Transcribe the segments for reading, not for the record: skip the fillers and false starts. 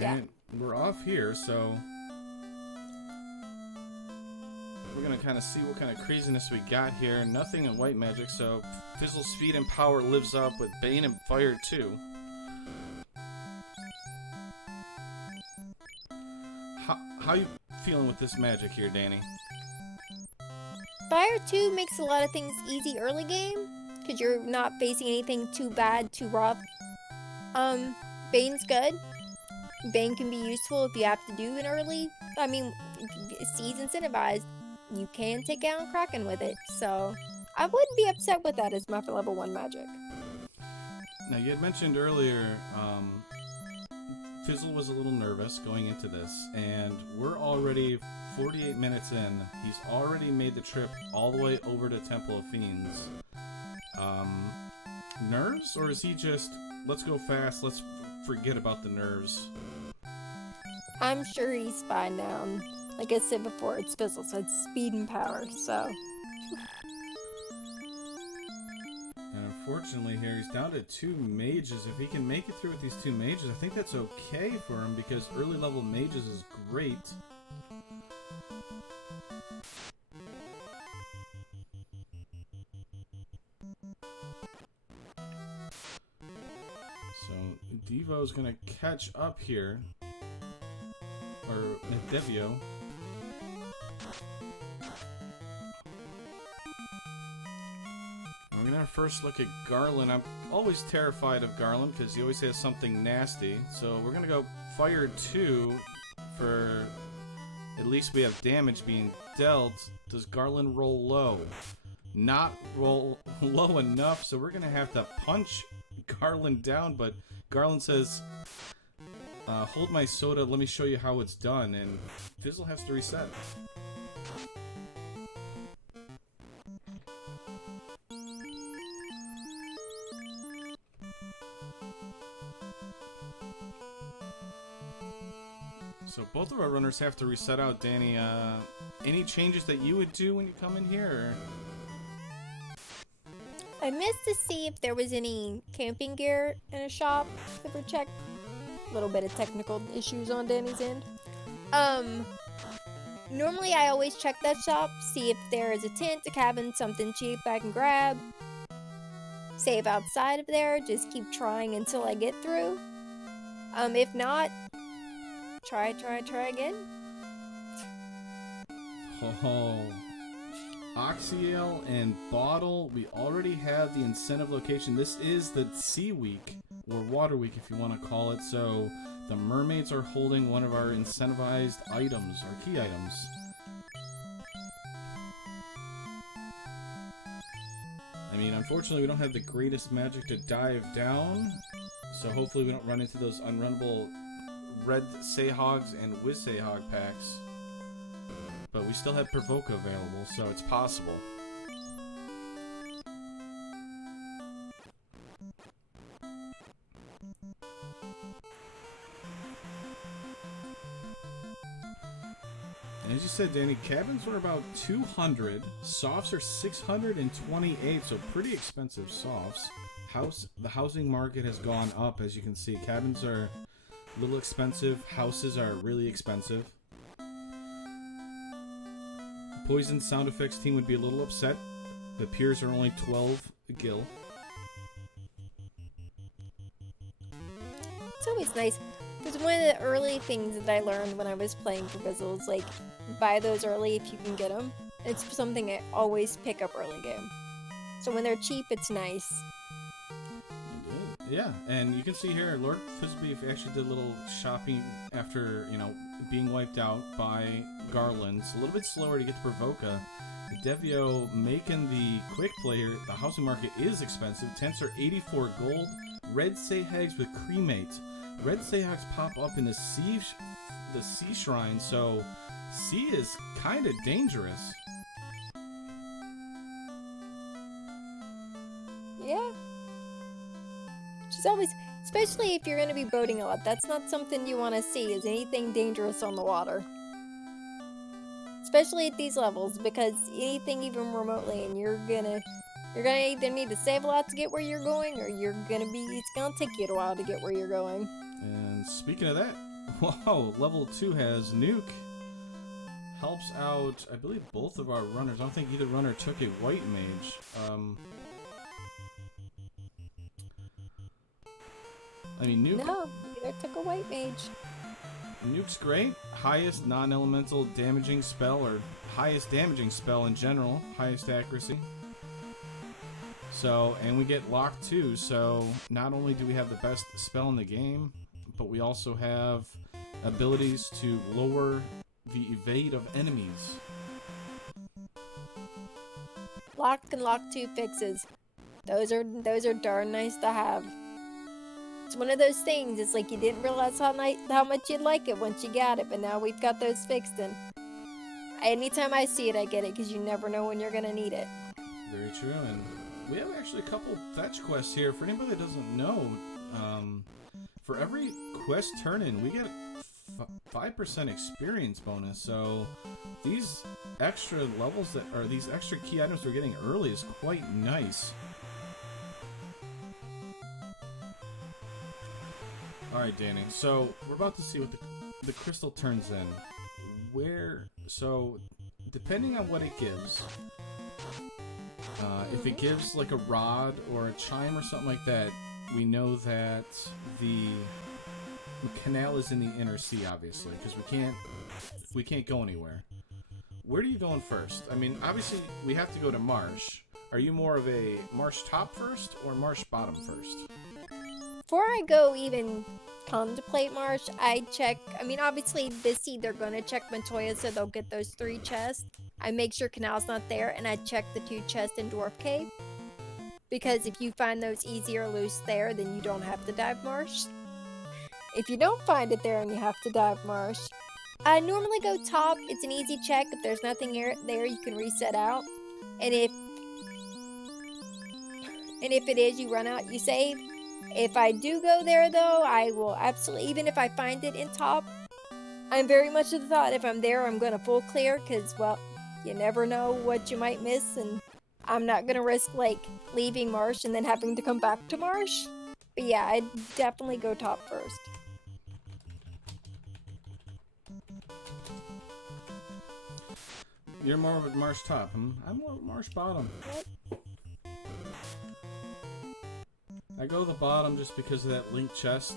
Yeah. And we're off here, so we're gonna kind of see what kind of craziness we got here. Nothing in white magic, so Fizzle's speed and power lives up with Bane and Fire too. How you feeling with this magic here, Danny? Fire 2 makes a lot of things easy early game, because you're not facing anything too bad, too rough. Bane's good. Bane can be useful if you have to do an early. I mean, C's incentivized. You can take out Kraken with it, so I wouldn't be upset with that as my level 1 magic. Now, you had mentioned earlier, Fizzle was a little nervous going into this, and we're already 48 minutes in. He's already made the trip all the way over to Temple of Fiends. Nerves? Or is he just, let's go fast, let's forget about the nerves? I'm sure he's fine now. Like I said before, it's Fizzle, so it's speed and power, so. And unfortunately here, he's down to 2 mages. If he can make it through with these 2 mages, I think that's okay for him, because early level mages is great. So, Devo's gonna catch up here. Or Devio. We're gonna first look at Garland. I'm always terrified of Garland because he always has something nasty. So we're gonna go Fire 2 for at least we have damage being dealt. Does Garland roll low? Not roll low enough, so we're gonna have to punch Garland down, but Garland says, hold my soda, let me show you how it's done, and Fizzle has to reset. So both of our runners have to reset out. Danny, any changes that you would do when you come in here? Or? I missed to see if there was any camping gear in a shop. Ever checked? A little bit of technical issues on Danny's end. Normally I always check that shop, see if there is a tent, a cabin, something cheap I can grab. Save outside of there, just keep trying until I get through. If not, try again. Oh, Oxyale and Bottle, we already have the incentive location. This is the Sea Week, or Water Week if you want to call it, so the mermaids are holding one of our incentivized items, or key items. I mean, unfortunately we don't have the greatest magic to dive down, so hopefully we don't run into those unrunnable red Sayhogs and Wiz Sayhog packs. But we still have Provoca available, so it's possible. And as you said, Danny, cabins were about 200, softs are 628, so pretty expensive softs. The housing market has gone up, as you can see. Cabins are a little expensive, houses are really expensive. Poison sound effects team would be a little upset. The peers are only 12 a gil. It's always nice. Because one of the early things that I learned when I was playing for Fizzle is like, buy those early if you can get them. It's something I always pick up early game. So when they're cheap, it's nice. Yeah, and you can see here, Lordfizzlebeef actually did a little shopping after, being wiped out by Garland. It's a little bit slower to get to Provoca. Devio making the quick player. The housing market is expensive. Tents are 84 gold. Red Sayhags with cremate. Red Sayhags pop up in the sea shrine, so sea is kind of dangerous. Yeah. She's always, especially if you're going to be boating a lot, that's not something you want to see, is anything dangerous on the water. Especially at these levels, because anything even remotely, and you're gonna either need to save a lot to get where you're going, or it's gonna take you a while to get where you're going. And speaking of that, Whoa, level 2 has Nuke. Helps out, I believe, both of our runners. I don't think either runner took a white mage. I mean, Nuke... No, neither took a white mage. Nuke's great. Highest non-elemental damaging spell, or highest damaging spell in general. Highest accuracy. So, and we get Lock too, so not only do we have the best spell in the game, but we also have abilities to lower the evade of enemies. Lock and Lock 2 fixes. Those are darn nice to have. It's one of those things, it's like you didn't realize how much you'd like it once you got it, but now we've got those fixed, and anytime I see it, I get it, because you never know when you're going to need it. Very true, and we have actually a couple fetch quests here. For anybody that doesn't know, for every quest turn-in, we get 5% experience bonus, so these extra levels these extra key items we're getting early is quite nice. Alright, Danny, so we're about to see what the crystal turns in. So, depending on what it gives, if it gives like a rod or a chime or something like that, we know that the canal is in the inner sea, obviously, because we can't go anywhere. Where are you going first? I mean, obviously we have to go to marsh. Are you more of a marsh top first or marsh bottom first? Before I go even contemplate marsh, I check, I mean, obviously this seed they're going to check Montoya, so they'll get those 3 chests. I make sure canal's not there, and I check the 2 chests in Dwarf Cave. Because if you find those easy or loose there, then you don't have to dive marsh. If you don't find it there and you have to dive marsh, I normally go top. It's an easy check. If there's nothing there, you can reset out. And if it is, you run out, you save. If I do go there, though, I will absolutely, even if I find it in top, I'm very much of the thought, if I'm there, I'm going to full clear, because, well, you never know what you might miss, and I'm not going to risk, like, leaving marsh and then having to come back to marsh. But yeah, I'd definitely go top first. You're more of a marsh top. I'm more of a marsh bottom. Yep. I go to the bottom just because of that linked chest.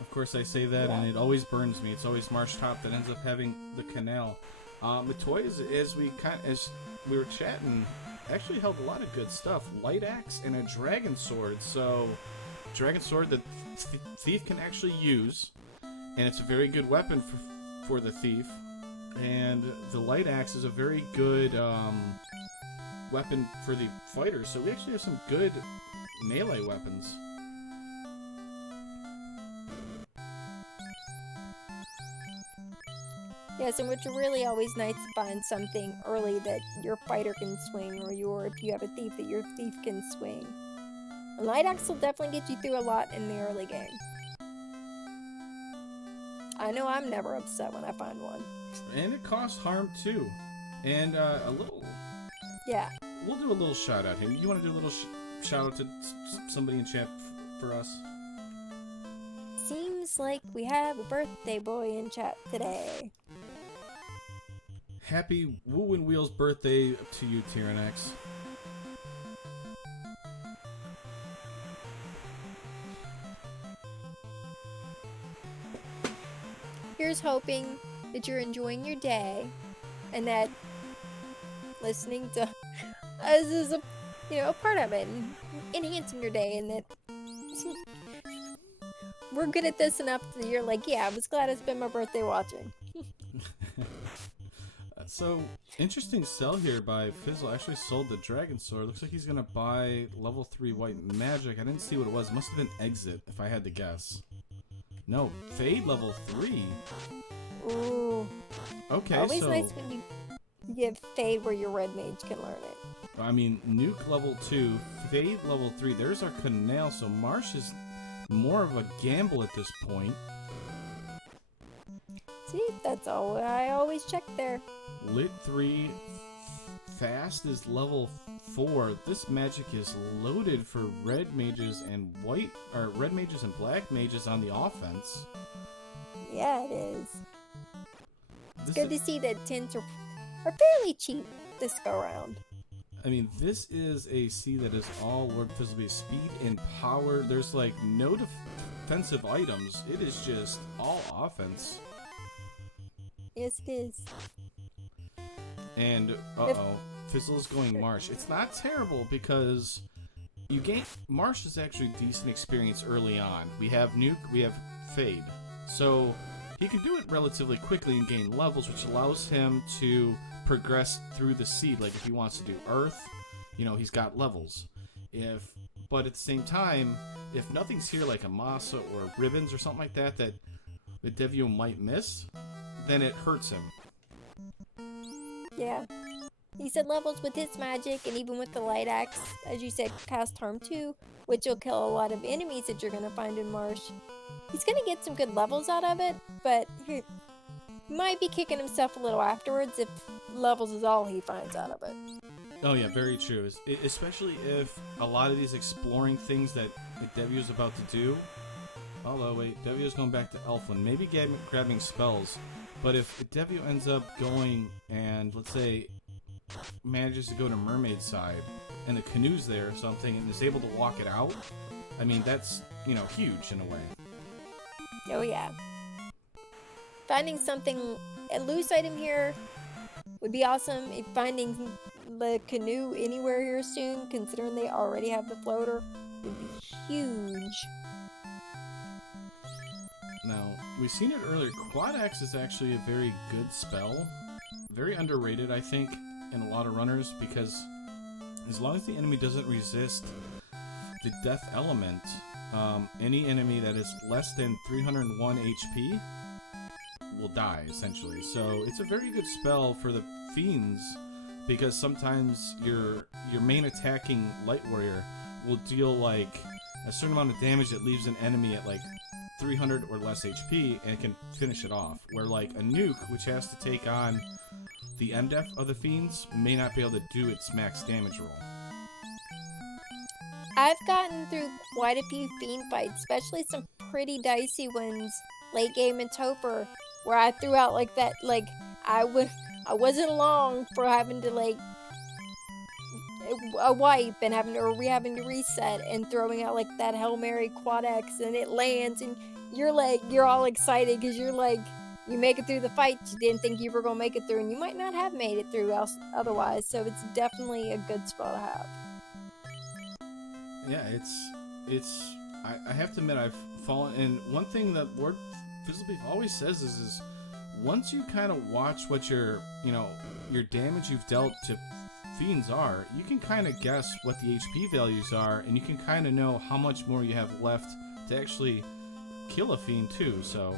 Of course, I say that, and it always burns me. It's always marsh top that ends up having the canal. Matoy, as we were chatting, actually held a lot of good stuff. Light axe and a dragon sword. So, dragon sword that thief can actually use, and it's a very good weapon for the thief. And the light axe is a very good weapon for the fighter. So we actually have some good melee weapons. Yes, and which are really always nice to find something early that your fighter can swing, or if you have a thief, that your thief can swing. A light axe will definitely get you through a lot in the early game. I know I'm never upset when I find one. And it costs harm too. And a little... Yeah. We'll do a little shout out here. You want to do a little shout out to somebody in chat for us? Seems like we have a birthday boy in chat today. Happy Woo and Wheels birthday to you, Tyrannex. Here's hoping that you're enjoying your day and that listening to us is a part of it and enhancing your day, and that we're good at this enough that you're like, yeah, I was glad I spent my birthday watching. So, interesting sell here by Fizzle. Actually sold the Dragon Sword. Looks like he's going to buy level 3 white magic. I didn't see what it was. It must have been exit, if I had to guess. No, Fade level 3. Ooh. Okay, always so... nice when you give Fade where your red mage can learn it. I mean, Nuke level 2, Fade level 3. There's our Canal, so Marsh is more of a gamble at this point. See, that's all I always check there. Lit 3, Fast is level 4. This magic is loaded for red mages and red mages and black mages on the offense. Yeah, it is. It's This good is, to see that tints are fairly cheap this go around. I mean, this is a sea that is all Lord Fizzlebeef's speed and power. There's like no defensive items. It is just all offense. Yes, it is. And Fizzle's going Marsh. It's not terrible because you gain Marsh is actually decent experience early on. We have Nuke, we have Fade, so he can do it relatively quickly and gain levels, which allows him to progress through the seed. Like if he wants to do Earth, you know, he's got levels. But at the same time, if nothing's here like a Masa or Ribbons or something like that that Devio might miss, then it hurts him. Yeah. He said levels with his magic, and even with the light axe, as you said, cast harm too, which will kill a lot of enemies that you're going to find in Marsh. He's going to get some good levels out of it, but he might be kicking himself a little afterwards if levels is all he finds out of it. Oh yeah, very true. Especially if a lot of these exploring things that Devio's about to do. Although wait, Devio's going back to Elfland, maybe grabbing spells. But if Devio ends up going and let's say manages to go to Mermaid side and the canoe's there or something and is able to walk it out, I mean that's, you know, huge in a way. Oh yeah. Finding something, a loose item here would be awesome. If finding the canoe anywhere here soon, considering they already have the floater, would be huge. Now, we've seen it earlier, Quad Axe is actually a very good spell. Very underrated, I think, in a lot of runners, because as long as the enemy doesn't resist the death element, any enemy that is less than 301 HP will die, essentially. So it's a very good spell for the Fiends, because sometimes your main attacking Light Warrior will deal like a certain amount of damage that leaves an enemy at like 300 or less HP and can finish it off. Where like a Nuke, which has to take on the MDef of the Fiends, may not be able to do its max damage roll. I've gotten through quite a few Fiend fights, especially some pretty dicey ones late game in Topher, where I threw out like that, like I wasn't long for having to like a wipe and having to reset and throwing out like that Hail Mary Quad X, and it lands and you're all excited because you're like, you make it through the fight you didn't think you were gonna make it through, and you might not have made it through otherwise. So it's definitely a good spell to have. Yeah, I have to admit I've fallen, and one thing that Lord Fizzlebeef always says is once you kind of watch what your damage you've dealt to Fiends are, you can kind of guess what the HP values are, and you can kind of know how much more you have left to actually kill a Fiend too, so.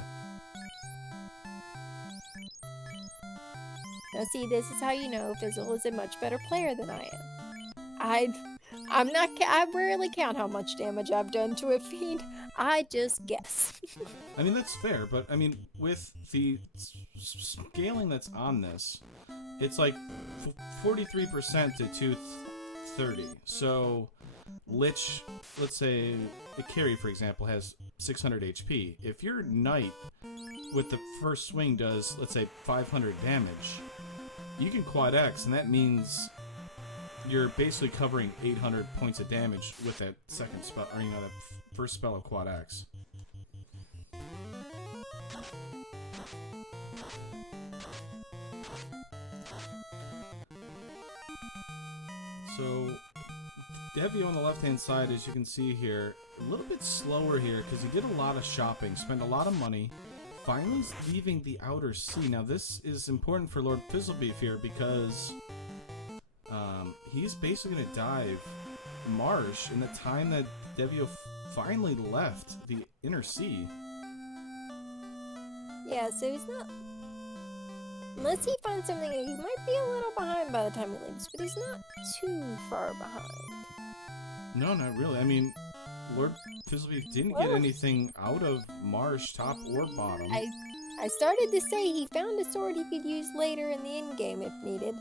Now see, this is how you know Fizzle is a much better player than I am. I rarely count how much damage I've done to a Fiend. I just guess. I mean, that's fair, but I mean, with the scaling that's on this, it's like 43% to 230. So, Lich, let's say, the carry, for example, has 600 HP. If your Knight, with the first swing, does, let's say, 500 damage, you can Quad X, and that means you're basically covering 800 points of damage with that second spell, or that first spell of Quad X. So, Devio on the left-hand side, as you can see here, a little bit slower here because he did a lot of shopping, spent a lot of money, finally leaving the outer sea. Now, this is important for Lord Fizzlebeef here because he's basically going to dive Marsh in the time that Devio finally left the inner sea. Yeah, so he's not... Unless he finds something, he might be a little behind by the time he leaves, but he's not too far behind. No, not really. I mean, Lord Fizzlebeef didn't get anything out of Marsh, top or bottom. I started to say he found a sword he could use later in the endgame if needed,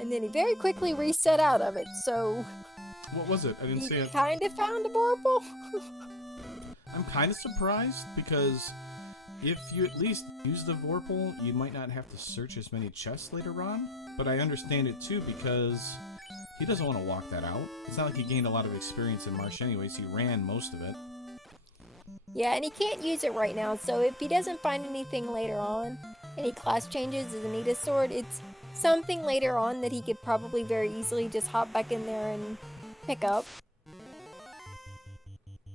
and then he very quickly reset out of it, so... What was it? I didn't see it. He kind of found a Vorpal. I'm kind of surprised because if you at least use the Vorpal, you might not have to search as many chests later on. But I understand it too because he doesn't want to walk that out. It's not like he gained a lot of experience in Marsh anyways. He ran most of it. Yeah, and he can't use it right now, so if he doesn't find anything later on, any class changes, doesn't need a sword, it's something later on that he could probably very easily just hop back in there and pick up.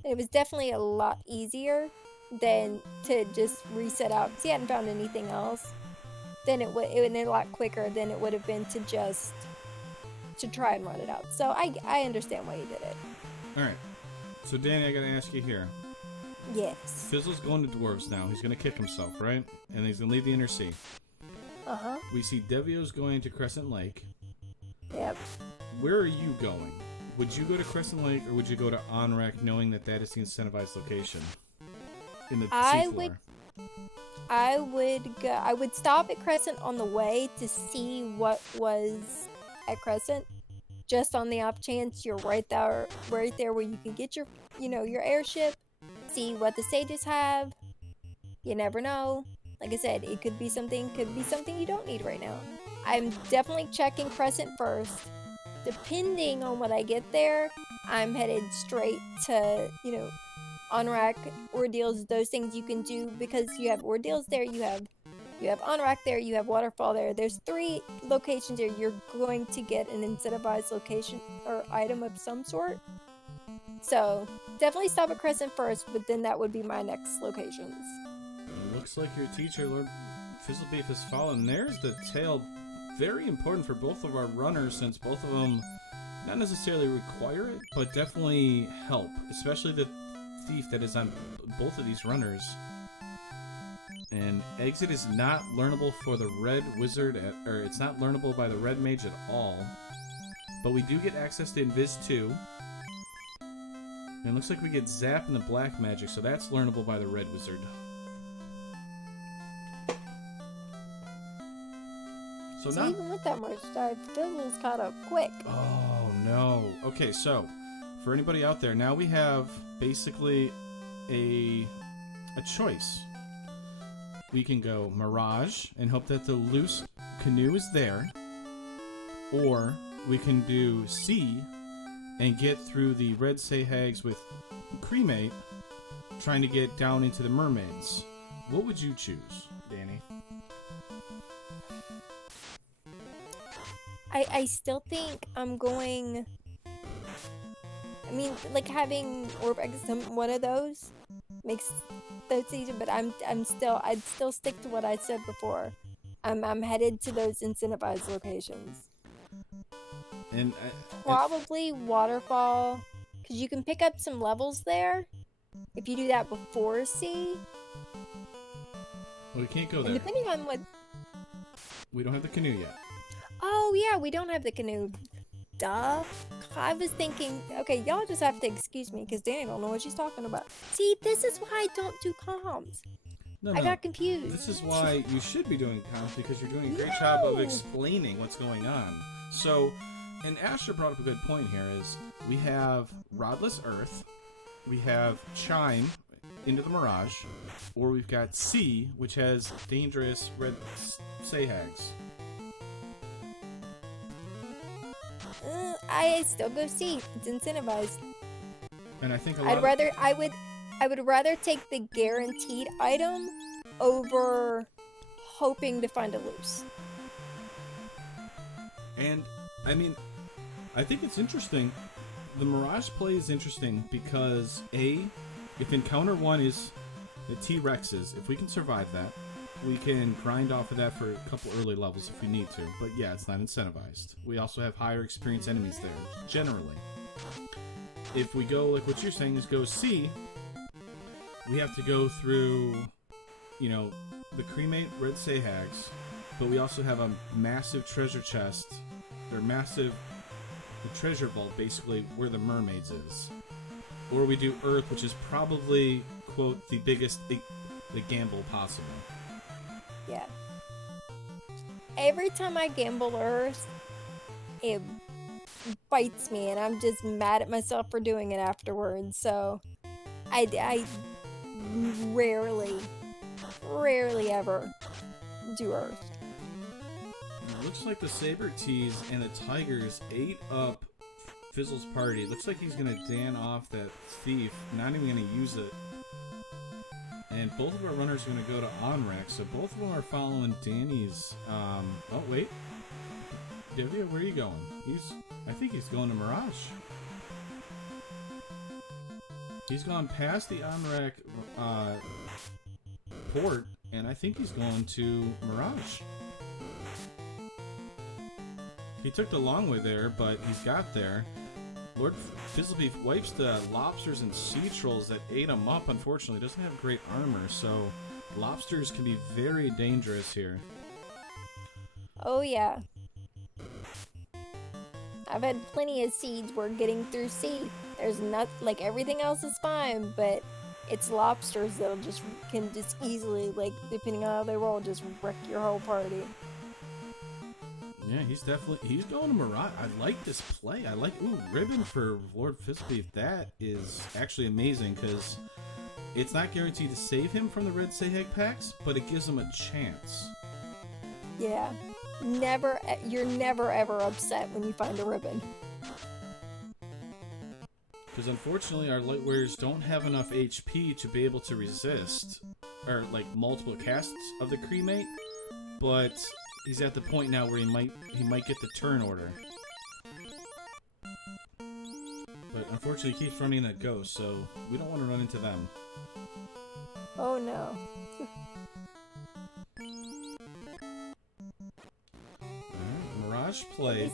It was definitely a lot easier than to just reset out, because he hadn't found anything else. Then it would a lot quicker than it would have been to just to try and run it out. So I understand why you did it. Alright, so Danny, I gotta ask you here. Yes. Fizzle's going to dwarves now. He's gonna kick himself, right? And he's gonna leave the inner sea. Uh-huh. We see Devio's going to Crescent Lake. Yep. Where are you going? Would you go to Crescent Lake or would you go to Onrek knowing that that is the incentivized location? In the seafloor? I would stop at Crescent on the way to see what was at Crescent. Just on the off chance you're right there where you can get your your airship, see what the sages have. You never know. Like I said, it could be something you don't need right now. I'm definitely checking Crescent first. Depending on what I get there, I'm headed straight to, on-rack ordeals, those things you can do because you have ordeals there, you have on-rack there, you have waterfall there. There's 3 locations there you're going to get an incentivized location or item of some sort. So, definitely stop at Crescent first, but then that would be my next locations. It looks like your teacher, Lordfizzlebeef, has fallen. There's the tail. Very important for both of our runners since both of them not necessarily require it, but definitely help. Especially the thief that is on both of these runners. And exit is not learnable for the red wizard, or it's not learnable by the red mage at all. But we do get access to Invis 2. And it looks like we get Zap and the black magic, so that's learnable by the red wizard. So even with that much dive, Fizzle's kind of quick. Oh, no. Okay, so, for anybody out there, now we have basically a choice. We can go Mirage and hope that the loose canoe is there. Or we can do C and get through the red Sahags with Cremate, trying to get down into the mermaids. What would you choose, Danny? I still think I'm going... I mean, like having Orb X, one of those makes those easier, but I'd still stick to what I said before. I'm headed to those incentivized locations. And probably Waterfall, because you can pick up some levels there if you do that before C. Well, we can't go there. And depending on what... We don't have the canoe yet. Oh, yeah, we don't have the canoe. Duh. I was thinking, okay, y'all just have to excuse me because Danny don't know what she's talking about. See, this is why I don't do comms. No, I got confused. This is why you should be doing comms, because you're doing a great job of explaining what's going on. So, and Asher brought up a good point here, is we have Rodless Earth, we have Chime into the Mirage, or we've got C, which has dangerous red Sahags. I still go C. It's incentivized. And I think I would rather take the guaranteed item over hoping to find a loose. And I mean, I think it's interesting. The Mirage play is interesting because if encounter 1 is the T-Rexes, if we can survive that, we can grind off of that for a couple early levels if we need to. But yeah, it's not incentivized. We also have higher experience enemies there, generally. If we go, like what you're saying, is go C, we have to go through, the Cremate Red Sahags, but we also have a massive treasure chest, or the treasure vault, basically, where the mermaids is. Or we do Earth, which is probably, quote, the biggest the gamble possible. Yeah. Every time I gamble Earth, it bites me, and I'm just mad at myself for doing it afterwards. So, I rarely rarely ever do Earth. It looks like the Saber-Tees and the Tigers ate up Fizzle's party. It looks like he's going to Dan off that thief, not even going to use it. And both of our runners are going to go to Onrex, so both of them are following Danny's, oh, wait. Devio, where are you going? I think he's going to Mirage. He's gone past the Onrex, port, and I think he's going to Mirage. He took the long way there, but he's got there. Lordfizzlebeef wipes the lobsters and sea trolls that ate him up. Unfortunately, doesn't have great armor, so lobsters can be very dangerous here. Oh yeah. I've had plenty of seeds where getting through sea, there's not like everything else is fine, but it's lobsters that'll can just easily, like, depending on how they roll, just wreck your whole party. Yeah, he's going to Mirage. I like this play. I like, ooh, ribbon for Lordfizzlebeef. That is actually amazing because it's not guaranteed to save him from the red Sahag packs, but it gives him a chance. Yeah. You're never ever upset when you find a ribbon. Because unfortunately our light warriors don't have enough HP to be able to resist, or like multiple casts of the cremate, but he's at the point now where he might get the turn order. But unfortunately he keeps running that ghost, so we don't want to run into them. Oh no. Mirage play.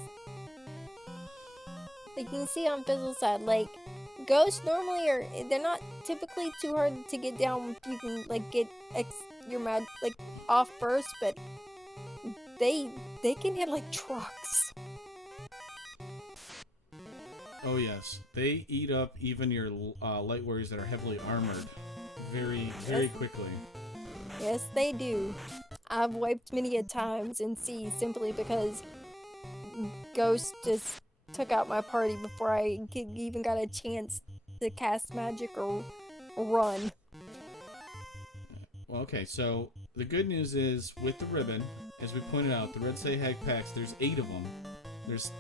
Like you can see on Fizzle's side, like ghosts normally they're not typically too hard to get down. You can like get your mag like off burst, but they can hit like trucks. Oh yes, they eat up even your light warriors that are heavily armored very quickly. Yes, they do. I've wiped many a times in sea simply because ghosts just took out my party before I even got a chance to cast magic or run. Well, okay, so the good news is with the ribbon, as we pointed out, the red Sahag packs, there's 8 of them. There's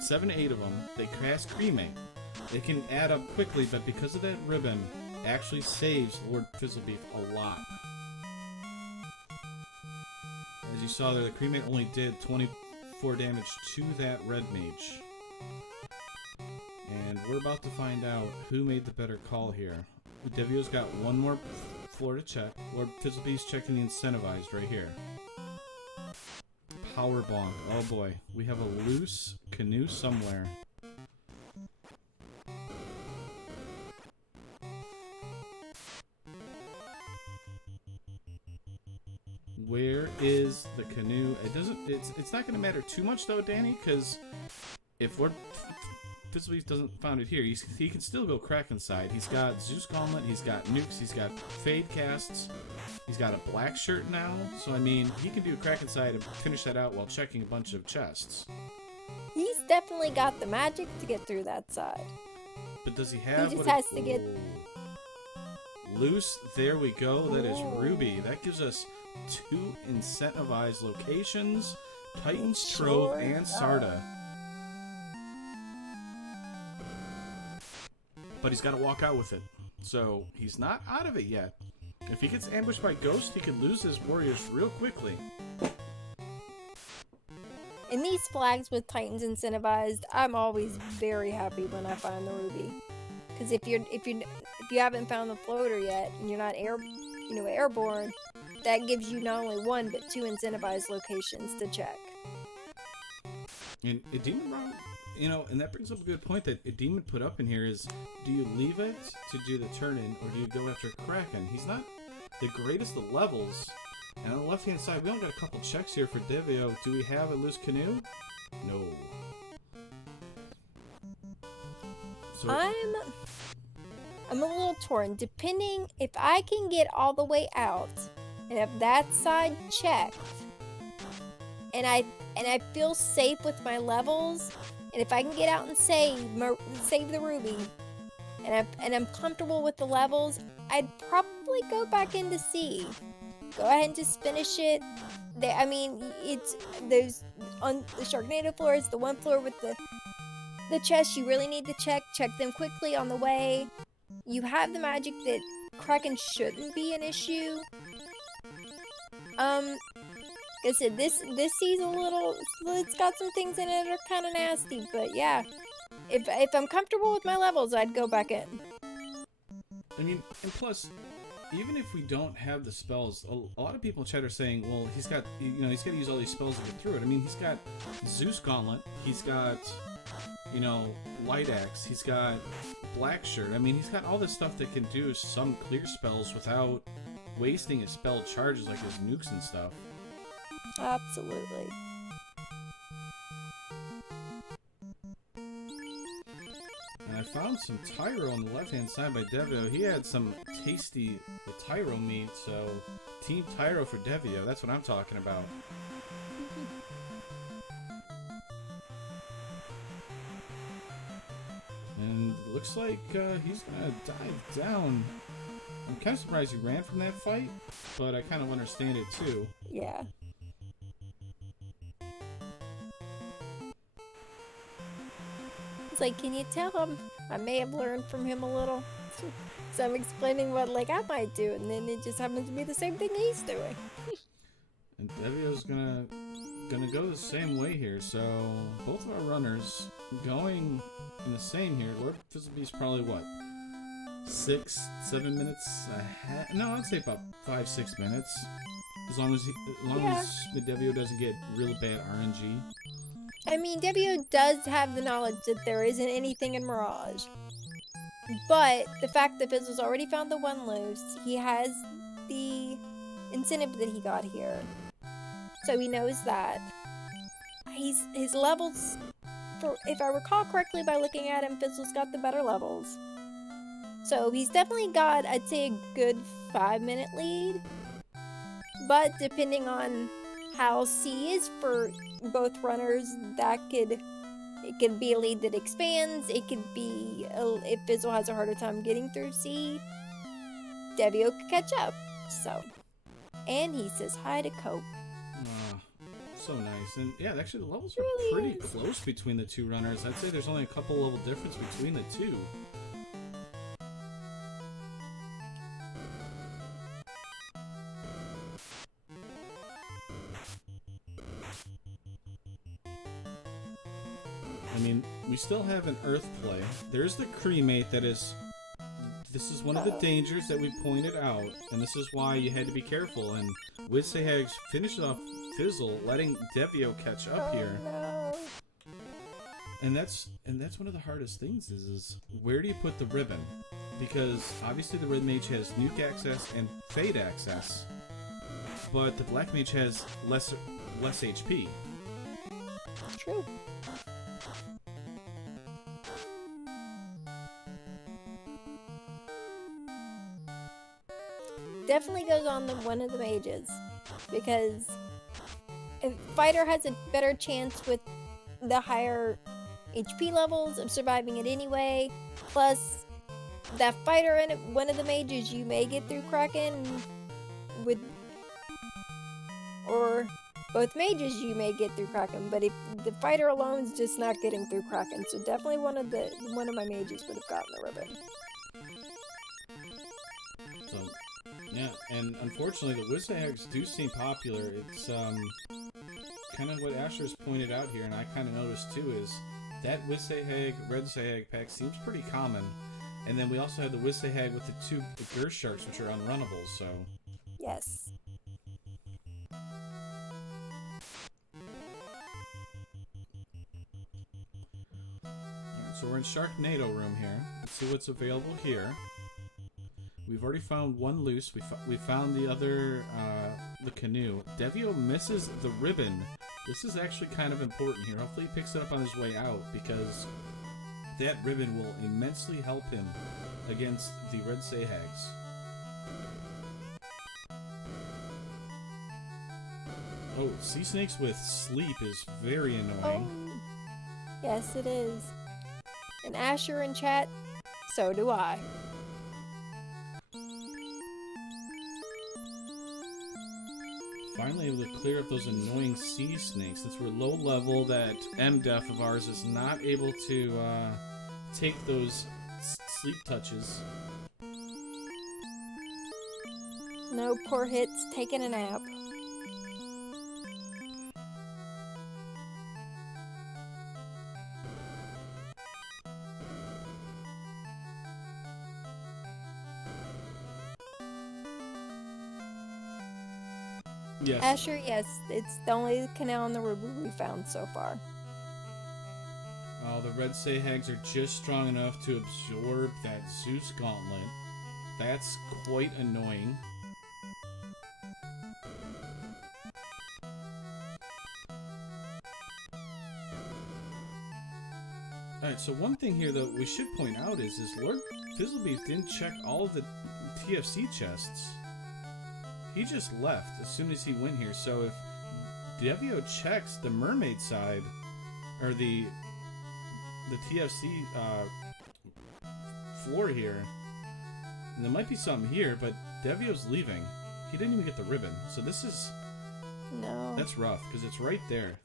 7 to 8 of them. They cast cremate. They can add up quickly, but because of that ribbon, it actually saves Lordfizzlebeef a lot. As you saw there, the cremate only did 24 damage to that red mage. And we're about to find out who made the better call here. Devio's got one more floor to check. Lordfizzlebeef's checking the incentivized right here. Power bonk. Oh boy. We have a loose canoe somewhere. Where is the canoe? It's not gonna matter too much though, Danny, because if Lordfizzlebeef doesn't find it here, he can still go crack inside. He's got Zeus Gauntlet, he's got nukes, he's got fade casts, he's got a black shirt now, so I mean, he can do crack inside and finish that out while checking a bunch of chests. He's definitely got the magic to get through that side. But does he have? He just has to get loose. There we go. That is Ruby. That gives us 2 incentivized locations: Titan's Trove and Sarda. But he's got to walk out with it, so he's not out of it yet. If he gets ambushed by Ghost, he could lose his warriors real quickly. In these flags with Titans incentivized, I'm always very happy when I find the ruby. Because if you haven't found the floater yet and you're not airborne, that gives you not only 1 but 2 incentivized locations to check. And a demon round, and that brings up a good point that a demon put up in here is: do you leave it to do the turn in, or do you go after Kraken? He's not the greatest of levels. And on the left-hand side, we only got a couple checks here for Devio. Do we have a loose canoe? No. So I'm a little torn. Depending if I can get all the way out, and if that side checked, and I feel safe with my levels, and if I can get out and save the ruby, and I'm comfortable with the levels, I'd probably go back into C. Go ahead and just finish it. I mean, there's on the Sharknado floor is the one floor with the chests you really need to check them quickly on the way. You have the magic that Kraken shouldn't be an issue. Like I said, this C's a little, it's got some things in it that are kind of nasty, but yeah. If I'm comfortable with my levels, I'd go back in. I mean, and plus, even if we don't have the spells, a lot of people in chat are saying, well, he's got to use all these spells to get through it. I mean, he's got Zeus Gauntlet, he's got, Light Axe, he's got Black Shirt. I mean, he's got all this stuff that can do some clear spells without wasting his spell charges like his nukes and stuff. Absolutely. And I found some Tyro on the left-hand side by Devio. He had some tasty Tyro meat, so Team Tyro for Devio. That's what I'm talking about. And it looks like he's gonna dive down. I'm kind of surprised he ran from that fight, but I kind of understand it too. Yeah. It's like, can you tell him I may have learned from him a little? So I'm explaining what I might do, and then it just happens to be the same thing he's doing. And Devio's gonna go the same way here. So both of our runners going in the same here. Lordfizzlebeef's probably what, 6-7 minutes ahead? No, I'd say about 5-6 minutes. As long as the Devio doesn't get really bad RNG. I mean, Devio does have the knowledge that there isn't anything in Mirage. But the fact that Fizzle's already found the one loose, he has the incentive that he got here. So he knows that. His levels, if I recall correctly by looking at him, Fizzle's got the better levels. So he's definitely got, I'd say, a good 5-minute lead. But depending on how C is for both runners, it could be a lead that expands. It could be if Fizzle has a harder time getting through C, Devio could catch up. So, and he says hi to Cope. So nice. And yeah, actually the levels are pretty close between the two runners. I'd say there's only a couple level difference between the two. I mean, we still have an Earth play. There's the cremate that is... This is one of the dangers that we pointed out, and this is why you had to be careful. And Wizhags finished off Fizzle, letting Devio catch up here. No. And that's one of the hardest things is where do you put the ribbon? Because obviously the Red Mage has nuke access and fade access, but the Black Mage has less HP. True. Definitely goes on one of the mages, because if fighter has a better chance with the higher HP levels of surviving it anyway. Plus, that fighter and one of the mages, you may get through Kraken with, or both mages you may get through Kraken. But if the fighter alone is just not getting through Kraken, so definitely one of my mages would have gotten the ribbon. So. Yeah, and unfortunately the Wizhags do seem popular. It's kind of what Asher's pointed out here, and I kind of noticed too, is that Wizhag, Red Wizhag pack seems pretty common. And then we also have the Wizhag with the two Gur Sharks, which are unrunnables, so... Yes. Alright, so we're in Sharknado room here. Let's see what's available here. We've already found one loose. We found the other, the canoe. Devio misses the ribbon. This is actually kind of important here. Hopefully he picks it up on his way out, because that ribbon will immensely help him against the Red Wizhags. Oh, Sea Snakes with sleep is very annoying. Oh, yes, it is. And Asher in chat So do I. Finally able to clear up those annoying sea snakes. Since we're low level, that MDef of ours is not able to take those sleep touches. No, poor Hit's taking a nap. Yes. Asher, yes, it's the only canal in the river we found so far. Oh, the red Sahags are just strong enough to absorb that Zeus gauntlet. That's quite annoying. Alright, so one thing here that we should point out is Lordfizzlebeef didn't check all of the TFC chests. He just left as soon as he went here, so if Devio checks the mermaid side, or the TFC floor here, and there might be something here, but Devio's leaving. He didn't even get the ribbon, so this is... No. That's rough, because it's right there.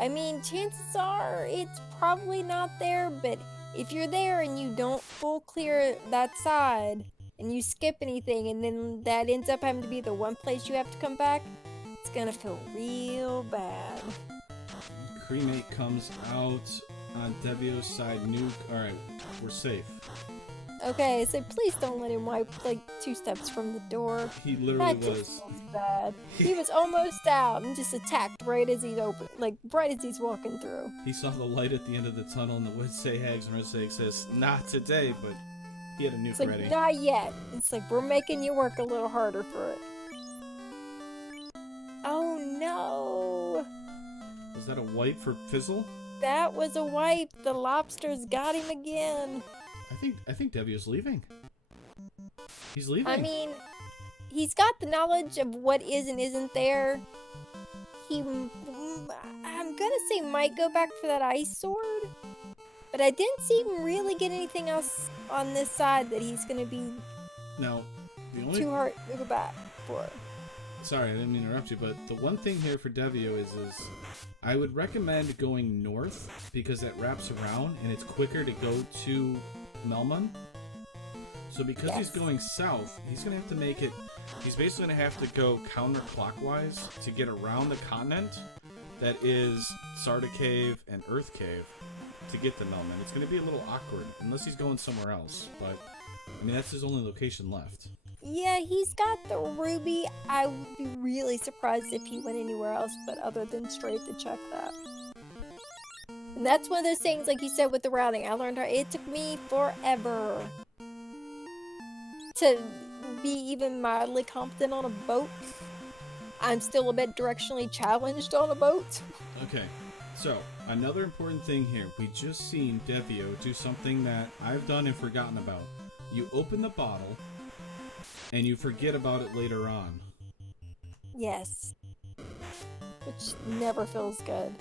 I mean, chances are it's probably not there, but if you're there and you don't full clear that side, and you skip anything, and then that ends up having to be the one place you have to come back, it's gonna feel real bad. Cremate comes out on Devio's side. Nuke. Alright, we're safe. Okay, so please don't let him wipe like 2 steps from the door. He literally That just was. feels bad. He was almost out and just attacked right as he's right as he's walking through. He saw the light at the end of the tunnel, and the wood say Hags and Red say says, "Not today," but he had a nuke It's like, ready. not yet. It's like, we're making you work a little harder for it. Oh no! Was that a wipe for Fizzle? That was a wipe. The lobsters got him again. I think Devio's leaving. He's leaving. I mean, he's got the knowledge of what is and isn't there. I'm gonna say might go back for that ice sword, but I didn't see him really get anything else on this side that he's gonna be now, the only... too hard to go back for. Sorry, I didn't mean to interrupt you, but the one thing here for Devio is I would recommend going north because that wraps around and it's quicker to go to Melman. So because he's going south, he's going to have to make it... He's basically going to have to go counterclockwise to get around the continent that is Sarda Cave and Earth Cave to get to Melman. It's going to be a little awkward unless he's going somewhere else, but I mean, that's his only location left. Yeah, he's got the ruby. I would be really surprised if he went anywhere else but other than straight to check that. And that's one of those things, like you said, with the routing. I learned it took me forever to be even mildly competent on a boat. I'm still a bit directionally challenged on a boat. Okay, so another important thing here. We just seen Devio do something that I've done and forgotten about. You open the bottle and you forget about it later on. Yes. Which never feels good.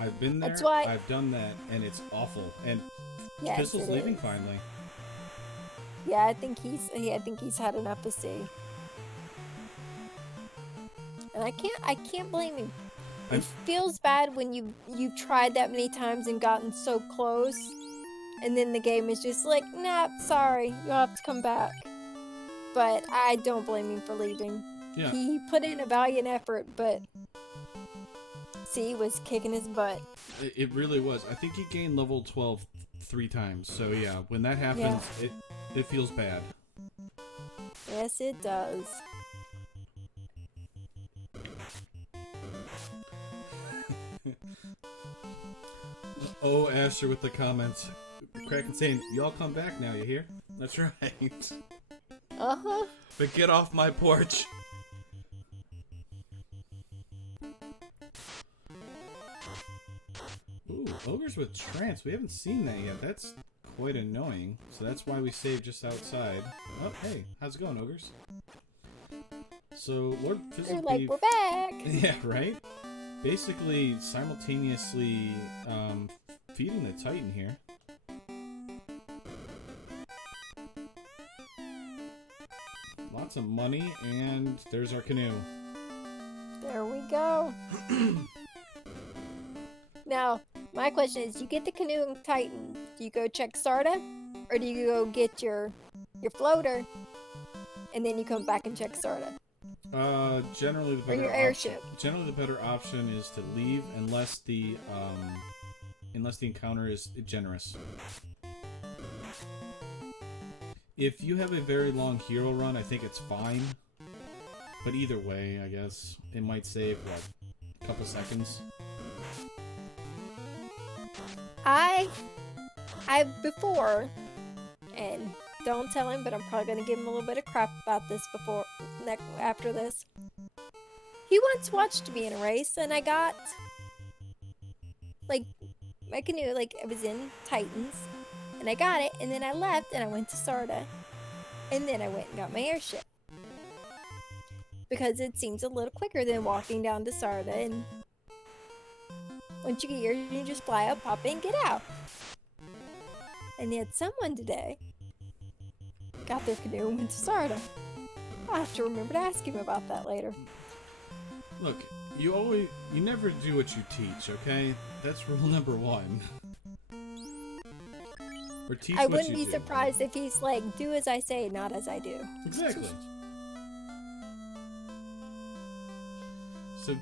I've been there, That's why... I've done that, and it's awful. And Yes, Pistol's it leaving is. finally. Yeah, I think he's had enough to see. And I can't blame him. It feels bad when you've tried that many times and gotten so close, and then the game is just like, nah, sorry, you'll have to come back. But I don't blame him for leaving. Yeah. He put in a valiant effort, but C was kicking his butt. It really was. I think he gained level 12 3 times. So yeah, when that happens, it feels bad. Yes, it does. Oh, Asher with the comments. Kraken saying, y'all come back now, you hear? That's right. Uh-huh. But get off my porch. Ooh, ogres with trance. We haven't seen that yet. That's quite annoying. So that's why we saved just outside. Oh, hey. How's it going, ogres? So, Lordfizzlebeef... They're like, we're back! Yeah, right? Basically, simultaneously feeding the Titan here. lots of money, and there's our canoe. There we go. Now, my question is, you get the canoe in Titan, do you go check Sarda? Or do you go get your floater, and then you come back and check Sarda? Generally the Or better your airship. Generally the better option is to leave unless the encounter is generous. If you have a very long hero run, I think it's fine. But either way, I guess it might save what, a couple seconds. I've before, and don't tell him, but I'm probably gonna give him a little bit of crap about this after this. He once watched me in a race, and I got like my canoe, like it was in Titans, and I got it, and then I left, and I went to Sarda, and then I went and got my airship because it seems a little quicker than walking down to Sarda, and once you get here, you just fly up, pop in, get out. And yet someone today got their canoe and went to Sarda. I'll have to remember to ask him about that later. Look, you never do what you teach, okay? That's rule number 1. Or teach I what wouldn't you be do. surprised if he's like, do as I say, not as I do. Exactly. So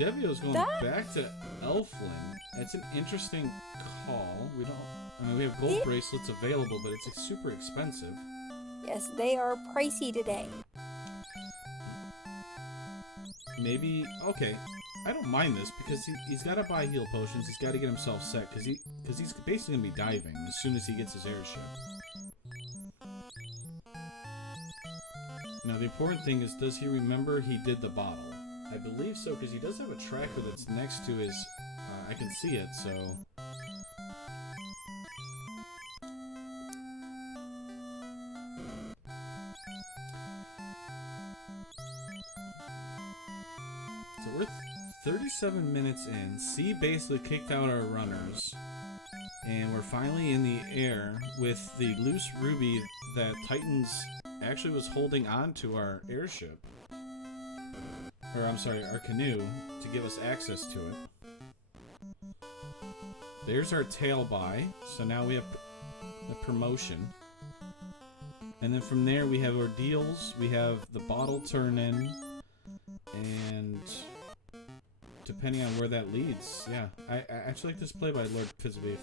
Devio's going back to Elfland. It's an interesting call. We have gold bracelets available, but it's super expensive. Yes, they are pricey today. Maybe, okay, I don't mind this because he's got to buy heal potions. He's got to get himself set because he's basically going to be diving as soon as he gets his airship. Now the important thing is, does he remember he did the bottle? I believe so, because he does have a tracker that's next to his... I can see it, so... So we're 37 minutes in. C basically kicked out our runners. And we're finally in the air with the loose ruby that Titans actually was holding on to our airship. Or, I'm sorry, our canoe, to give us access to it. There's our tail buy, so now we have the promotion. And then from there we have ordeals, we have the bottle turn in, and depending on where that leads, yeah. I actually like this play by Lordfizzlebeef.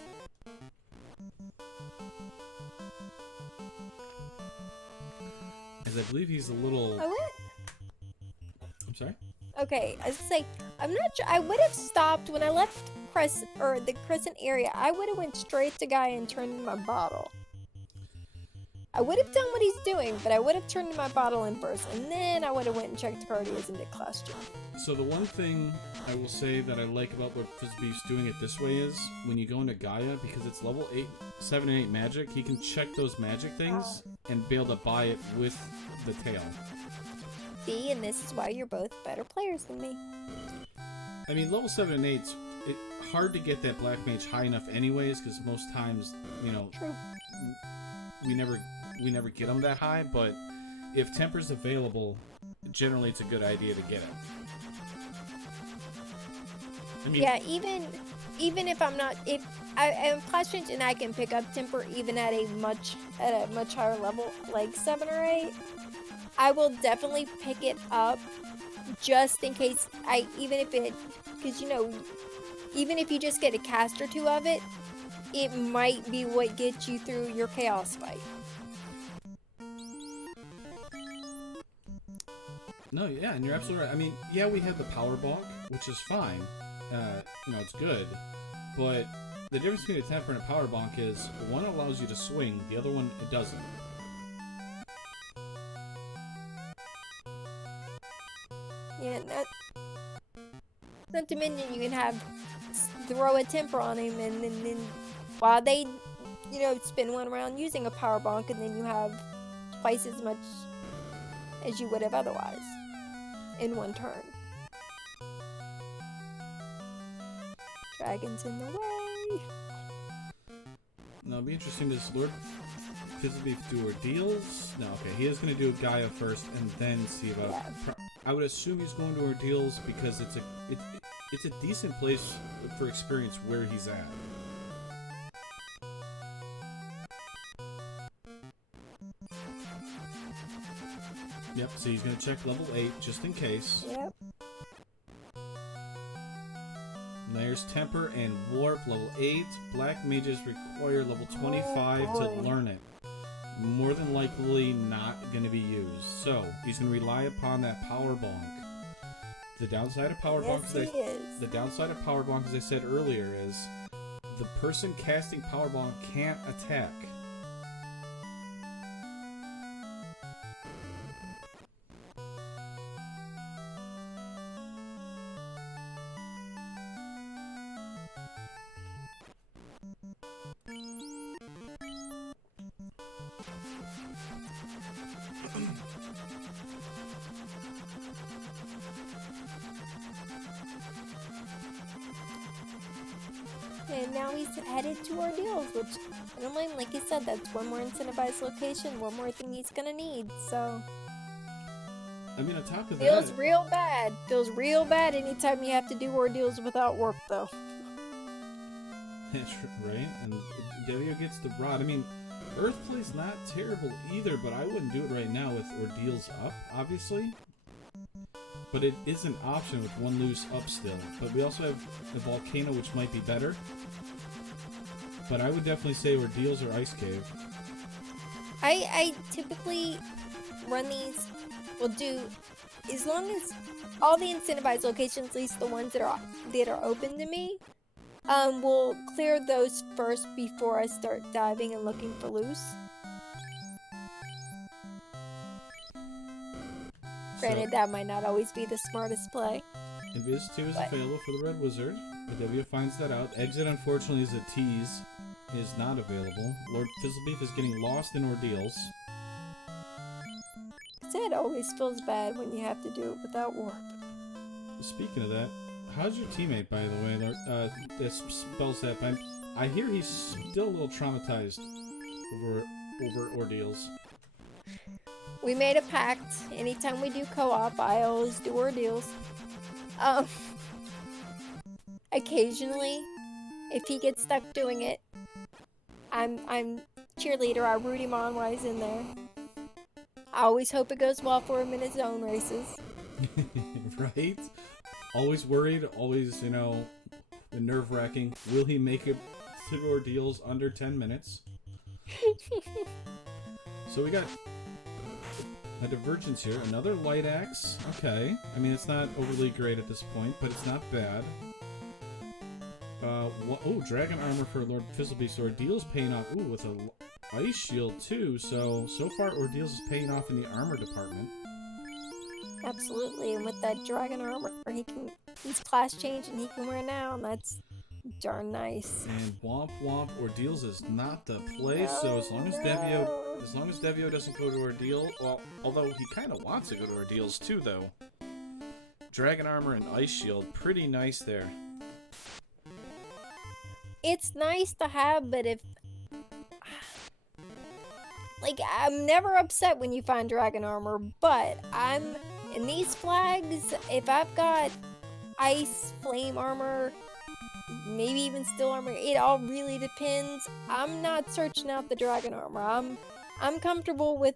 As I believe he's a little... I went... I'm sorry? Okay, I was say, I'm not sure. I would have stopped when I left the Crescent area. I would have went straight to Guy and turned in my bottle. I would have done what he's doing, but I would have turned in my bottle in first, and then I would have went and checked Cardias and did class jump. So the one thing I will say that I like about Lordfizzlebeef's doing it this way is, when you go into Gaia, because it's level 7 and 8 magic, he can check those magic things and be able to buy it with the tail. See, and this is why you're both better players than me. I mean, level 7 and 8's hard to get that Black Mage high enough anyways, because most times, you know, True. we never get them that high, but if Temper's available, generally it's a good idea to get it. I mean, Yeah, even if I'm not, if I am class change and I can pick up Temper even at a much higher level, like 7 or 8, I will definitely pick it up just in case because you know, even if you just get a cast or 2 of it, it might be what gets you through your chaos fight. No, yeah, and you're absolutely right. I mean, yeah, we had the power balk, which is fine. You know, it's good. But the difference between a temper and a power bonk is one allows you to swing, the other one it doesn't. Yeah, not to mention you can throw a temper on him, and then while they, you know, spin one around using a power bonk, and then you have twice as much as you would have otherwise in one turn. Dragon's in the way. Now, it'll be interesting. Does Lordfizzlebeef do ordeals? No, okay. He is going to do Gaia first and then see about... Yeah. I would assume he's going to ordeals because it's a decent place for experience where he's at. Yep, so he's going to check level 8 just in case. Yep. There's Temper and Warp, level 8. Black Mages require level 25 to learn it. More than likely not going to be used. So, he's going to rely upon that Power Bonk. The downside of Power Bonk, the downside of Power Bonk, as I said earlier, is the person casting Power Bonk can't attack. And now he's headed to ordeals, which I don't mind. Like you said, that's one more incentivized location, one more thing he's gonna need. So I mean, on top of feels that, real bad. Feels real bad anytime you have to do ordeals without warp, though. right? And Devio gets the rod. I mean, Earthplay's not terrible either, but I wouldn't do it right now with ordeals up, obviously. But it is an option with one loose up still. But we also have the Volcano, which might be better. But I would definitely say ordeals or Ice Cave. I typically run these, will do, as long as all the incentivized locations, at least the ones that are open to me, will clear those first before I start diving and looking for loose. Granted, that might not always be the smartest play. Invis 2 is available for the Red Wizard. Devio finds that out. Exit, unfortunately, is a tease. Is not available. Lordfizzlebeef is getting lost in ordeals. It always feels bad when you have to do it without warp. Speaking of that, how's your teammate, by the way? That spells that. I hear he's still a little traumatized over ordeals. We made a pact. Anytime we do co-op, I always do ordeals. Occasionally, if he gets stuck doing it, I'm cheerleader. I root him on while he's in there. I always hope it goes well for him in his own races. Right? Always worried, always, nerve-wracking. Will he make it to ordeals under 10 minutes? So we got a divergence here. Another light axe. Okay. I mean, it's not overly great at this point, but it's not bad. Oh, dragon armor for Lordfizzlebeef. So ordeals paying off. Ooh, with a ice shield too. So far ordeals is paying off in the armor department. Absolutely, and with that dragon armor, he's class change and he can wear now, and that's darn nice. And womp womp, ordeals is not the play. So as long as Devio doesn't go to ordeal, well, although he kind of wants to go to ordeals too, though. Dragon armor and ice shield, pretty nice there. It's nice to have, but I'm never upset when you find dragon armor, but in these flags, if I've got ice, flame armor, maybe even steel armor, it all really depends. I'm not searching out the dragon armor. I'm comfortable with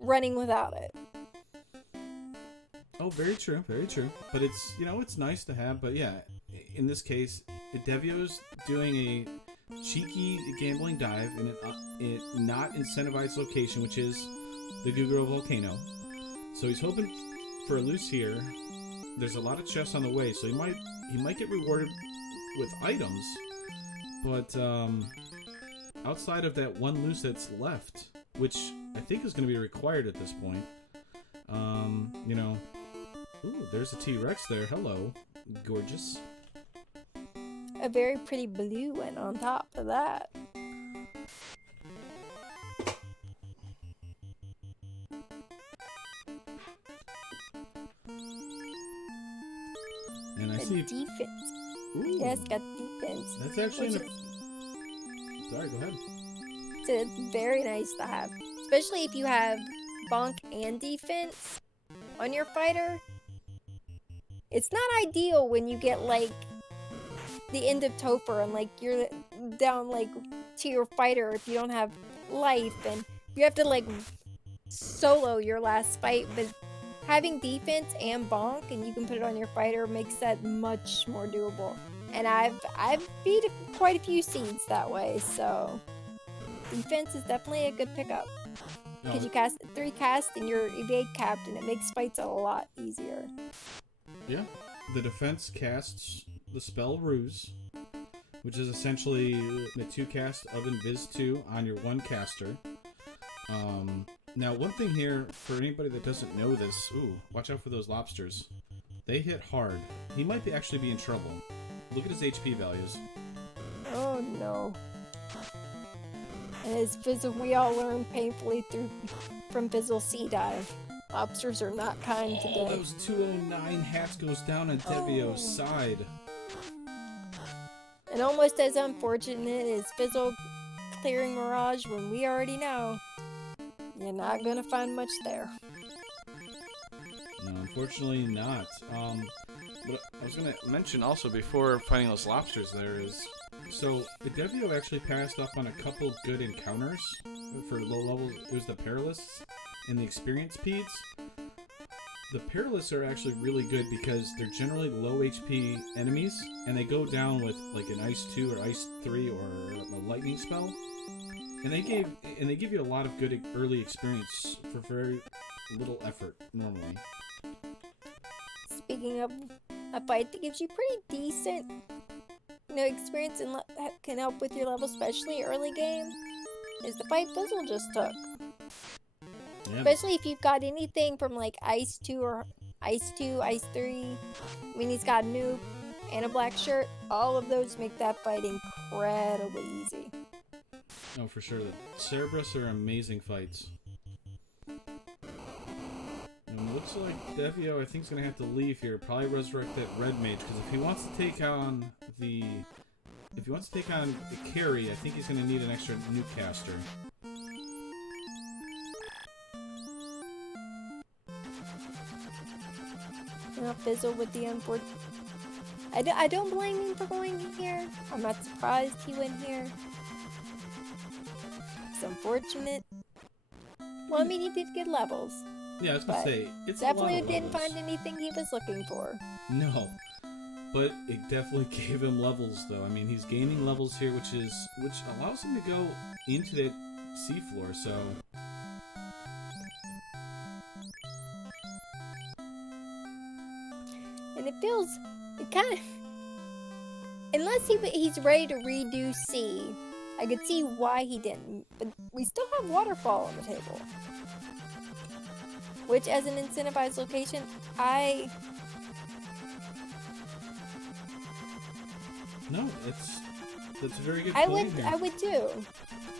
running without it. Oh, very true, very true. But it's, it's nice to have, but yeah, in this case, Devio's doing a cheeky gambling dive in a not incentivized location, which is the Guguro Volcano. So he's hoping for a loose here. There's a lot of chests on the way, so he might get rewarded with items. But outside of that one loose that's left, which I think is going to be required at this point, ooh, there's a T-Rex there. Hello, gorgeous. A very pretty blue one on top of that. And I see defense. Ooh, Yes, got defense. That's actually Sorry, go ahead. So it's very nice to have. Especially if you have bonk and defense on your fighter. It's not ideal when you get like the end of Topher and like you're down like to your fighter if you don't have life and you have to like solo your last fight, but having defense and bonk and you can put it on your fighter makes that much more doable. And I've beat quite a few seeds that way, so defense is definitely a good pickup. Because you cast 3 casts and you're evade capped and it makes fights a lot easier. Yeah. The defense casts the spell Ruse, which is essentially the 2 cast of Invis 2 on your 1 caster. Now, one thing here, for anybody that doesn't know this, watch out for those lobsters. They hit hard. He might actually be in trouble. Look at his HP values. Oh no. And as Fizzle, we all learned painfully from Fizzle Sea Dive. Lobsters are not kind today. That was 209 hats goes down on Devio's side. And almost as unfortunate as Fizzle clearing Mirage when we already know you're not gonna find much there. No, unfortunately not. But I was gonna mention also before finding those lobsters there is, so the Devio actually passed up on a couple good encounters for low levels. It was the Perilous and the Experience Peds. The Perilous are actually really good because they're generally low HP enemies and they go down with like an Ice 2 or Ice 3 or a Lightning spell. And they give you a lot of good early experience for very little effort normally. Speaking of a fight that gives you pretty decent, experience and can help with your level, especially early game, is the fight Fizzle just took. Yeah. Especially if you've got anything from like Ice 2 or Ice 2, Ice 3. I mean, he's got Nuke and a black shirt. All of those make that fight incredibly easy. Oh, for sure. The Cerberus are amazing fights. And it looks like Devio, I think, is going to have to leave here. Probably resurrect that Red Mage, because if he wants to take on the carry, I think he's going to need an extra Nuke caster. Fizzle with the unfortunate. I don't blame him for going here. I'm not surprised he went here. It's unfortunate. Well, I mean, he did get levels. Yeah, I was gonna say it's definitely didn't find anything he was looking for. No, but it definitely gave him levels, though. I mean, he's gaining levels here, which allows him to go into the seafloor. So. And it kind of, unless he's ready to redo C, I could see why he didn't, but we still have Waterfall on the table. Which, as an incentivized location, No, that's a very good point here. I would too.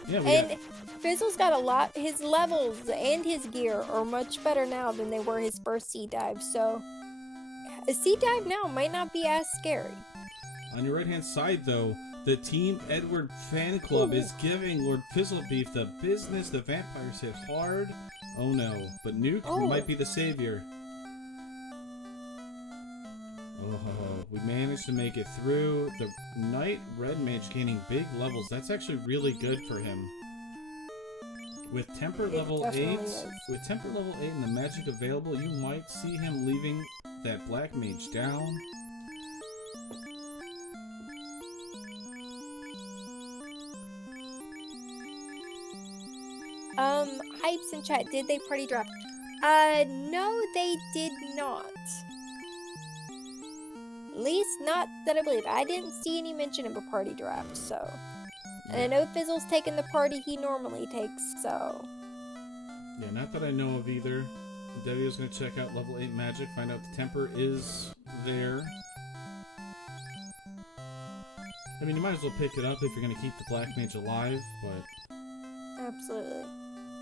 Yeah, and Fizzle's got a lot, his levels and his gear are much better now than they were his first sea dive, so a sea dive now might not be as scary. On your right-hand side, though, the Team Edward fan club is giving Lordfizzlebeef the business. The vampires hit hard. Oh no, but Nuke might be the savior. Oh, we managed to make it through. The Knight Red Mage gaining big levels. That's actually really good for him. With Temper level 8, and the magic available, you might see him leaving that Black Mage down. Hypes in chat, did they party drop? No, they did not. At least not that I believe. I didn't see any mention of a party draft, so. And I know Fizzle's taking the party he normally takes, so. Yeah, not that I know of either. Devio's gonna check out level 8 magic, find out the temper is there. I mean, you might as well pick it up if you're gonna keep the Black Mage alive, but. Absolutely.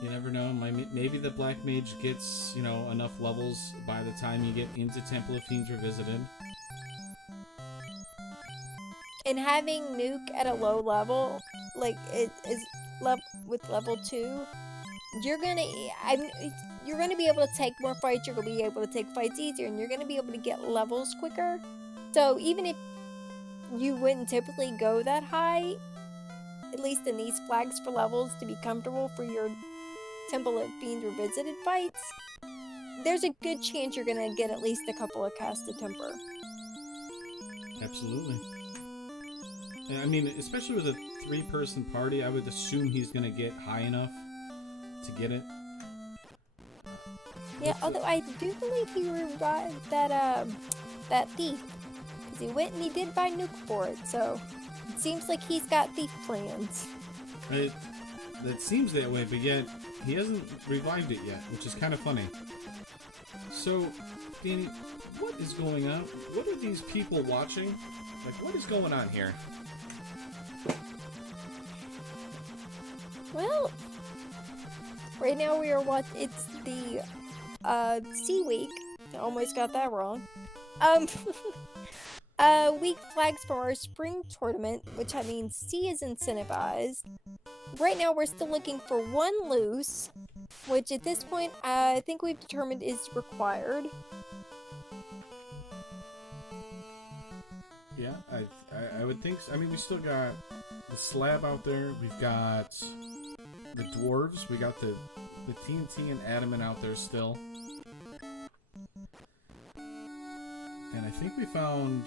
You never know. Maybe the Black Mage gets, enough levels by the time you get into Temple of Fiends Revisited. And having Nuke at a low level, like, it is with level 2, you're gonna you're gonna be able to take more fights. You're gonna be able to take fights easier, and you're gonna be able to get levels quicker. So even if you wouldn't typically go that high, at least in these flags for levels to be comfortable for your Temple of Fiends Revisited fights, there's a good chance you're gonna get at least a couple of casts of Temper. Absolutely. I mean, especially with a 3-person party, I would assume he's gonna get high enough to get it. Yeah, although I do believe he revived that thief, because he went and he did buy nuke for it, so it seems like he's got thief plans. That seems that way, but yet he hasn't revived it yet, which is kind of funny. So, Danny, what is going on? What are these people watching? Like, what is going on here? Well, right now we are it's the Sea Week. I almost got that wrong. Week flags for our spring tournament, which I mean C is incentivized. Right now we're still looking for 1 loose, which at this point I think we've determined is required. Yeah, I would think so. I mean, we still got the slab out there. We've got the dwarves. We got the TNT and adamant out there still. And I think we found...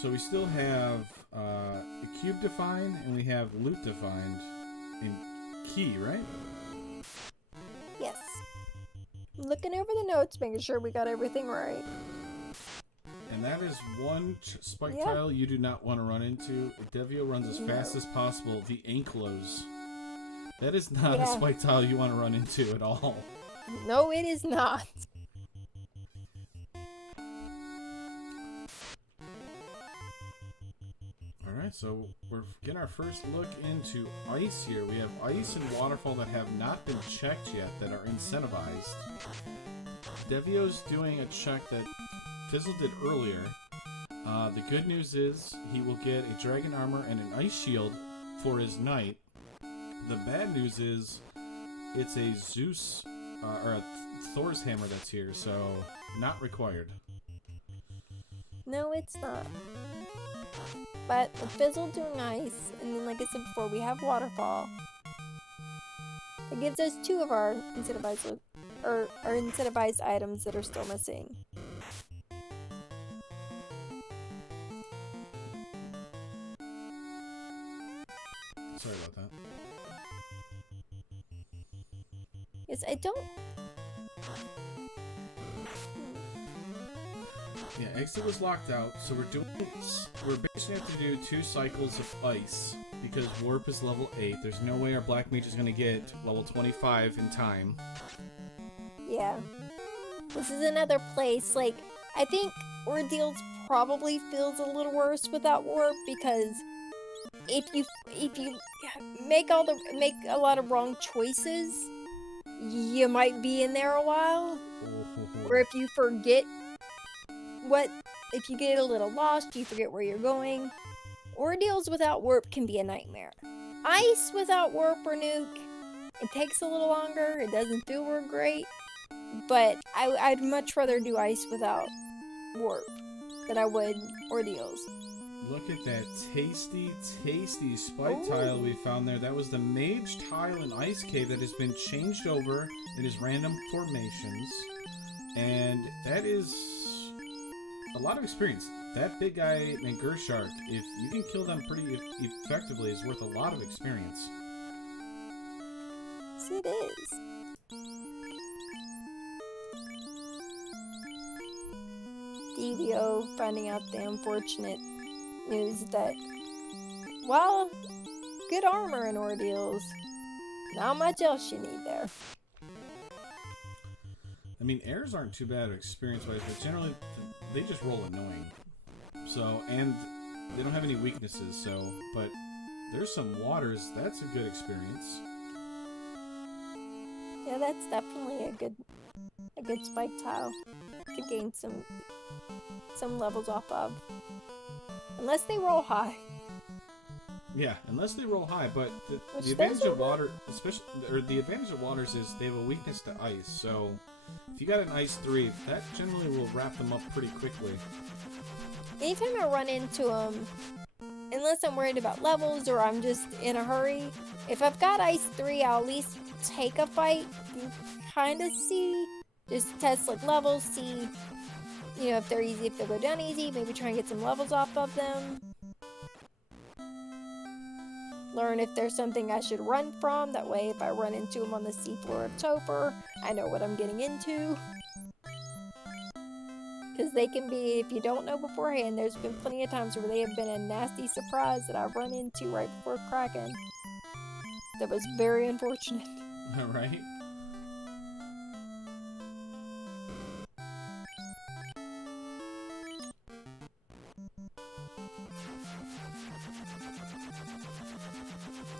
So we still have the cube defined, and we have loot defined in key, right? Yes. Looking over the notes, making sure we got everything right. And that is one spike tile you do not want to run into. Devio runs as fast as possible. The anklos. That is not a spike tile you want to run into at all. No, it is not. Alright, so we're getting our first look into ice here. We have ice and waterfall that have not been checked yet that are incentivized. Devio's doing a check that Fizzle did earlier. The good news is he will get a dragon armor and an ice shield for his knight. The bad news is it's a Zeus or a Thor's hammer that's here, so not required. No, it's not. But with Fizzle doing ice, and then like I said before, we have waterfall. It gives us 2 of our incentivized items that are still missing. Sorry about that. Yes, I don't... Yeah, exit was locked out, so we're basically have to do 2 cycles of ice because warp is level 8. There's no way our black mage is gonna get level 25 in time. Yeah. This is another place, like, I think Ordeals probably feels a little worse without warp because if you make a lot of wrong choices, you might be in there a while. Or if you forget if you get a little lost, you forget where you're going. Ordeals without warp can be a nightmare. Ice without warp or nuke, it takes a little longer, it doesn't feel real great, but I'd much rather do ice without warp than I would Ordeals. Look at that tasty, tasty spike tile we found there. That was the mage tile in Ice Cave that has been changed over in his random formations. And that is a lot of experience. That big guy named Gershark, if you can kill them pretty effectively, is worth a lot of experience. Yes, it is. Devio finding out the unfortunate news that, well, good armor in Ordeals. Not much else you need there. I mean, airs aren't too bad experience-wise, but generally they just roll annoying. So, and they don't have any weaknesses, so, but there's some waters, that's a good experience. Yeah, that's definitely a good spike tile to gain some levels off of. Unless they roll high. Yeah, unless they roll high, but Which the advantage those of water, especially, or the advantage of waters is they have a weakness to ice. So if you got an ice 3, that generally will wrap them up pretty quickly. Anytime I run into them, unless I'm worried about levels or I'm just in a hurry, if I've got ice 3, I'll at least take a fight and kind of see, just test like levels, see, you know, if they're easy, if they'll go down easy, maybe try and get some levels off of them. Learn if there's something I should run from, that way if I run into them on the seafloor of Topher, I know what I'm getting into. Because they can be, if you don't know beforehand, there's been plenty of times where they have been a nasty surprise that I've run into right before Kraken. That was very unfortunate. Right?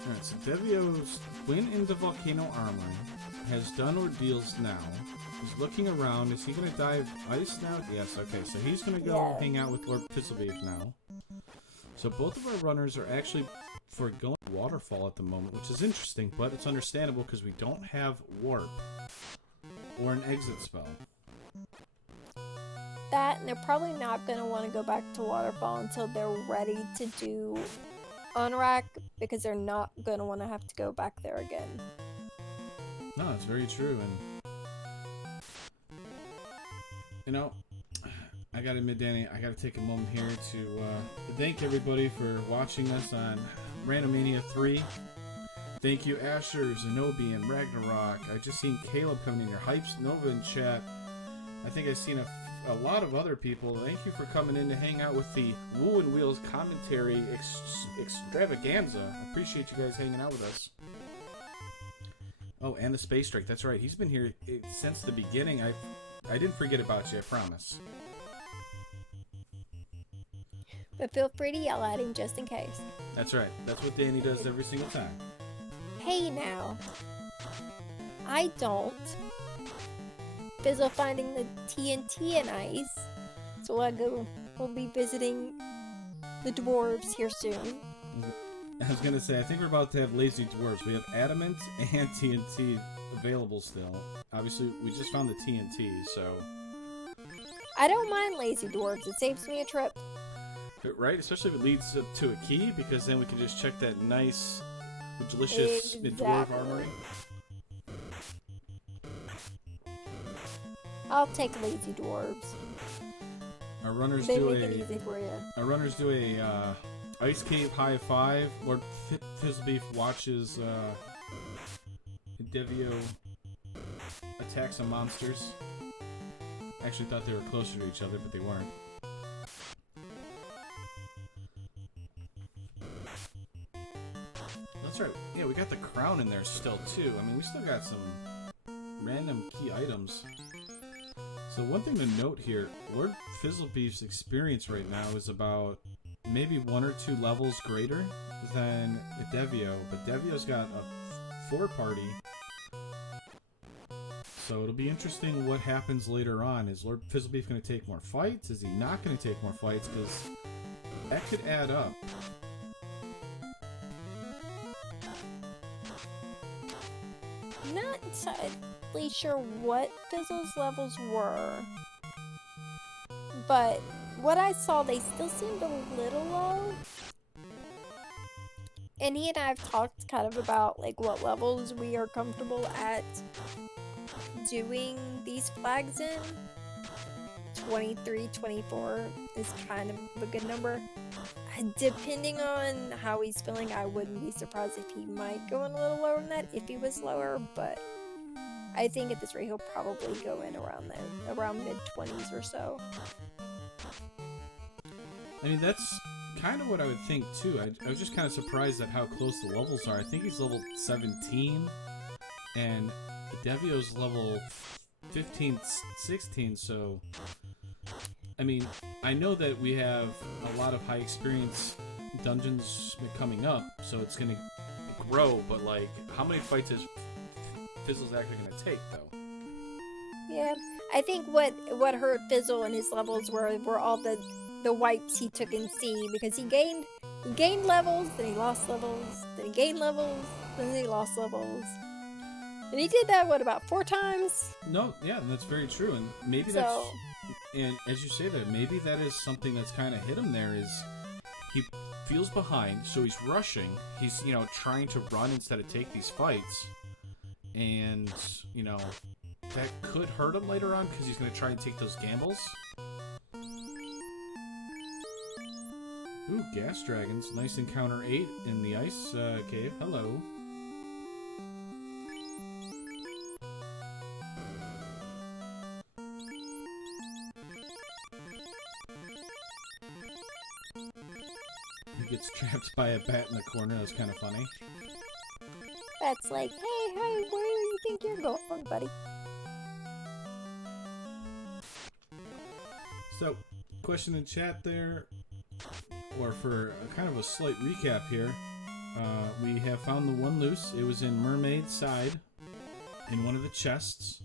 Alright, so Devio's went into Volcano Armory, has done ordeals now, is looking around. Is he going to dive ice now? Yes, okay, so he's going to go hang out with Lordfizzlebeef now. So both of our runners are actually foregoing Waterfall at the moment, which is interesting, but it's understandable because we don't have Warp or an exit spell. That, and they're probably not going to want to go back to Waterfall until they're ready to do Unrack, because they're not going to want to have to go back there again. No, it's very true, and you know, I gotta admit, Danny, I gotta take a moment here to thank everybody for watching us on Randomania 3. Thank you, Asher, Zenobi, and Ragnarok. I just seen Caleb coming in here, Hypes Nova in chat. I think I've seen a lot of other people. Thank you for coming in to hang out with the Woo and Wheels commentary extravaganza. I appreciate you guys hanging out with us. Oh, and the Space Strike. That's right. He's been here since the beginning. I didn't forget about you, I promise. But feel free to yell at him just in case. That's right. That's what Danny does every single time. Hey now. I don't. Fizzle finding the TNT and ice. So we'll be visiting the dwarves here soon. I was gonna say, I think we're about to have lazy dwarves. We have adamant and TNT available still. Obviously, we just found the TNT, so... I don't mind lazy dwarves. It saves me a trip. Right? Especially if it leads to a key, because then we can just check that nice, delicious dwarf armory. I'll take lazy dwarves. Our runners They do make it easy for you. Our runners do a ice cave high five. Lordfizzlebeef watches Devio attack some monsters. Actually thought they were closer to each other, but they weren't. That's right. Yeah, we got the crown in there still too. I mean, we still got some random key items. So one thing to note here, Lordfizzlebeef's experience right now is about maybe 1 or 2 levels greater than Devio, but Devio's got a 4-party. So it'll be interesting what happens later on. Is Lordfizzlebeef going to take more fights? Is he not going to take more fights? Because that could add up. I'm not entirely sure what Fizzle's levels were, but what I saw, they still seemed a little low. And he and I have talked kind of about like what levels we are comfortable at doing these flags in. 23, 24 is kind of a good number. Depending on how he's feeling, I wouldn't be surprised if he might go in a little lower than that if he was lower, but I think at this rate he'll probably go in around there, around mid-20s or so. I mean, that's kind of what I would think too. I was just kind of surprised at how close the levels are. I think he's level 17, and Devio's level 15, 16, so... I mean, I know that we have a lot of high experience dungeons coming up, so it's gonna grow, but like, how many fights is Fizzle's actually gonna take, though? Yeah, I think what hurt Fizzle and his levels were all the wipes he took in C, because he gained He gained levels, then he lost levels, then he gained levels, then he lost levels. And he did that, what, about 4 times? No, yeah, that's very true. And maybe that's... And as you say that, maybe that is something that's kind of hit him there is he feels behind, so he's rushing. He's, trying to run instead of take these fights. And, that could hurt him later on because he's going to try and take those gambles. Ooh, gas dragons. Nice encounter 8 in the ice cave. Hello. He gets trapped by a bat in the corner. That's kind of funny. Bat's like, hey, where do you think you're going, buddy? So, question in chat there, or for a kind of a slight recap here, we have found the one loose. It was in Mermaid's side, in one of the chests.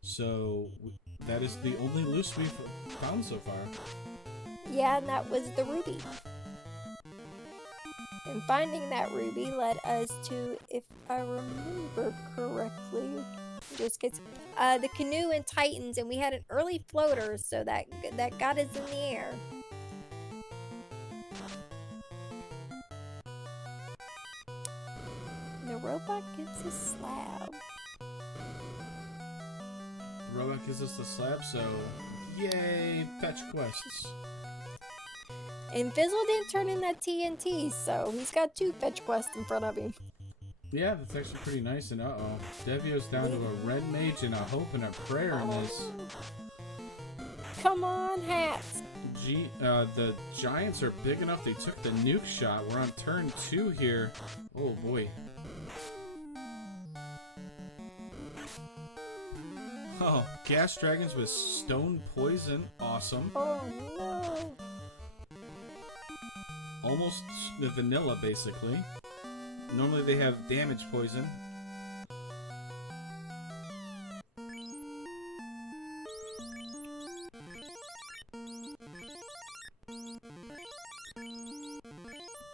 So, that is the only loose we've found so far. Yeah, and that was the ruby. And finding that ruby led us to, if I remember correctly, just gets the canoe and Titans, and we had an early floater, so that got us in the air. The robot gives us slab. The robot gives us the slab, so yay, fetch quests. And Fizzle didn't turn in that TNT, so he's got 2 fetch quests in front of him. Yeah, that's actually pretty nice. And uh-oh, Devio's down to a red mage and a hope and a prayer in this. Come on, hats. The giants are big enough. They took the nuke shot. We're on turn 2 here. Oh boy. Oh, gas dragons with stone poison. Awesome. Oh no. Almost the vanilla, basically. Normally they have damage poison.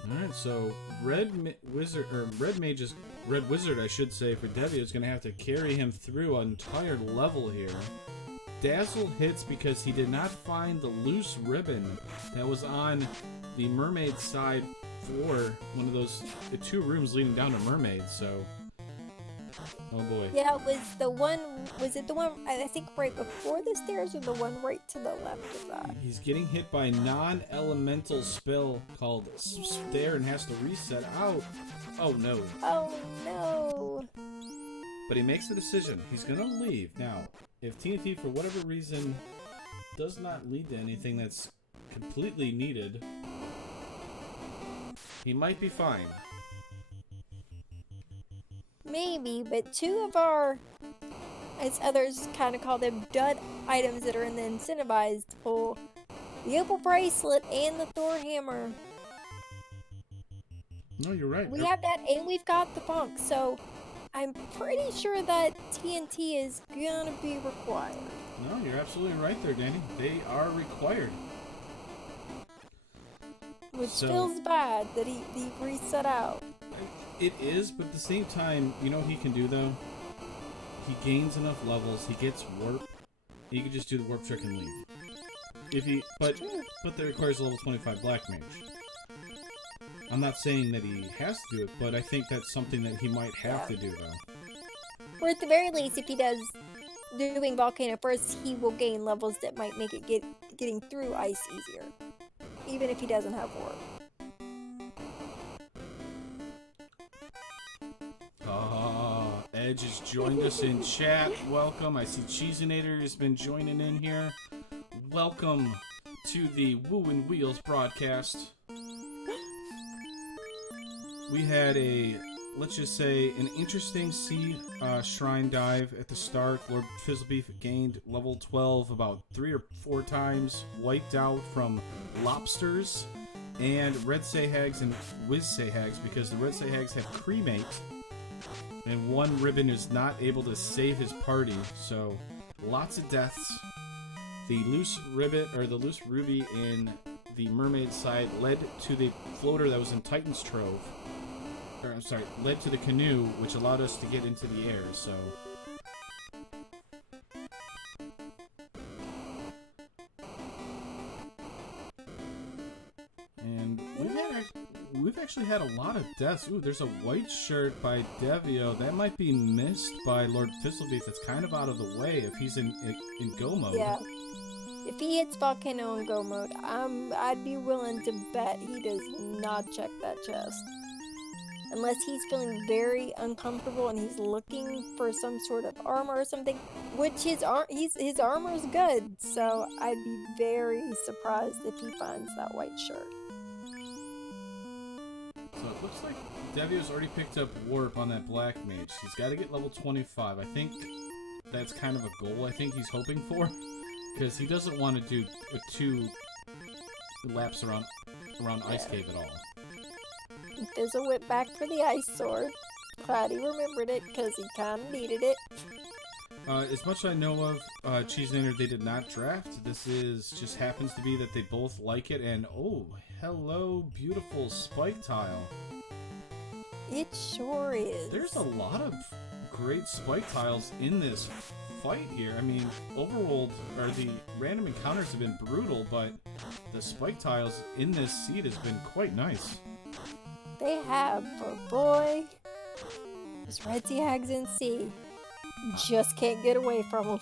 Alright, so Red Wizard, I should say, for Devio is going to have to carry him through an entire level here. Dazzle hits because he did not find the loose ribbon that was on the mermaid side floor, one of those 2 rooms leading down to Mermaid, so oh boy. Yeah, it was it the one I think right before the stairs, or the one right to the left of that? He's getting hit by a non-elemental spell called Stare and has to reset out. Oh no. Oh no. But he makes the decision. He's gonna leave. Now, if TNT for whatever reason does not lead to anything that's completely needed, he might be fine. Maybe, but 2 of our, as others kind of call them, dud items that are in the incentivized pool, the opal bracelet and the Thor hammer. No, you're right. We have that, and we've got the punk, so I'm pretty sure that TNT is gonna be required. No, you're absolutely right there, Danny. They are required. Which feels bad that he reset out. It is, but at the same time, you know what he can do, though? He gains enough levels, he gets warp, he can just do the warp trick and leave. But that requires a level 25 black mage. I'm not saying that he has to do it, but I think that's something that he might have to do, though. Or at the very least, if he does doing Volcano first, he will gain levels that might make it getting through ice easier. Even if he doesn't have warp. Edge has joined us in chat. Welcome. I see Cheesinator has been joining in here. Welcome to the Woo and Wheels broadcast. We had let's just say, an interesting sea shrine dive at the start. Lordfizzlebeef gained level 12 about 3 or 4 times, wiped out from lobsters and red sahags and whiz sahags because the red sahags have cremate, and one ribbon is not able to save his party, so lots of deaths. The loose ribbon, or the loose ruby in the mermaid side led to the floater that was in Titan's Trove. Or, I'm sorry, led to the canoe, which allowed us to get into the air, so... And we've actually had a lot of deaths. Ooh, there's a white shirt by Devio. That might be missed by Lordfizzlebeef. That's kind of out of the way if he's in go mode. Yeah. If he hits Volcano in go mode, I'd be willing to bet he does not check that chest. Unless he's feeling very uncomfortable and he's looking for some sort of armor or something, which his armor's good, so I'd be very surprised if he finds that white shirt. So it looks like Devio's already picked up Warp on that Black Mage. He's got to get level 25. I think that's kind of a goal I think he's hoping for, because he doesn't want to do 2 laps around Ice Cave at all. Fizzle went back for the ice sword. Glad he remembered it, because he kind of needed it. As much as I know of, Cheese Nader, they did not draft. This just happens to be that they both like it, and oh, hello, beautiful spike tile. It sure is. There's a lot of great spike tiles in this fight here. I mean, the random encounters have been brutal, but the spike tiles in this seed has been quite nice. They have, but boy, those red sea hags in C just can't get away from them.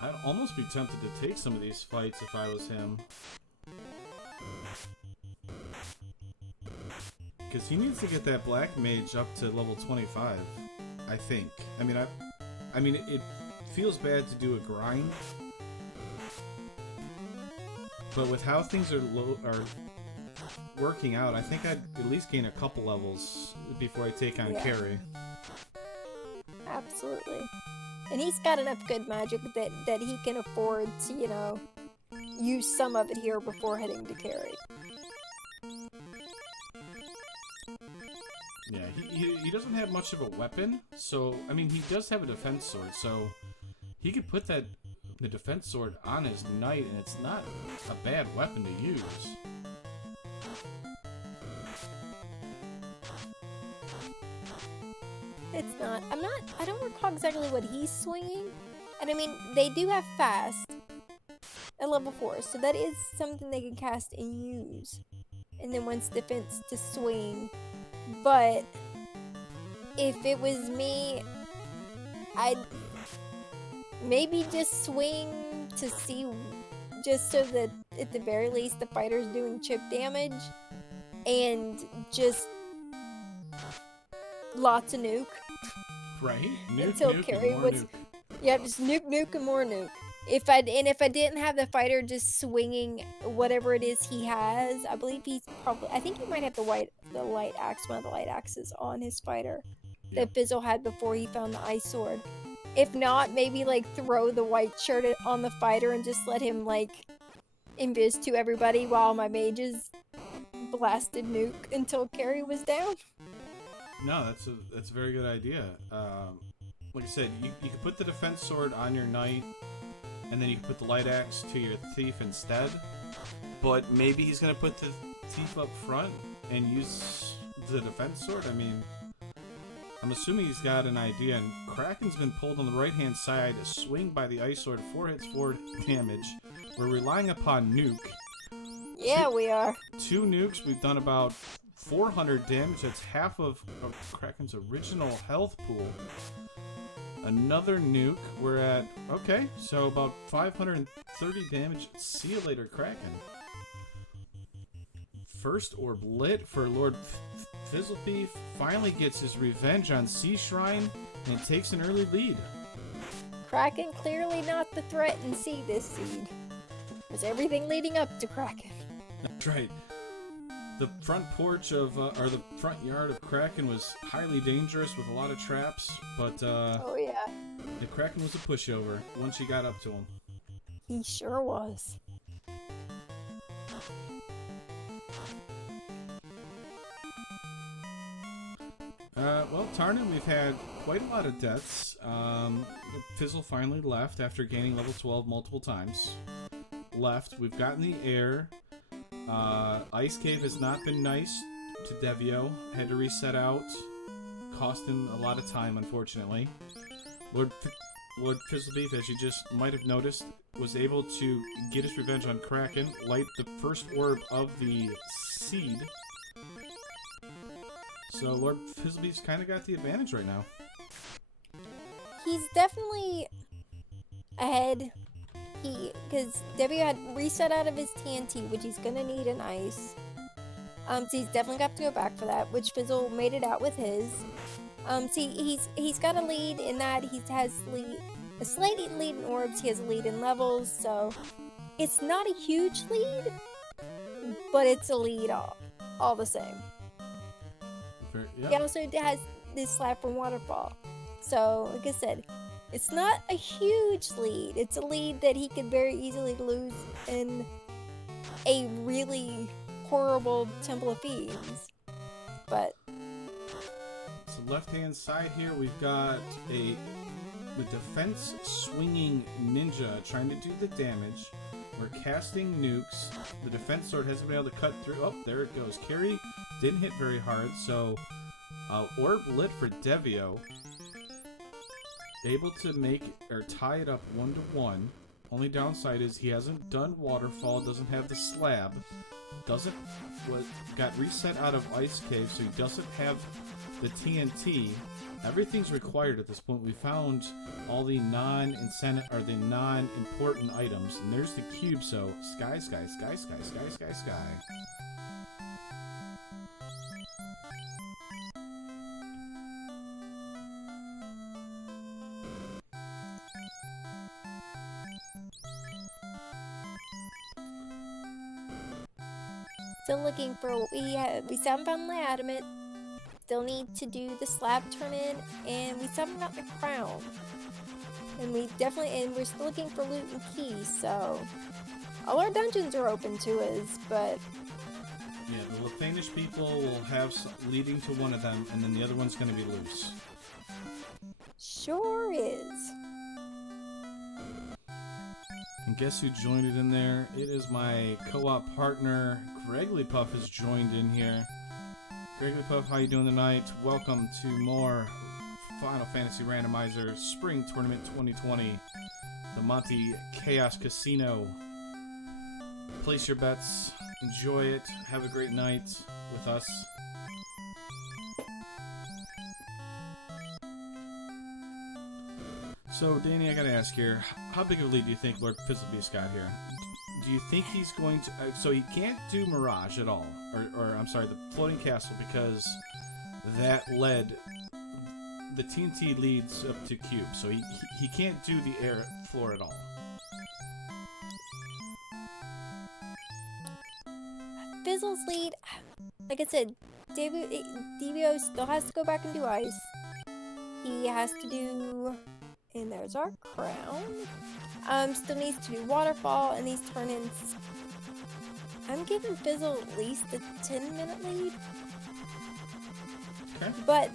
I'd almost be tempted to take some of these fights if I was him. Because he needs to get that Black Mage up to level 25, I think. I mean, it feels bad to do a grind, but with how things are working out, I think I'd at least gain a couple levels before I take on Carrie. Absolutely. And he's got enough good magic that he can afford to, you know, use some of it here before heading to Carrie. Yeah, he doesn't have much of a weapon, so, I mean, he does have a defense sword, so he could put the defense sword on his knight, and it's not a bad weapon to use. It's not. I don't recall exactly what he's swinging. And I mean, they do have fast at level 4, so that is something they can cast and use. And then once defense to swing. But if it was me, I'd maybe just swing to see, just so that at the very least the fighter's doing chip damage, and just lots of nuke. Right? Nuke, until nuke, Carrie and more was, nuke. yeah, just nuke and more nuke. If I didn't have the fighter just swinging whatever it is he has, I believe I think he might have the light axe, one of the light axes on his fighter that Fizzle had before he found the ice sword. If not, maybe like throw the white shirt on the fighter and just let him like invis to everybody while my mages blasted nuke until Carrie was down. No, that's a very good idea. Like I said, you could put the defense sword on your knight, and then you can put the light axe to your thief instead. But maybe he's gonna put the thief up front and use the defense sword. I mean, I'm assuming he's got an idea. And Kraken's been pulled on the right hand side, swing by the ice sword, 4 hits, 4 damage. We're relying upon nuke. Yeah, we are. 2 nukes. We've done about 400 damage. That's half of Kraken's original health pool. Another nuke. We're at, okay, so about 530 damage. See you later, Kraken. First orb lit for Lordfizzlebeef. Finally gets his revenge on Sea Shrine and takes an early lead. Kraken clearly not the threat in Sea this seed. Was everything leading up to Kraken. That's right. The front porch of, or the front yard of Kraken was highly dangerous with a lot of traps, but, oh yeah. The Kraken was a pushover once you got up to him. He sure was. Well, Tarnan, we've had quite a lot of deaths. Fizzle finally left after gaining level 12 multiple times. We've gotten the air. Ice Cave has not been nice to Devio. Had to reset out. Cost him a lot of time, unfortunately. Lordfizzlebeef, as you just might have noticed, was able to get his revenge on Kraken, light the first orb of the seed. So Lordfizzlebeef's kind of got the advantage right now. He's definitely ahead. Because Devio had reset out of his TNT, which he's gonna need in ice. So he's definitely got to go back for that, which Fizzle made it out with his. See, he's got a lead in that he has a slight lead in orbs, he has a lead in levels, so it's not a huge lead, but it's a lead all the same. Yep. He also has this slap from Waterfall. So, like I said, it's not a huge lead. It's a lead that he could very easily lose in a really horrible Temple of Fiends. But so left-hand side here, we've got the defense swinging ninja trying to do the damage. We're casting nukes. The defense sword hasn't been able to cut through. Oh, there it goes. Carry didn't hit very hard, so orb lit for Devio. Able to make or tie it up 1-to-1. Only downside is he hasn't done Waterfall, doesn't have the slab, got reset out of Ice Cave, so he doesn't have the TNT. Everything's required at this point. We found all the non-important items, and there's the cube. So sky. still looking for what we have. We still haven't found the adamant. Still need to do the slab turn-in, and we still haven't got the crown. And we're still looking for loot and keys, so all our dungeons are open to us, but yeah, the Lefanish people will have leading to one of them, and then the other one's going to be loose. Sure is. And guess who joined it in there? It is my co-op partner, Gregglypuff, has joined in here. Gregglypuff, how you doing tonight? Welcome to more Final Fantasy Randomizer Spring Tournament 2020, the Monty Chaos Casino. Place your bets, enjoy it, have a great night with us. So, Danny, I gotta ask here, how big of a lead do you think Lordfizzlebeef's got here? Do you think he's going to... so he can't do Mirage at all, or I'm sorry, the Floating Castle, because that led... the TNT leads up to Cube, so he can't do the air floor at all. Fizzle's lead, like I said, Devio still has to go back and do ice. He has to do... and there's our crown. Still needs to do waterfall and these turn-ins. I'm giving Fizzle at least a 10-minute lead. Okay. But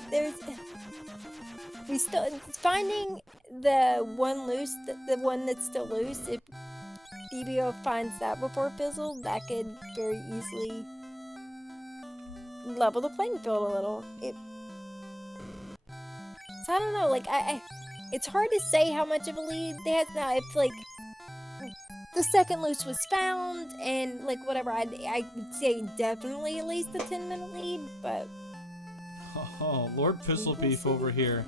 finding the one loose, the one that's still loose. If Devio finds that before Fizzle, that could very easily level the playing field a little. So I don't know, like it's hard to say how much of a lead they had now. If like the second loose was found and like whatever, I would say definitely at least a 10-minute lead, but oh, Lordfizzlebeef over here.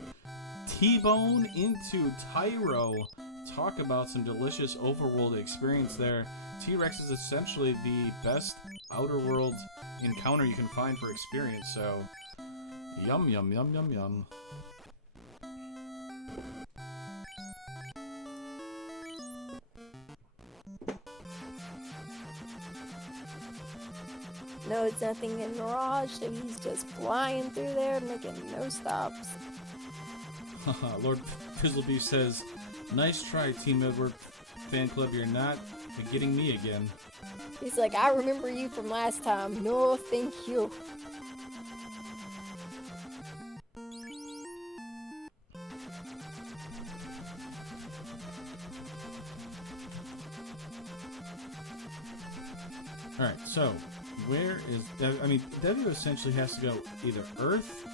T-bone into Tyro. Talk about some delicious overworld experience there. T-Rex is essentially the best outer world encounter you can find for experience, so yum yum yum yum yum. no, it's nothing in Mirage, so he's just flying through there, making no stops. Lordfizzlebeef says, nice try, Team Edward fan club, you're not getting me again. He's like, I remember you from last time. No, thank you. Alright, so, where is... I mean, Devio essentially has to go either Earth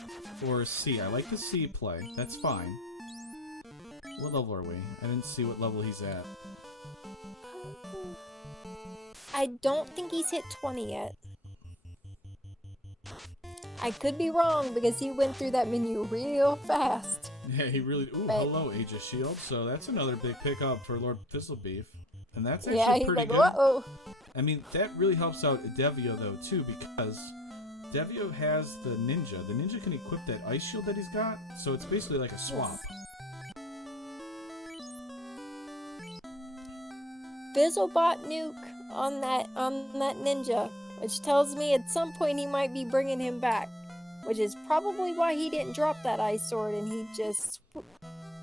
or Sea. I like the Sea play. That's fine. What level are we? I didn't see what level he's at. I don't think he's hit 20 yet. I could be wrong because he went through that menu real fast. Yeah, he really... Ooh, but, hello, Aegis Shield. So that's another big pickup for Lordfizzlebeef. And that's yeah, actually he's pretty like, good. whoa. I mean, that really helps out Devio, though, too, because Devio has the ninja. The ninja can equip that ice shield that he's got, so it's basically like a swap. Fizzlebot nuke on that ninja, which tells me at some point he might be bringing him back, which is probably why he didn't drop that ice sword and he just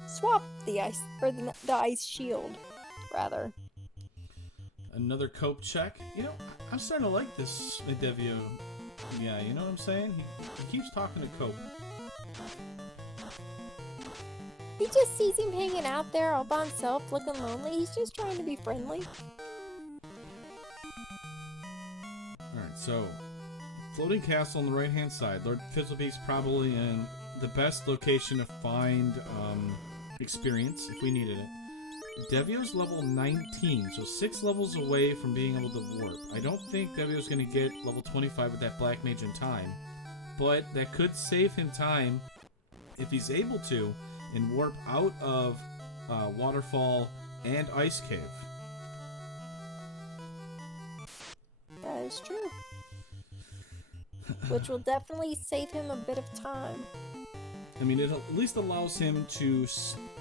swapped the ice or the ice shield, rather. Another cope check. You know, I'm starting to like this Devio. Yeah, you know what I'm saying? He keeps talking to Cope. He just sees him hanging out there all by himself, looking lonely. He's just trying to be friendly. Alright, so floating castle on the right hand side. Lordfizzlebeef's probably in the best location to find experience if we needed it. Devio's level 19, so 6 levels away from being able to warp. I don't think Devio's going to get level 25 with that Black Mage in time, but that could save him time if he's able to and warp out of Waterfall and Ice Cave. That is true. Which will definitely save him a bit of time. I mean, it at least allows him to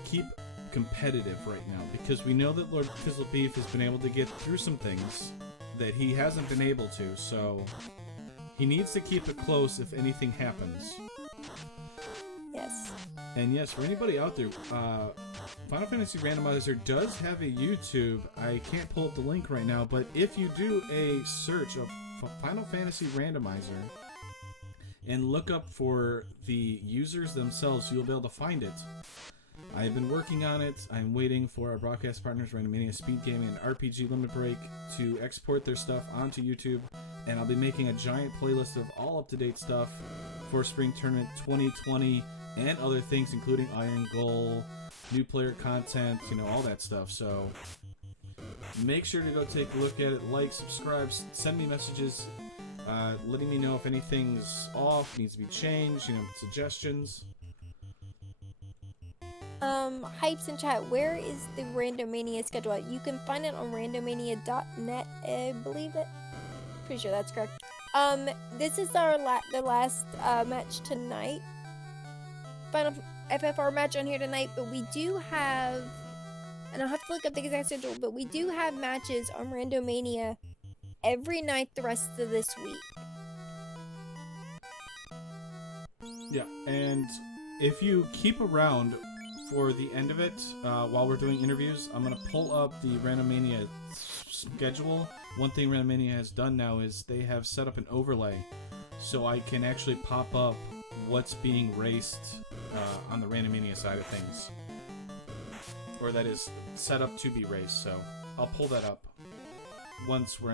keep competitive right now, because we know that Lordfizzlebeef has been able to get through some things that he hasn't been able to, so he needs to keep it close if anything happens. Yes. And yes, for anybody out there, Final Fantasy Randomizer does have a YouTube. I can't pull up the link right now, but if you do a search of Final Fantasy Randomizer and look up for the users themselves, you'll be able to find it. I've been working on it. I'm waiting for our broadcast partners, Randomania, Speed Gaming, and RPG Limit Break, to export their stuff onto YouTube, and I'll be making a giant playlist of all up-to-date stuff for Spring Tournament 2020 and other things, including Iron Goal, new player content, you know, all that stuff. So make sure to go take a look at it, like, subscribe, send me messages, letting me know if anything's off, needs to be changed, you know, suggestions. Hypes in chat, where is the Randomania schedule at? You can find it on randomania.net, I believe it. Pretty sure that's correct. This is our the last match tonight. Final FFR match on here tonight, but we do have, and I'll have to look up the exact schedule, but we do have matches on Randomania every night the rest of this week. Yeah, and if you keep around for the end of it, while we're doing interviews, I'm going to pull up the Randomania schedule. One thing Randomania has done now is they have set up an overlay, so I can actually pop up what's being raced on the Randomania side of things. Or that is set up to be raced, so I'll pull that up once we're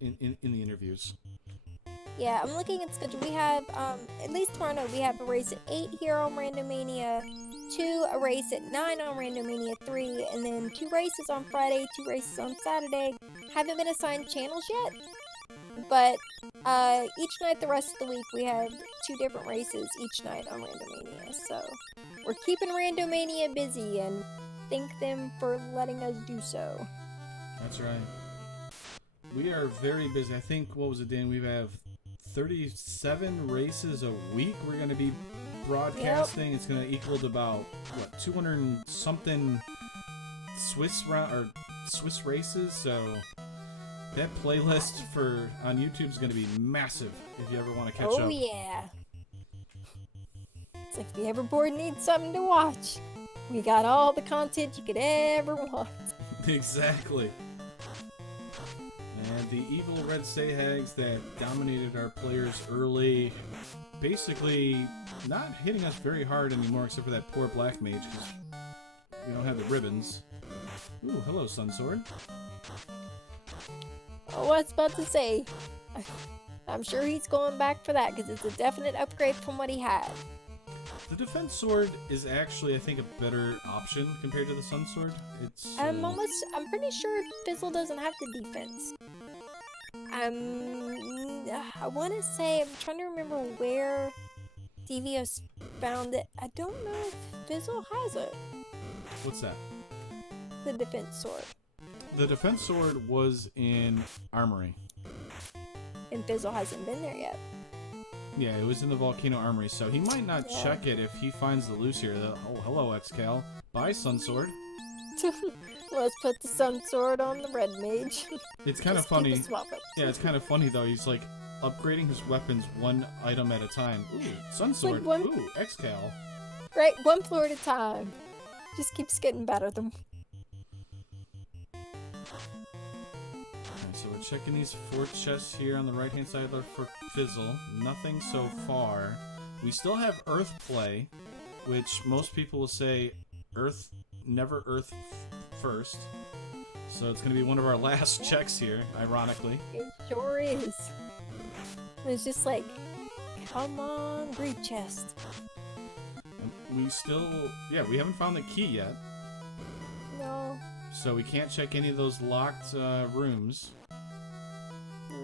in the interviews. Yeah, I'm looking at the schedule. We have, at least tomorrow night, we have a race at 8 here on Randomania 2, a race at 9 on Randomania 3, and then 2 races on Friday, 2 races on Saturday. Haven't been assigned channels yet, but each night the rest of the week we have 2 different races each night on Randomania. So we're keeping Randomania busy, and thank them for letting us do so. That's right. We are very busy. I think, what was it, Dan? We have 37 races a week we're going to be broadcasting. Yep. It's going to equal to about, what, 200 and something Swiss races, so that playlist on YouTube is going to be massive if you ever want to catch up. Oh yeah. It's like if you ever bored and need something to watch, we got all the content you could ever want. Exactly. And the evil red Sayhags that dominated our players early, basically not hitting us very hard anymore, except for that poor Black Mage, because we don't have the ribbons. Ooh, hello, Sunsword. Oh, I was about to say. I'm sure he's going back for that because it's a definite upgrade from what he had. The defense sword is actually, I think, a better option compared to the sun sword. It's. I'm pretty sure Fizzle doesn't have the defense. I want to say, I'm trying to remember where Devios found it. I don't know if Fizzle has it. What's that? The defense sword. The defense sword was in Armory. And Fizzle hasn't been there yet. Yeah, it was in the Volcano Armory, so he might not check it if he finds the loose here. Oh, hello, XCal. Bye, Sun Sword. Let's put the Sun Sword on the Red Mage. It's kind of funny. Yeah, it's kind of funny, though. He's, like, upgrading his weapons one item at a time. Ooh, Sun Sword. Like Ooh, XCal. Right, one floor at a time. Just keeps getting better. So we're checking these 4 chests here on the right-hand side for Fizzle. Nothing so far. We still have Earth Play, which most people will say never Earth first. So it's going to be one of our last checks here, ironically. It sure is. It's just like, come on, greed chest. We haven't found the key yet. No. So we can't check any of those locked rooms.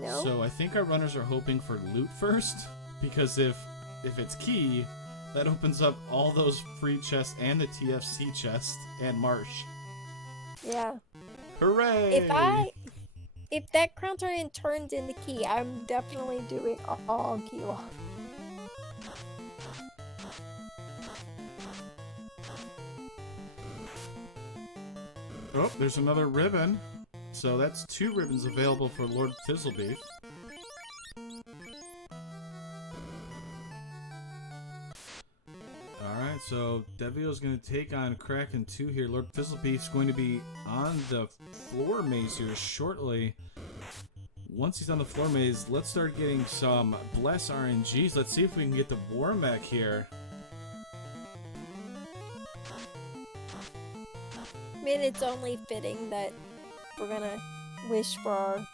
No. So I think our runners are hoping for loot first, because if it's key, that opens up all those free chests and the TFC chest and Marsh. Yeah. Hooray! If that crown turns into key, I'm definitely doing all key lock. Oh, there's another ribbon. So that's 2 ribbons available for Lordfizzlebeef. Alright, so Devio's going to take on Kraken 2 here. Lordfizzlebeef's going to be on the floor maze here shortly. Once he's on the floor maze, let's start getting some Bless RNGs. Let's see if we can get the War Mech here. I mean, it's only fitting that we're gonna wish for our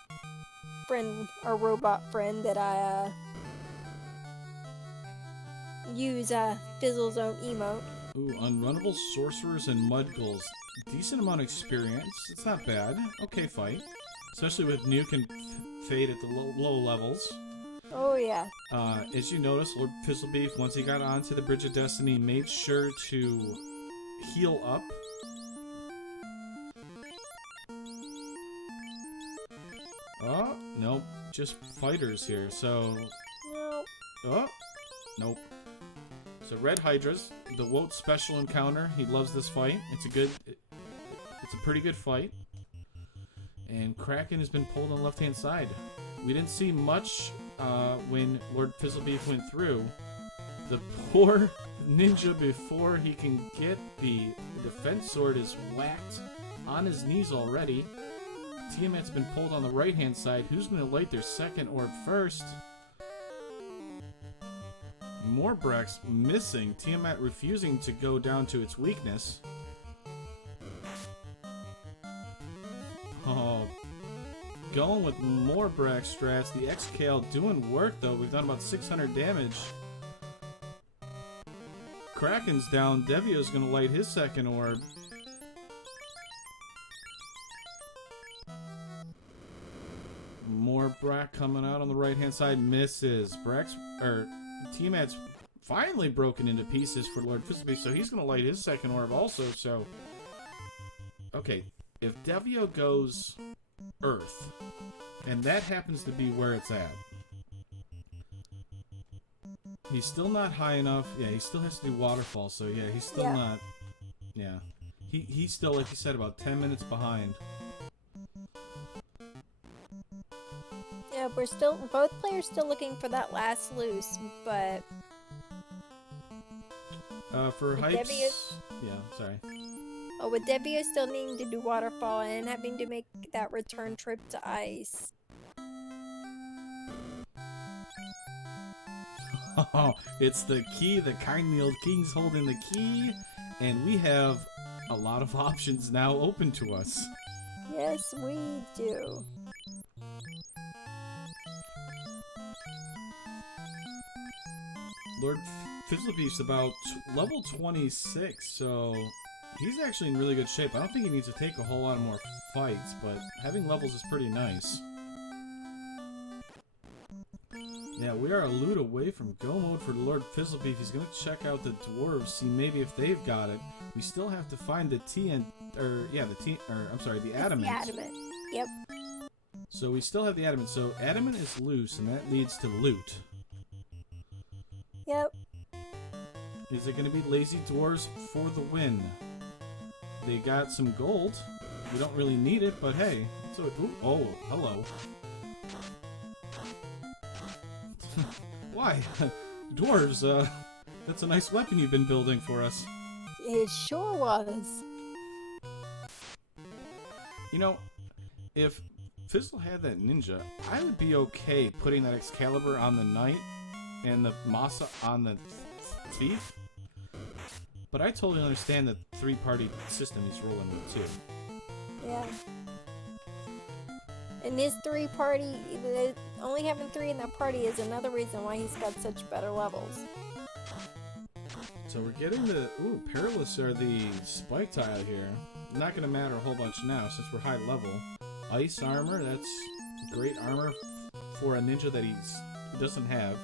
friend, our robot friend, that I use Fizzle's own emote. Ooh, Unrunnable Sorcerers and Mudgulls. Decent amount of experience. It's not bad. Okay fight. Especially with Nuke and Fade at the low levels. Oh yeah. As you notice, Lordfizzlebeef, once he got onto the Bridge of Destiny, made sure to heal up. Oh, nope. Just fighters here, so... Nope. Oh, nope. So Red Hydra's, the Woat special encounter. He loves this fight. It's a pretty good fight. And Kraken has been pulled on the left-hand side. We didn't see much when Lordfizzlebeef went through. The poor ninja, before he can get the defense sword, is whacked on his knees already. Tiamat's been pulled on the right-hand side. Who's going to light their second orb first? Morbrex missing. Tiamat refusing to go down to its weakness. Oh, going with Morbrex strats. The XKL doing work, though. We've done about 600 damage. Kraken's down. Devio's going to light his second orb. More Brack coming out on the right-hand side. Misses. Tiamat's finally broken into pieces for Lordfizzlebeef, so he's going to light his second orb also, so... Okay, if Devio goes Earth, and that happens to be where it's at, he's still not high enough. Yeah, he still has to do Waterfall, so yeah, he's still not... Yeah. He's still, like you said, about 10 minutes behind. Yeah, both players still looking for that last loose, but... For Hypes... Yeah, sorry. Oh, with Devio still needing to do Waterfall and having to make that return trip to Ice. Oh, it's the key. The kindly old king's holding the key, and we have a lot of options now open to us. Yes, we do. Lordfizzlebeef's about level 26, so he's actually in really good shape. I don't think he needs to take a whole lot more fights, but having levels is pretty nice. Yeah, we are a loot away from go mode for Lordfizzlebeef. He's gonna check out the dwarves, see maybe if they've got it. We still have to find the the adamant. The adamant. Yep. So we still have the adamant. So adamant is loose, and that leads to loot. Yep. Is it gonna be lazy dwarves for the win? They got some gold. We don't really need it, but hey. So oh, hello. Why? Dwarves, that's a nice weapon you've been building for us. It sure was. You know, if Fizzle had that ninja, I would be okay putting that Excalibur on the knight and the Masa on the thief. But I totally understand the three-party system he's rolling with, too. Yeah. And his three-party, only having three in that party is another reason why he's got such better levels. So we're getting the... Ooh, Perilous are the spike tile here. Not going to matter a whole bunch now since we're high level. Ice armor, that's great armor for a ninja that he doesn't have.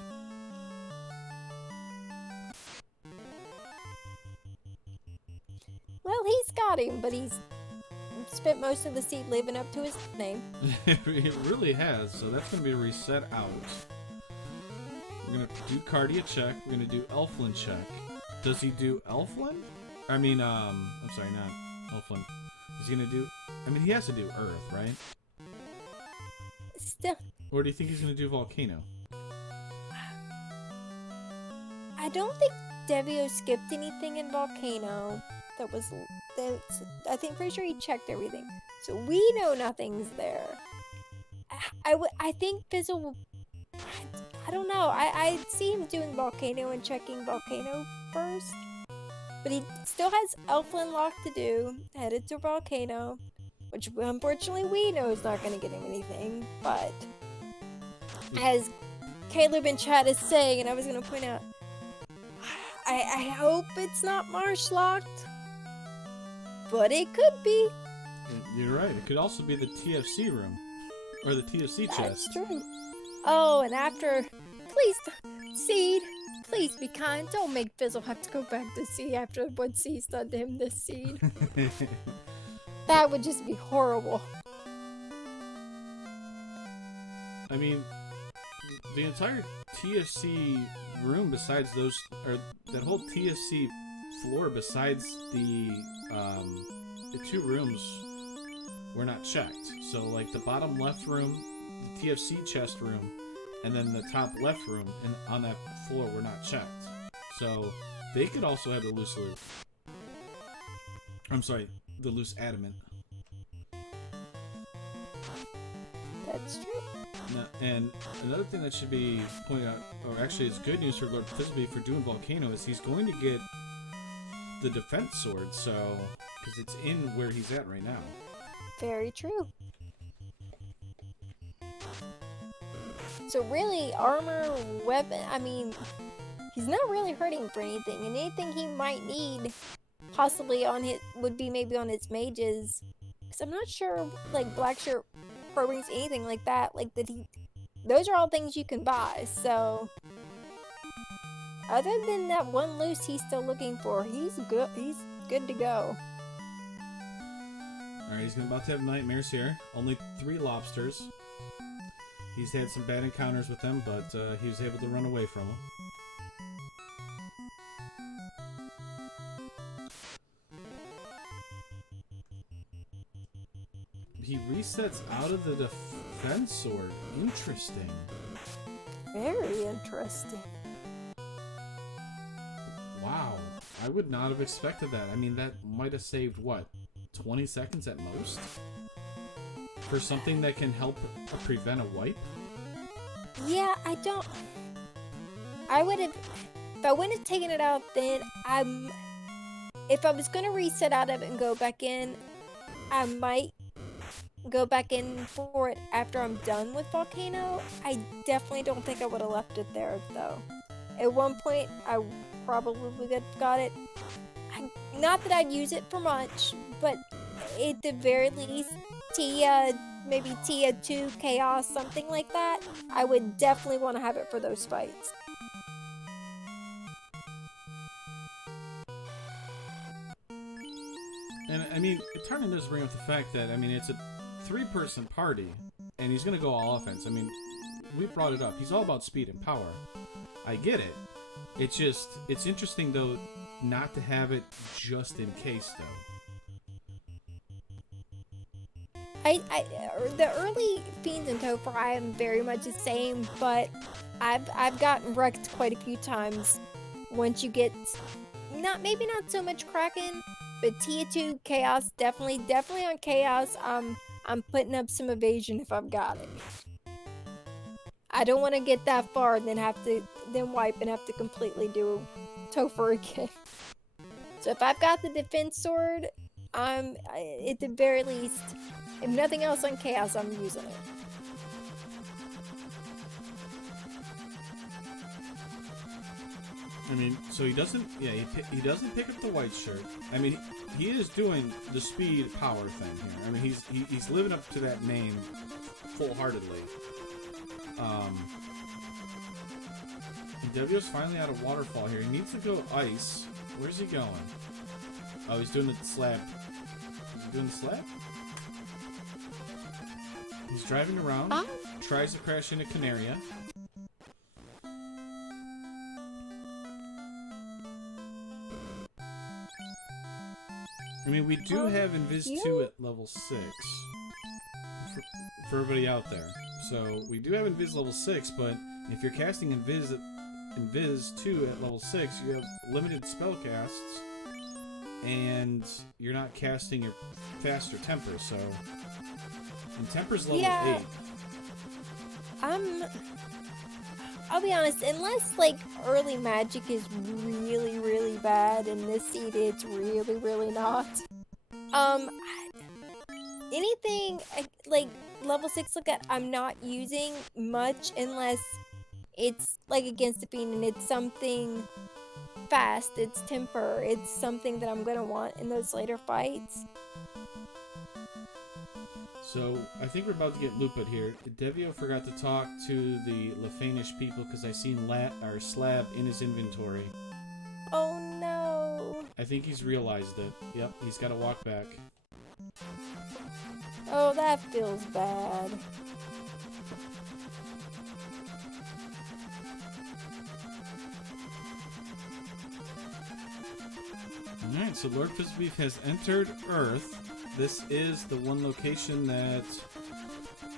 Well, he's got him, but he's spent most of the seed living up to his name. It really has, so that's going to be reset out. We're going to do Cardia check. We're going to do Elflin check. Does he do Elflin? I mean, I'm sorry, not Elflin. Is he going to do... I mean, he has to do Earth, right? Still... Or do you think he's going to do Volcano? I don't think Devio skipped anything in Volcano. I think pretty sure he checked everything. So we know nothing's there. I think Fizzle will... I don't know. I see him doing Volcano and checking Volcano first. But he still has Elflin lock to do. Headed to Volcano. Which unfortunately we know is not going to get him anything. But as Caleb in chat is saying, and I was going to point out, I hope it's not marsh locked. But it could be. You're right. It could also be the TFC room. Or the TFC chest. That's true. Oh, and after... Please, Seed, please be kind. Don't make Fizzle have to go back to sea after what Seed's done to him this Seed. That would just be horrible. I mean, the entire TFC room besides those... Or that whole TFC floor besides the two rooms were not checked. So like the bottom left room, the TFC chest room, and then the top left room and on that floor were not checked. So they could also have the loose loot. I'm sorry, the loose adamant. That's true. Now, and another thing that should be pointed out, or actually it's good news for Lordfizzlebeef for doing Volcano, is he's going to get the defense sword, so because it's in where he's at right now. Very true. So really, armor, weapon, I mean, he's not really hurting for anything, and anything he might need possibly on his, would be maybe on his mages, because I'm not sure, like, Black Shirt Pro-Rings, anything like that, like, those are all things you can buy, so... Other than that one loose he's still looking for, he's good to go. Alright, he's about to have nightmares here. Only 3 lobsters. He's had some bad encounters with them, but he was able to run away from them. He resets out of the defense sword. Interesting. Very interesting. Wow. I would not have expected that. I mean, that might have saved, what, 20 seconds at most? For something that can help prevent a wipe? Yeah, I don't... I would have... If I wouldn't have taken it out then, if I was going to reset out of it and go back in, I might go back in for it after I'm done with Volcano. I definitely don't think I would have left it there, though. At one point, I probably would have got it. Not that I'd use it for much, but at the very least, Tia, maybe Tia 2 Chaos, something like that, I would definitely want to have it for those fights. And I mean, Tarnan does bring up the fact that, I mean, it's a 3-person party, and he's going to go all offense. I mean, we brought it up. He's all about speed and power. I get it. It's just, it's interesting, though, not to have it just in case, though. The early Fiends and Topher, I am very much the same, but I've gotten wrecked quite a few times. Once you get, maybe not so much Kraken, but Tia 2 Chaos, definitely on Chaos. I'm putting up some evasion if I've got it. I don't want to get that far and then wipe and have to completely do Topher again. So if I've got the defense sword, at the very least, if nothing else on Chaos, I'm using it. I mean, so he doesn't, yeah, he doesn't pick up the white shirt. I mean, he is doing the speed power thing here. I mean, he's living up to that name full-heartedly. And Devio's finally out of waterfall here. He needs to go ice. Where's he going? Oh, he's doing the slab. Is he doing the slab? He's driving around. Tries to crash into Canaria. I mean, we do have Invis 2 at level 6. For everybody out there. So, we do have Invis level 6, but if you're casting Invis 2 at level 6, you have limited spell casts, and you're not casting your faster Temper, so... And Temper's level 8. I'll be honest, unless, like, early magic is really, really bad, and this seed it's really, really not. Anything, like, level 6 like that, I'm not using much unless it's, like, against the Fiend and it's something fast, it's Temper, it's something that I'm gonna want in those later fights. So, I think we're about to get looped here. Devio forgot to talk to the Lefanish people because I seen Slab in his inventory. Oh no! I think he's realized it. Yep, he's got to walk back. Oh, that feels bad. Alright, so Lordfizzlebeef has entered Earth. This is the one location that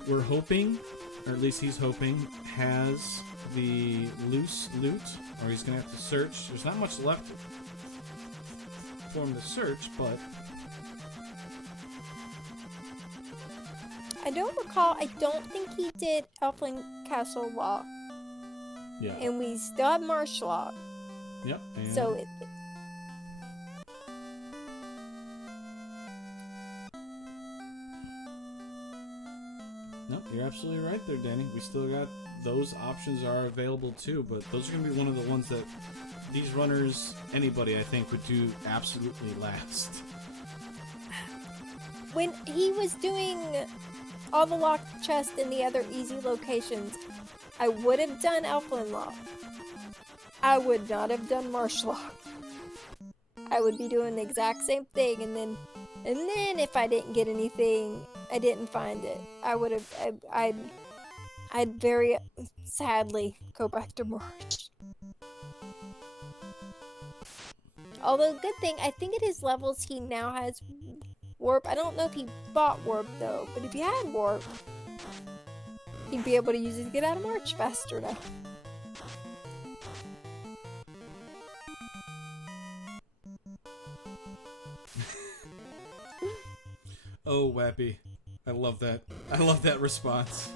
we're hoping, or at least he's hoping, has the loose loot, or he's going to have to search. There's not much left for him to search, but... I don't recall, I don't think he did Elfling Castle Lock. Yeah. And we still have Marsh Lock. Yep. And So no, you're absolutely right there, Danny. We still got those options are available too, but those are going to be one of the ones that these runners, anybody, I think, would do absolutely last. when he was doing all the locked chests in the other easy locations, I would have done Elflin Lock. I would not have done Marsh Lock. I would be doing the exact same thing, and then if I didn't get anything, I didn't find it, I would have, I'd very sadly go back to Marsh. Although, good thing, I think at his levels he now has Warp. I don't know if he bought Warp though, but if he had Warp, he'd be able to use it to get out of March faster now. Oh, Wappy. I love that. I love that response.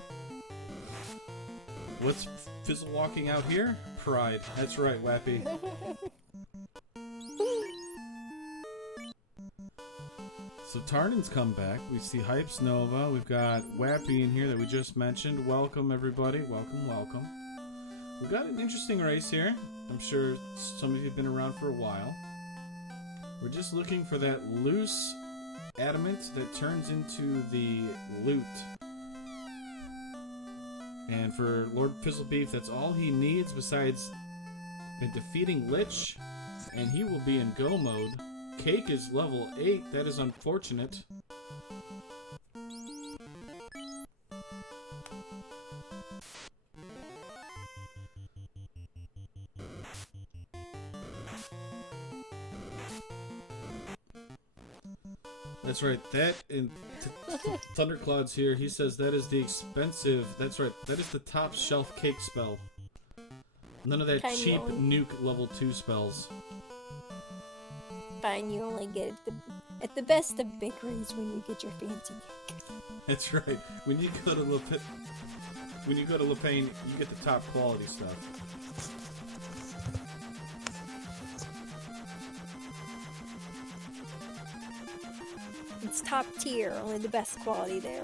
What's Fizzle walking out here? Pride. That's right, Wappy. So Tarnan's come back. We see Hypes Nova. We've got Wappy in here that we just mentioned. Welcome, everybody. Welcome, welcome. We've got an interesting race here. I'm sure some of you have been around for a while. We're just looking for that loose adamant that turns into the loot. And for Lordfizzlebeef, that's all he needs besides defeating Lich, and he will be in go mode. Cake is level 8. That is unfortunate. That's right. That in Thundercloud's here. He says that is the expensive. That's right. That is the top shelf cake spell. None of that cheap nuke level 2 spells. Fine, you only get it at the best of bakeries when you get your fancy cake. That's right. When you go to Lapine, you get the top quality stuff. It's top tier, only the best quality there.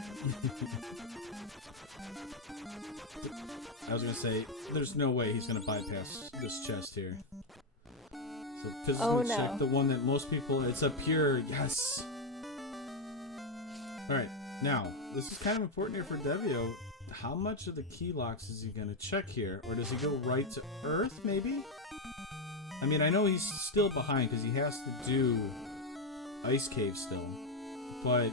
I was gonna say, there's no way he's gonna bypass this chest here. So physically check the one that most people. It's a pure yes. All right, now this is kind of important here for Devio. How much of the key locks is he gonna check here, or does he go right to Earth? Maybe. I mean, I know he's still behind because he has to do Ice Cave still, but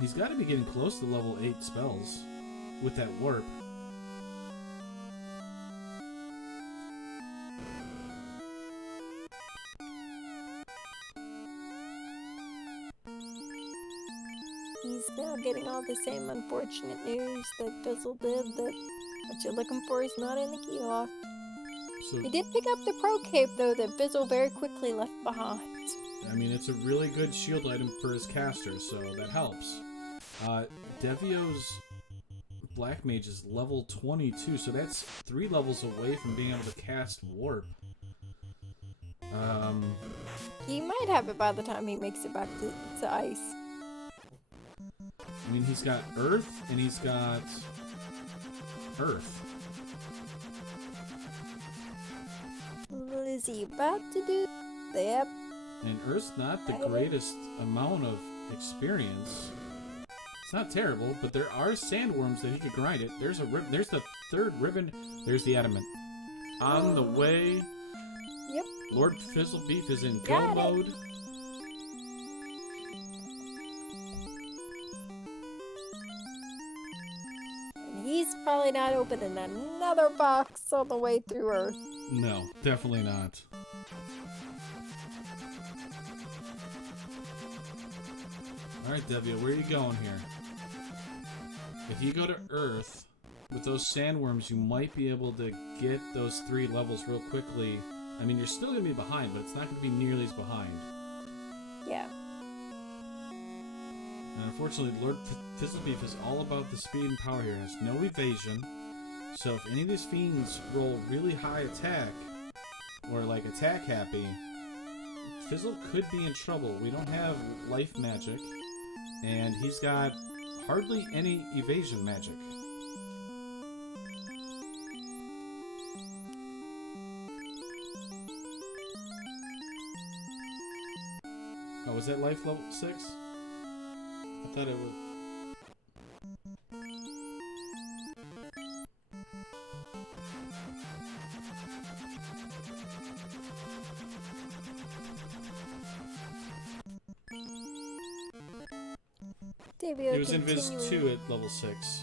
he's got to be getting close to level 8 spells with that warp. He's now getting all the same unfortunate news that Fizzle did, that what you're looking for is not in the key lock. So, He did pick up the Pro Cape, though, that Fizzle very quickly left behind. I mean, it's a really good shield item for his caster, so that helps. Devio's Black Mage is level 22, so that's 3 levels away from being able to cast Warp. He might have it by the time he makes it back to Ice. I mean, he's got Earth, and he's got Earth. What is he about to do? Yep. And Earth's not the greatest amount of experience. It's not terrible, but there are sandworms that he could grind it. There's the 3rd ribbon. There's the adamant. On the way. Yep. Lordfizzlebeef is in go mode. And he's probably not opening another box all the way through Earth. No, definitely not. Alright, Devio, where are you going here? If you go to Earth, with those sandworms, you might be able to get those 3 levels real quickly. I mean, you're still going to be behind, but it's not going to be nearly as behind. Yeah. And unfortunately, Lordfizzlebeef is all about the speed and power here. There's no evasion. So if any of these fiends roll really high attack, or like attack happy, Fizzle could be in trouble. We don't have life magic, and he's got hardly any evasion magic. Oh, was that life level 6? I thought it was... Devio It was Invis 2 at level 6.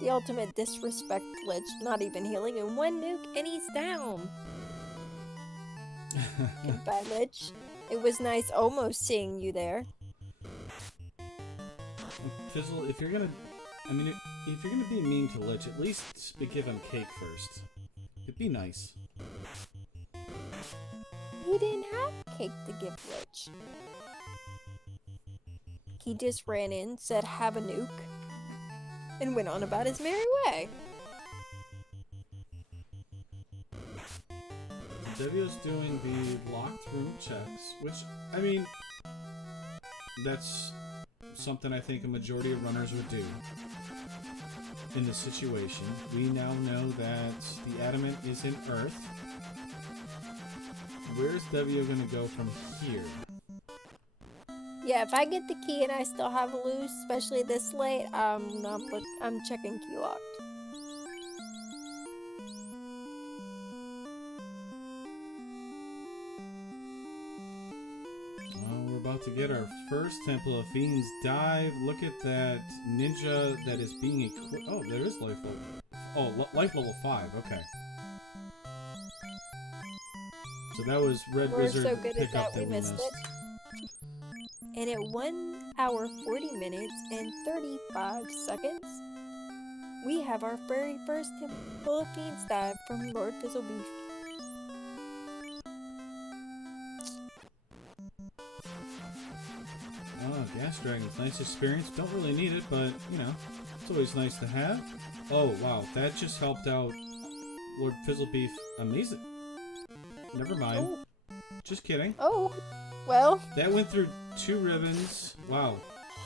The ultimate disrespect Lich, not even healing in 1 nuke, and he's down. Goodbye, Lich. It was nice almost seeing you there. Fizzle, if you're gonna... I mean, if you're gonna be mean to Lich, at least give him cake first. It'd be nice. He didn't have cake to give Lich. He just ran in, said have a nuke, and went on about his merry way. Devio's doing the locked room checks, which, I mean, that's something I think a majority of runners would do in this situation. We now know that the adamant is in Earth. Where's Devio going to go from here? Yeah, if I get the key and I still have a loose, especially this late, I'm checking key locked. We're about to get our first Temple of Fiends dive. Look at that ninja that is being equipped. Oh, there is life level. Oh, life level 5. Okay. So that was Red We're Wizard so good at pickup that we missed it. And at 1 hour 40 minutes and 35 seconds, we have our very first Temple of Fiends dive from Lordfizzlebeef. Oh, Gas Dragons. Nice experience. Don't really need it, but, you know, it's always nice to have. Oh, wow. That just helped out Lordfizzlebeef. Amazing. Never mind. Oh. Just kidding. Oh, well. That went through 2 ribbons. Wow.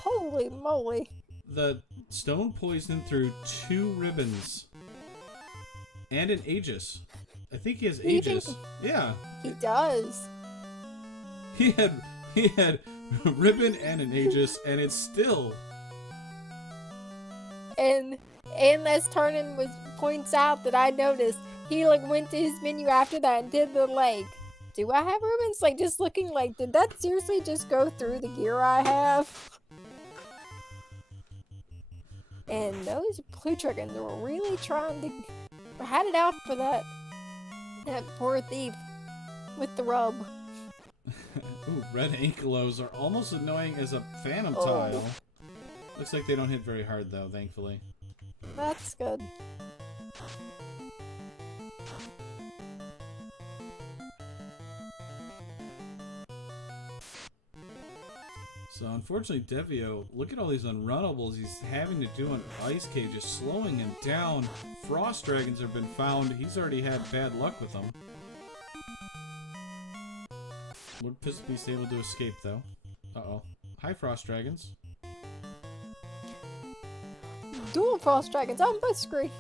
Holy moly. The stone poisoned through 2 ribbons. And an Aegis. I think he has Aegis. Yeah. He does. He had ribbon and an Aegis, and it's still. And as Tarnan points out that I noticed, he like went to his menu after that and did the like, do I have ribbons? Like just looking like, did that seriously just go through the gear I have? And those blue dragons were really trying to had it out for that poor thief with the rub. Ooh, red ankylos are almost annoying as a phantom tile. Looks like they don't hit very hard though, thankfully. That's good. So unfortunately, Devio, look at all these unrunnables he's having to do on Ice Cage, just slowing him down. Frost Dragons have been found. He's already had bad luck with them. Lordfizzlebeef's able to escape though. Uh-oh. Hi, Frost Dragons. Dual Frost Dragons on my screen.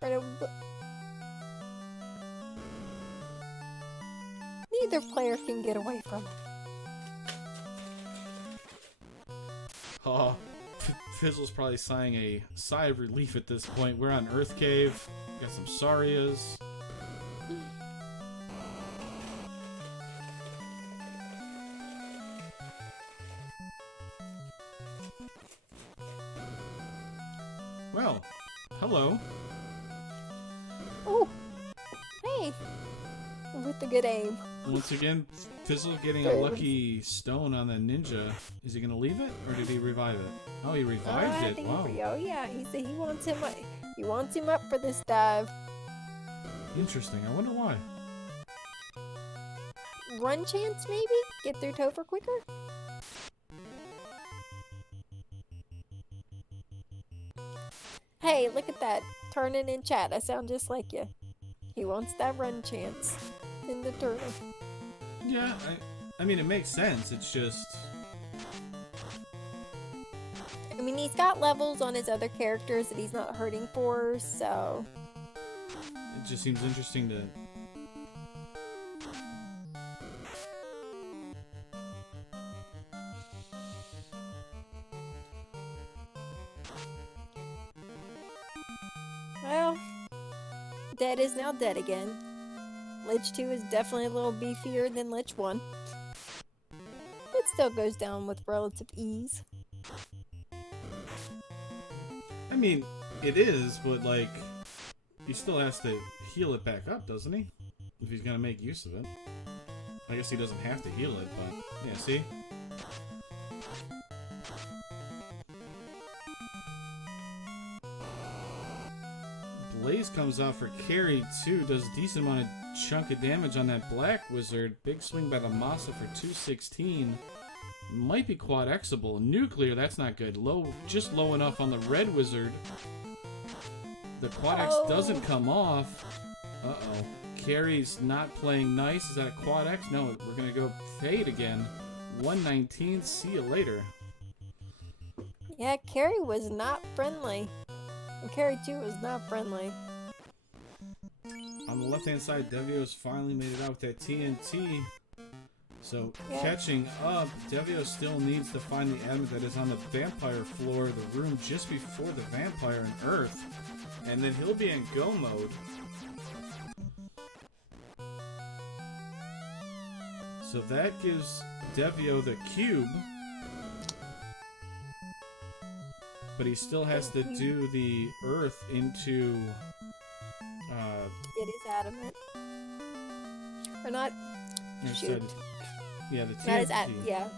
Neither player can get away from it. Oh, Fizzle's probably sighing a sigh of relief at this point. We're on Earth Cave. Got some Sarias. Well, hello. Oh, hey. With the good aim. Once again, Fizzle getting a lucky stone on the ninja. Is he gonna leave it, or did he revive it? Oh, he revived it. Wow. Oh yeah, he said he wants him. He wants him up for this dive. Interesting. I wonder why. Run chance, maybe? Get through Topher quicker? Hey, look at that. Turning in chat. I sound just like you. He wants that run chance in the turtle. Yeah, I mean, it makes sense. It's just... I mean, he's got levels on his other characters that he's not hurting for, so... It just seems interesting to... Well, Dead is now dead again. Lich 2 is definitely a little beefier than Lich 1. But still goes down with relative ease. I mean, it is, but, like, he still has to heal it back up, doesn't he? If he's gonna make use of it. I guess he doesn't have to heal it, but... Yeah, see? Blaze comes out for carry, too. Does a decent amount of chunk of damage on that Black Wizard. Big swing by the Masa for 216. Might be quad Xable. Nuclear, that's not good. Low, just low enough on the Red Wizard. The quad X doesn't come off. Uh-oh. Carrie's not playing nice. Is that a quad X? No, we're going to go fade again. 119. See you later. Yeah, Carrie was not friendly. And Carrie 2 was not friendly. On the left-hand side, Devio's finally made it out with that TNT. So, catching up, Devio still needs to find the element that is on the vampire floor, the room just before the vampire and Earth. And then he'll be in go mode. So that gives Devio the cube. But he still has to do the Earth into... It is adamant. Or not... Shoot. Yeah, the That is TNT. yeah.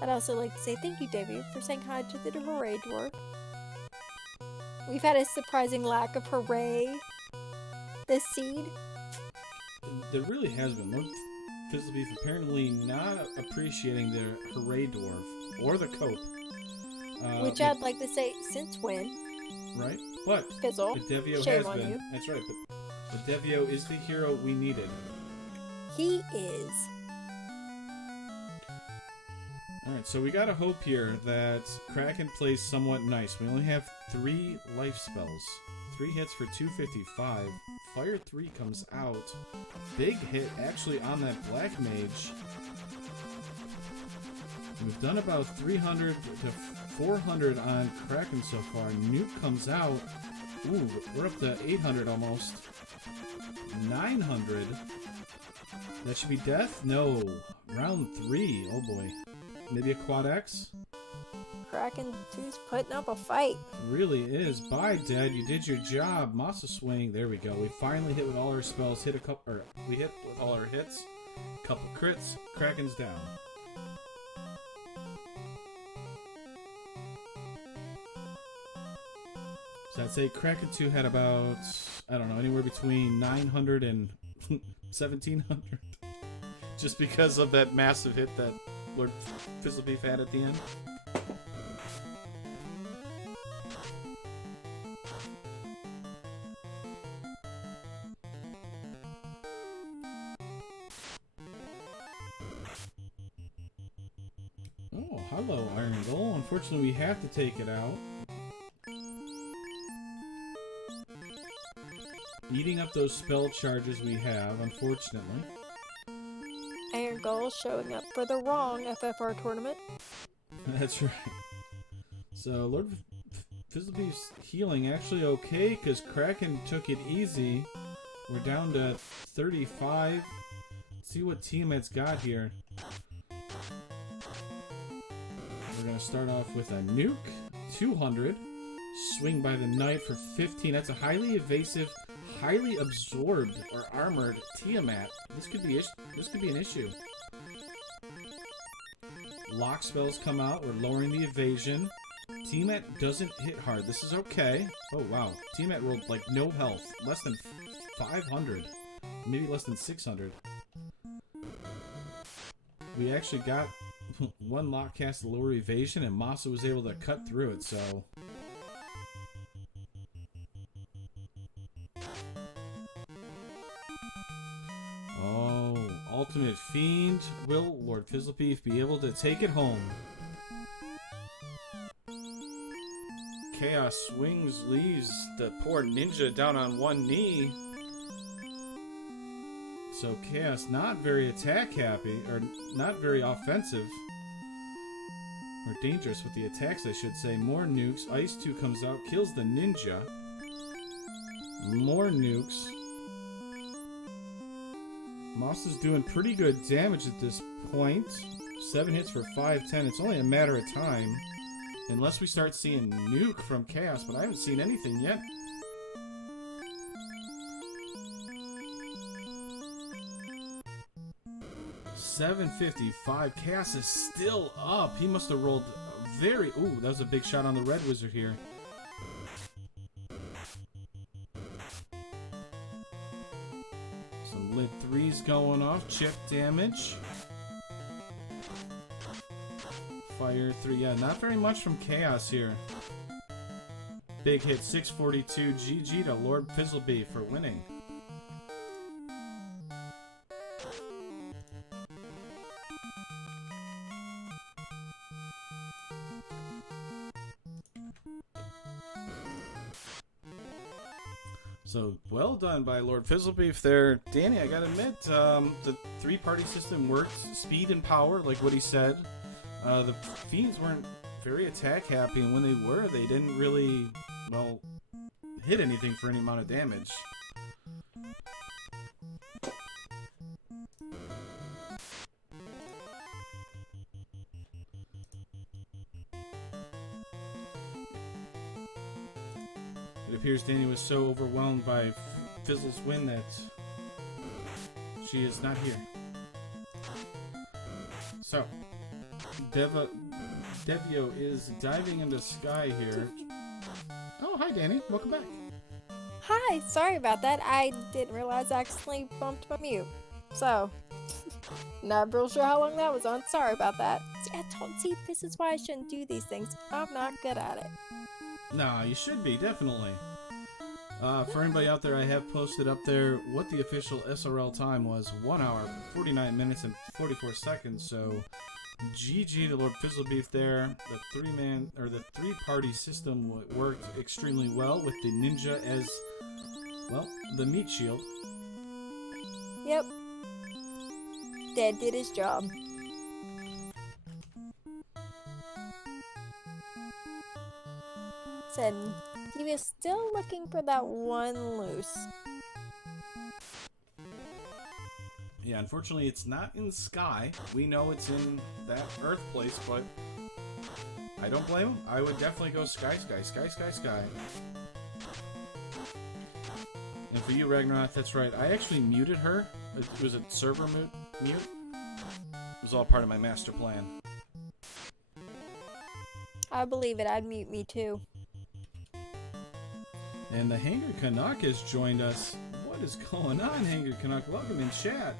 I'd also like to say thank you, Davey, for saying hi to the Hooray Dwarf. We've had a surprising lack of Hooray this seed. There really has been. Lordfizzlebeef apparently not appreciating the Hooray Dwarf or the Cope. Which I'd like to say, since when? Right? But Fizzle, Devio shame has on been. you. That's right. But Devio is the hero we needed. He is. Alright, so we gotta hope here that Kraken plays somewhat nice. We only have 3 life spells. 3 hits for 255. Fire 3 comes out. Big hit actually on that Black Mage. We've done about 300 to 400 on Kraken so far. Nuke comes out. Ooh, we're up to 800 almost. 900. That should be death? No. Round 3. Oh boy. Maybe a quad X? Kraken 2's putting up a fight. Really is. Bye, Dead. You did your job. Masa swing. There we go. We finally hit with all our spells. We hit with all our hits. Couple crits. Kraken's down. So I'd say Kraken 2 had about, I don't know, anywhere between 900 and 1700. Just because of that massive hit that Lordfizzlebeef had at the end. Oh, hello, Iron Goal. Unfortunately, we have to take it out. Eating up those spell charges we have, unfortunately. Iron Gull showing up for the wrong FFR tournament. That's right. So, Lordfizzlebeef's healing actually okay, because Kraken took it easy. We're down to 35. Let's see what Tiamat's got here. We're going to start off with a nuke, 200. Swing by the knight for 15. That's a highly evasive, highly absorbed or armored Tiamat. This could be an issue. Lock spells come out. We're lowering the evasion. Tiamat doesn't hit hard. This is okay. Oh wow, Tiamat rolled like no health, less than 500, maybe less than 600. We actually got one lock cast to lower evasion, and Masa was able to cut through it. So. Ultimate Fiend. Will Lordfizzlebeef be able to take it home? Chaos swings, leaves the poor ninja down on one knee. So Chaos not very attack happy, or not very offensive. Or dangerous with the attacks, I should say. More nukes. Ice 2 comes out, kills the ninja. More nukes. Moss is doing pretty good damage at this point. 7 hits for 510. It's only a matter of time. Unless we start seeing nuke from Chaos, but I haven't seen anything yet. $755. Chaos is still up. He must have rolled very... Ooh, that was a big shot on the Red Wizard here. Lit 3's going off. Chip damage. Fire 3. Yeah, not very much from Chaos here. big hit 642. GG to Lordfizzlebeef for winning. So, well done by Lordfizzlebeef there. Danny, I gotta admit, the three-party system worked. Speed and power, like what he said. The Fiends weren't very attack-happy, and when they were, they didn't really, well, hit anything for any amount of damage. It appears Danny was so overwhelmed by Fizzle's win that she is not here. So, Devio is diving into Sky here. Oh, hi Danny. Welcome back. Hi, sorry about that. I didn't realize I accidentally bumped my mute. So, not real sure how long that was on. Sorry about that. See, this is why I shouldn't do these things. I'm not good at it. Nah, you should be, definitely. For anybody out there, I have posted up there what the official SRL time was. 1 hour, 49 minutes, and 44 seconds. So, GG to Lordfizzlebeef there. The three-party system worked extremely well with the ninja as, well, the meat shield. Yep. Dad did his job. Said he was still looking for that one loose. Yeah, unfortunately, it's not in Sky. We know it's in that Earth place, but I don't blame him. I would definitely go Sky. And for you, Ragnarok, that's right. I actually muted her. It was a server mute. It was all part of my master plan. I believe it. I'd mute me too. And the Hanger Canuck has joined us. What is going on, Hanger Canuck? Welcome in chat.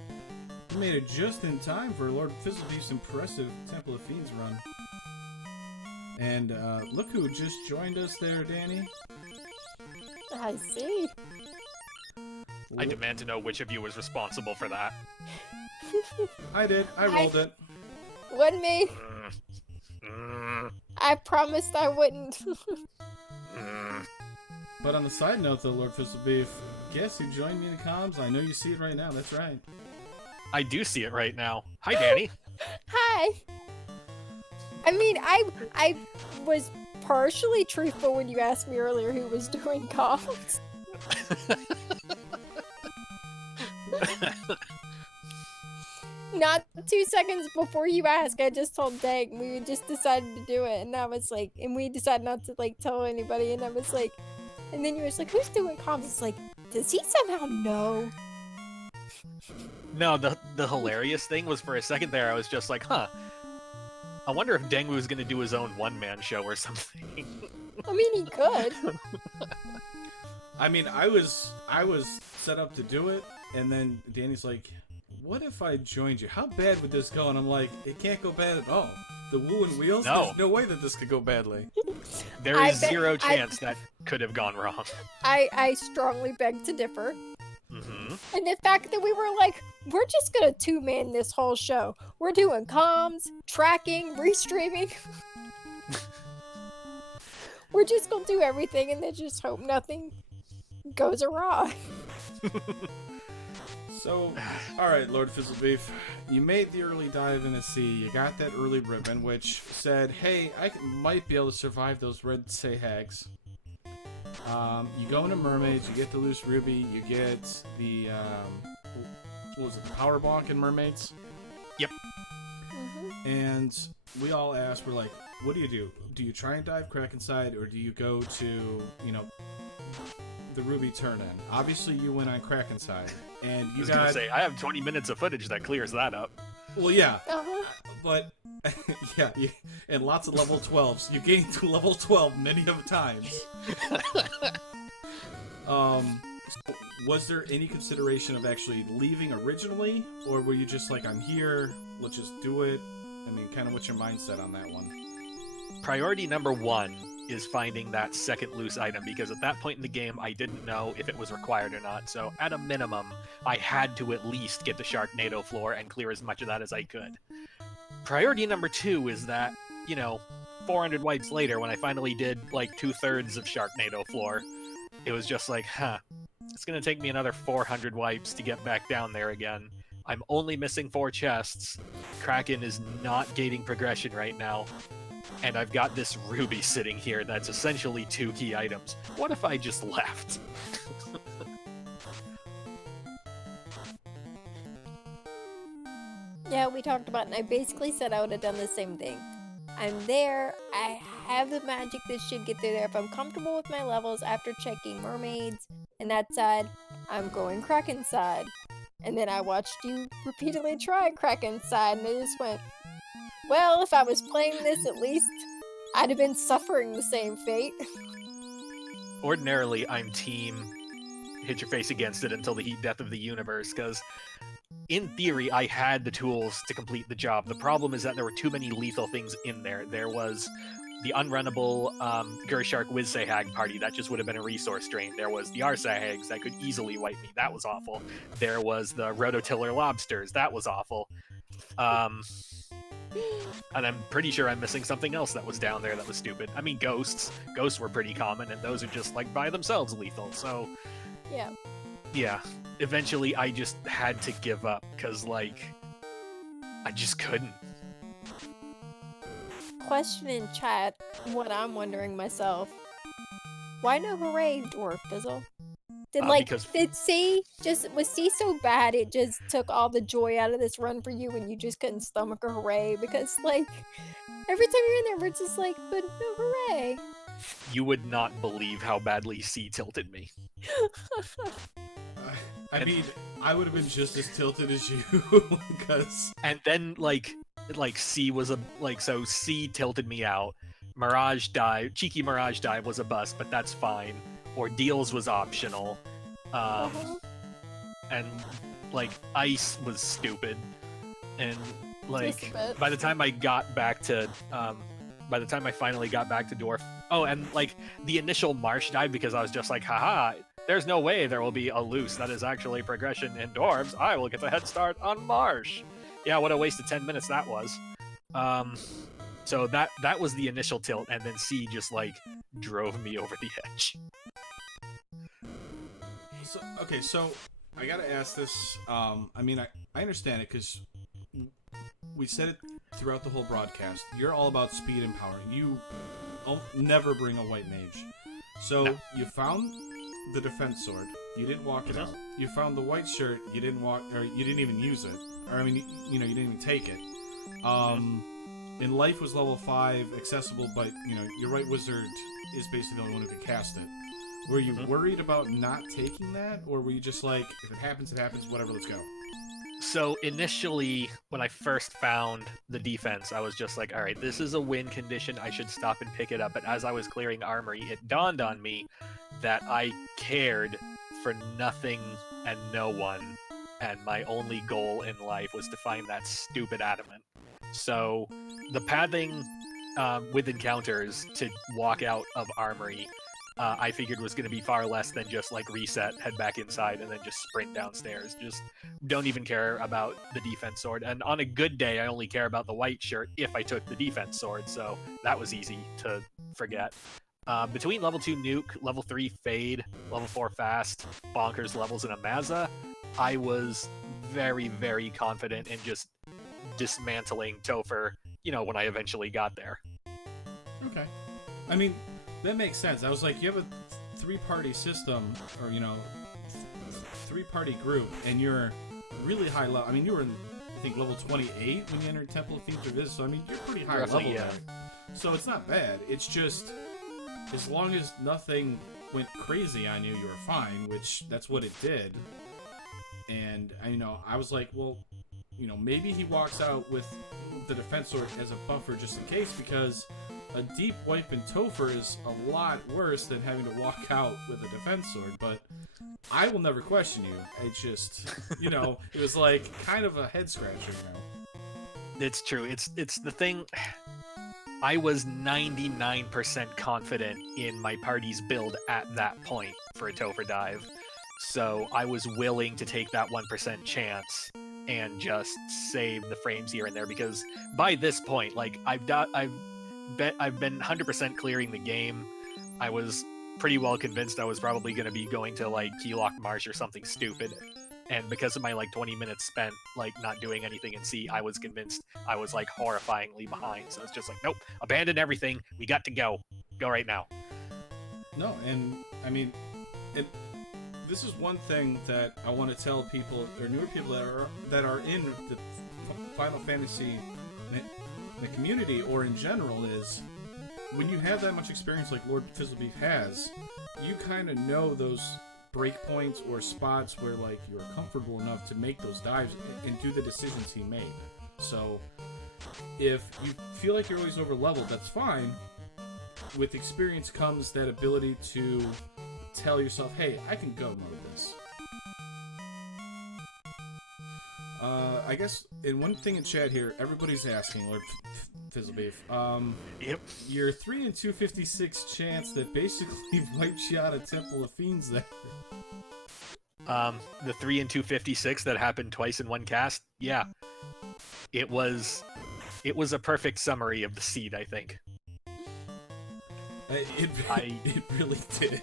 You made it just in time for Lordfizzlebeef's impressive Temple of Fiends run. And look who just joined us there, Danny. I see. I demand to know which of you was responsible for that. I did. I rolled it. Wasn't me. I promised I wouldn't. But on the side note, though, Lordfizzlebeef, guess who joined me in the comms? I know you see it right now. That's right. I do see it right now. Hi, Danny. Hi. I mean, I was partially truthful when you asked me earlier who was doing comms. Not 2 seconds before you asked, I just told Dag we just decided to do it, and I was like, and we decided not to like tell anybody, and I was like, and then you was like, who's doing comms? It's like, does he somehow know? No, the hilarious thing was for a second there, I was just like, huh. I wonder if Dengwu was gonna do his own one-man show or something. I mean, he could. I mean, I was set up to do it, and then Danny's like, what if I joined you? How bad would this go? And I'm like, it can't go bad at all. The Woo and Wheels? No. There's no way that this could go badly. There is zero chance that could have gone wrong. I strongly beg to differ. Mm-hmm. And the fact that we were like, we're just gonna two-man this whole show. We're doing comms, tracking, restreaming. We're just gonna do everything and then just hope nothing goes awry. So, alright, Lordfizzlebeef, you made the early dive in the sea, you got that early ribbon, which said, hey, I might be able to survive those red Sahags. You go into Mermaids, you get the loose ruby, you get the, what was it, the power bonk in Mermaids? Yep. Mm-hmm. And we all asked, we're like, what do you do? Do you try and dive Krakenside, or do you go to, you know, the ruby turn-in? Obviously, you went on Krakenside. And you I was gonna say, I have 20 minutes of footage that clears that up. Well, yeah. Uh-huh. But, yeah, and lots of level 12s. You gained to level 12 many of times. So was there any consideration of actually leaving originally? Or were you just like, I'm here, let's just do it? I mean, kind of what's your mindset on that one? Priority number one is finding that second loose item, because at that point in the game, I didn't know if it was required or not. So at a minimum, I had to at least get the Sharknado floor and clear as much of that as I could. Priority number 2 is that, 400 wipes later, when I finally did like 2/3 of Sharknado floor, it was just like, it's gonna take me another 400 wipes to get back down there again. I'm only missing 4 chests. Kraken is not gating progression right now. And I've got this ruby sitting here that's essentially 2 key items. What if I just left? Yeah, we talked about it, and I basically said I would have done the same thing. I'm there, I have the magic that should get through there. If I'm comfortable with my levels after checking mermaids and that side, I'm going Kraken side. And then I watched you repeatedly try Kraken side, and I just went, well, if I was playing this, at least I'd have been suffering the same fate. Ordinarily, I'm team hit your face against it until the heat death of the universe, because in theory, I had the tools to complete the job. The problem is that there were too many lethal things in there. There was the unrunnable Gershark Wizzahag party, that just would have been a resource drain. There was the Arsahags that could easily wipe me, that was awful. There was the Rototiller Lobsters, that was awful. And I'm pretty sure I'm missing something else that was down there that was stupid. I mean, ghosts. Ghosts were pretty common, and those are just, like, by themselves lethal, so... Yeah. Yeah. Eventually, I just had to give up, because, like, I just couldn't. Question in chat, what I'm wondering myself. Why no hooray, Dwarffizzle? Was C so bad it just took all the joy out of this run for you and you just couldn't stomach a hooray? Because, like, every time you're in there, we're just like, but no hooray. You would not believe how badly C tilted me. I mean, I would have been just as tilted as you, because... And then, like C was so C tilted me out. Mirage Dive, Cheeky Mirage Dive was a bust, but that's fine. Ordeals was optional. And, like, Ice was stupid. And, like, by the time I got back to, by the time I finally got back to Dwarf... Oh, and, like, the initial Marsh dive, because I was just like, haha, there's no way there will be a loose that is actually progression in Dwarves. I will get the head start on Marsh. Yeah, what a waste of 10 minutes that was. So that was the initial tilt, and then C just, like, drove me over the edge. So I gotta ask this. I mean, I understand it, because we said it throughout the whole broadcast. You're all about speed and power. You never bring a white mage. So no. You found the defense sword. You didn't walk it out. You found the white shirt. You didn't you didn't even use it. Or I mean, you didn't even take it. And life was level 5, accessible, but your right wizard is basically the only one who can cast it. Were you worried about not taking that, or were you just like, if it happens, whatever, let's go? So initially, when I first found the defense, I was just like, all right, this is a win condition. I should stop and pick it up. But as I was clearing armory, it dawned on me that I cared for nothing and no one, and my only goal in life was to find that stupid adamant. So the pathing with encounters to walk out of armory, I figured was going to be far less than just, like, reset, head back inside, and then just sprint downstairs. Just don't even care about the defense sword. And on a good day, I only care about the white shirt if I took the defense sword, so that was easy to forget. Between level 2 Nuke, level 3 Fade, level 4 Fast, Bonkers levels in Amaza, I was very, very confident in just dismantling Topher, when I eventually got there. Okay. I mean, that makes sense. I was like, you have a 3-party system, or, 3-party group, and you're really high level. I mean, you were in, I think, level 28 when you entered Temple of Fiends or this, so I mean, you're pretty high level there. So it's not bad. It's just, as long as nothing went crazy on you, you were fine, which that's what it did. And, I was like, well, maybe he walks out with the defense sword as a buffer just in case, because a deep wipe in Topher is a lot worse than having to walk out with a defense sword, but I will never question you. It's just, it was like kind of a head scratcher, It's true. It's the thing. I was 99% confident in my party's build at that point for a Topher dive. So I was willing to take that 1% chance and just save the frames here and there, because by this point, like I've been 100% clearing the game. I was pretty well convinced I was probably going to be going to like Keylock Marsh or something stupid. And because of my like 20 minutes spent like not doing anything in C, I was convinced I was like horrifyingly behind. So it's just like, nope, abandon everything. We got to go. Go right now. No, and I mean, this is one thing that I want to tell people, or newer people that are in the Final Fantasy the community or in general, is when you have that much experience like Lordfizzlebeef has, you kind of know those breakpoints or spots where like you're comfortable enough to make those dives and do the decisions he made. So if you feel like you're always over leveled, that's fine. With experience comes that ability to tell yourself, hey, I can go mode this. I guess in one thing in chat here, everybody's asking, Lord Fizzlebeef, Yep. your 3 in 256 chance that basically wipes you out of Temple of Fiends there. The 3 in 256 that happened twice in one cast. Yeah, it was a perfect summary of the seed, I think. It really did.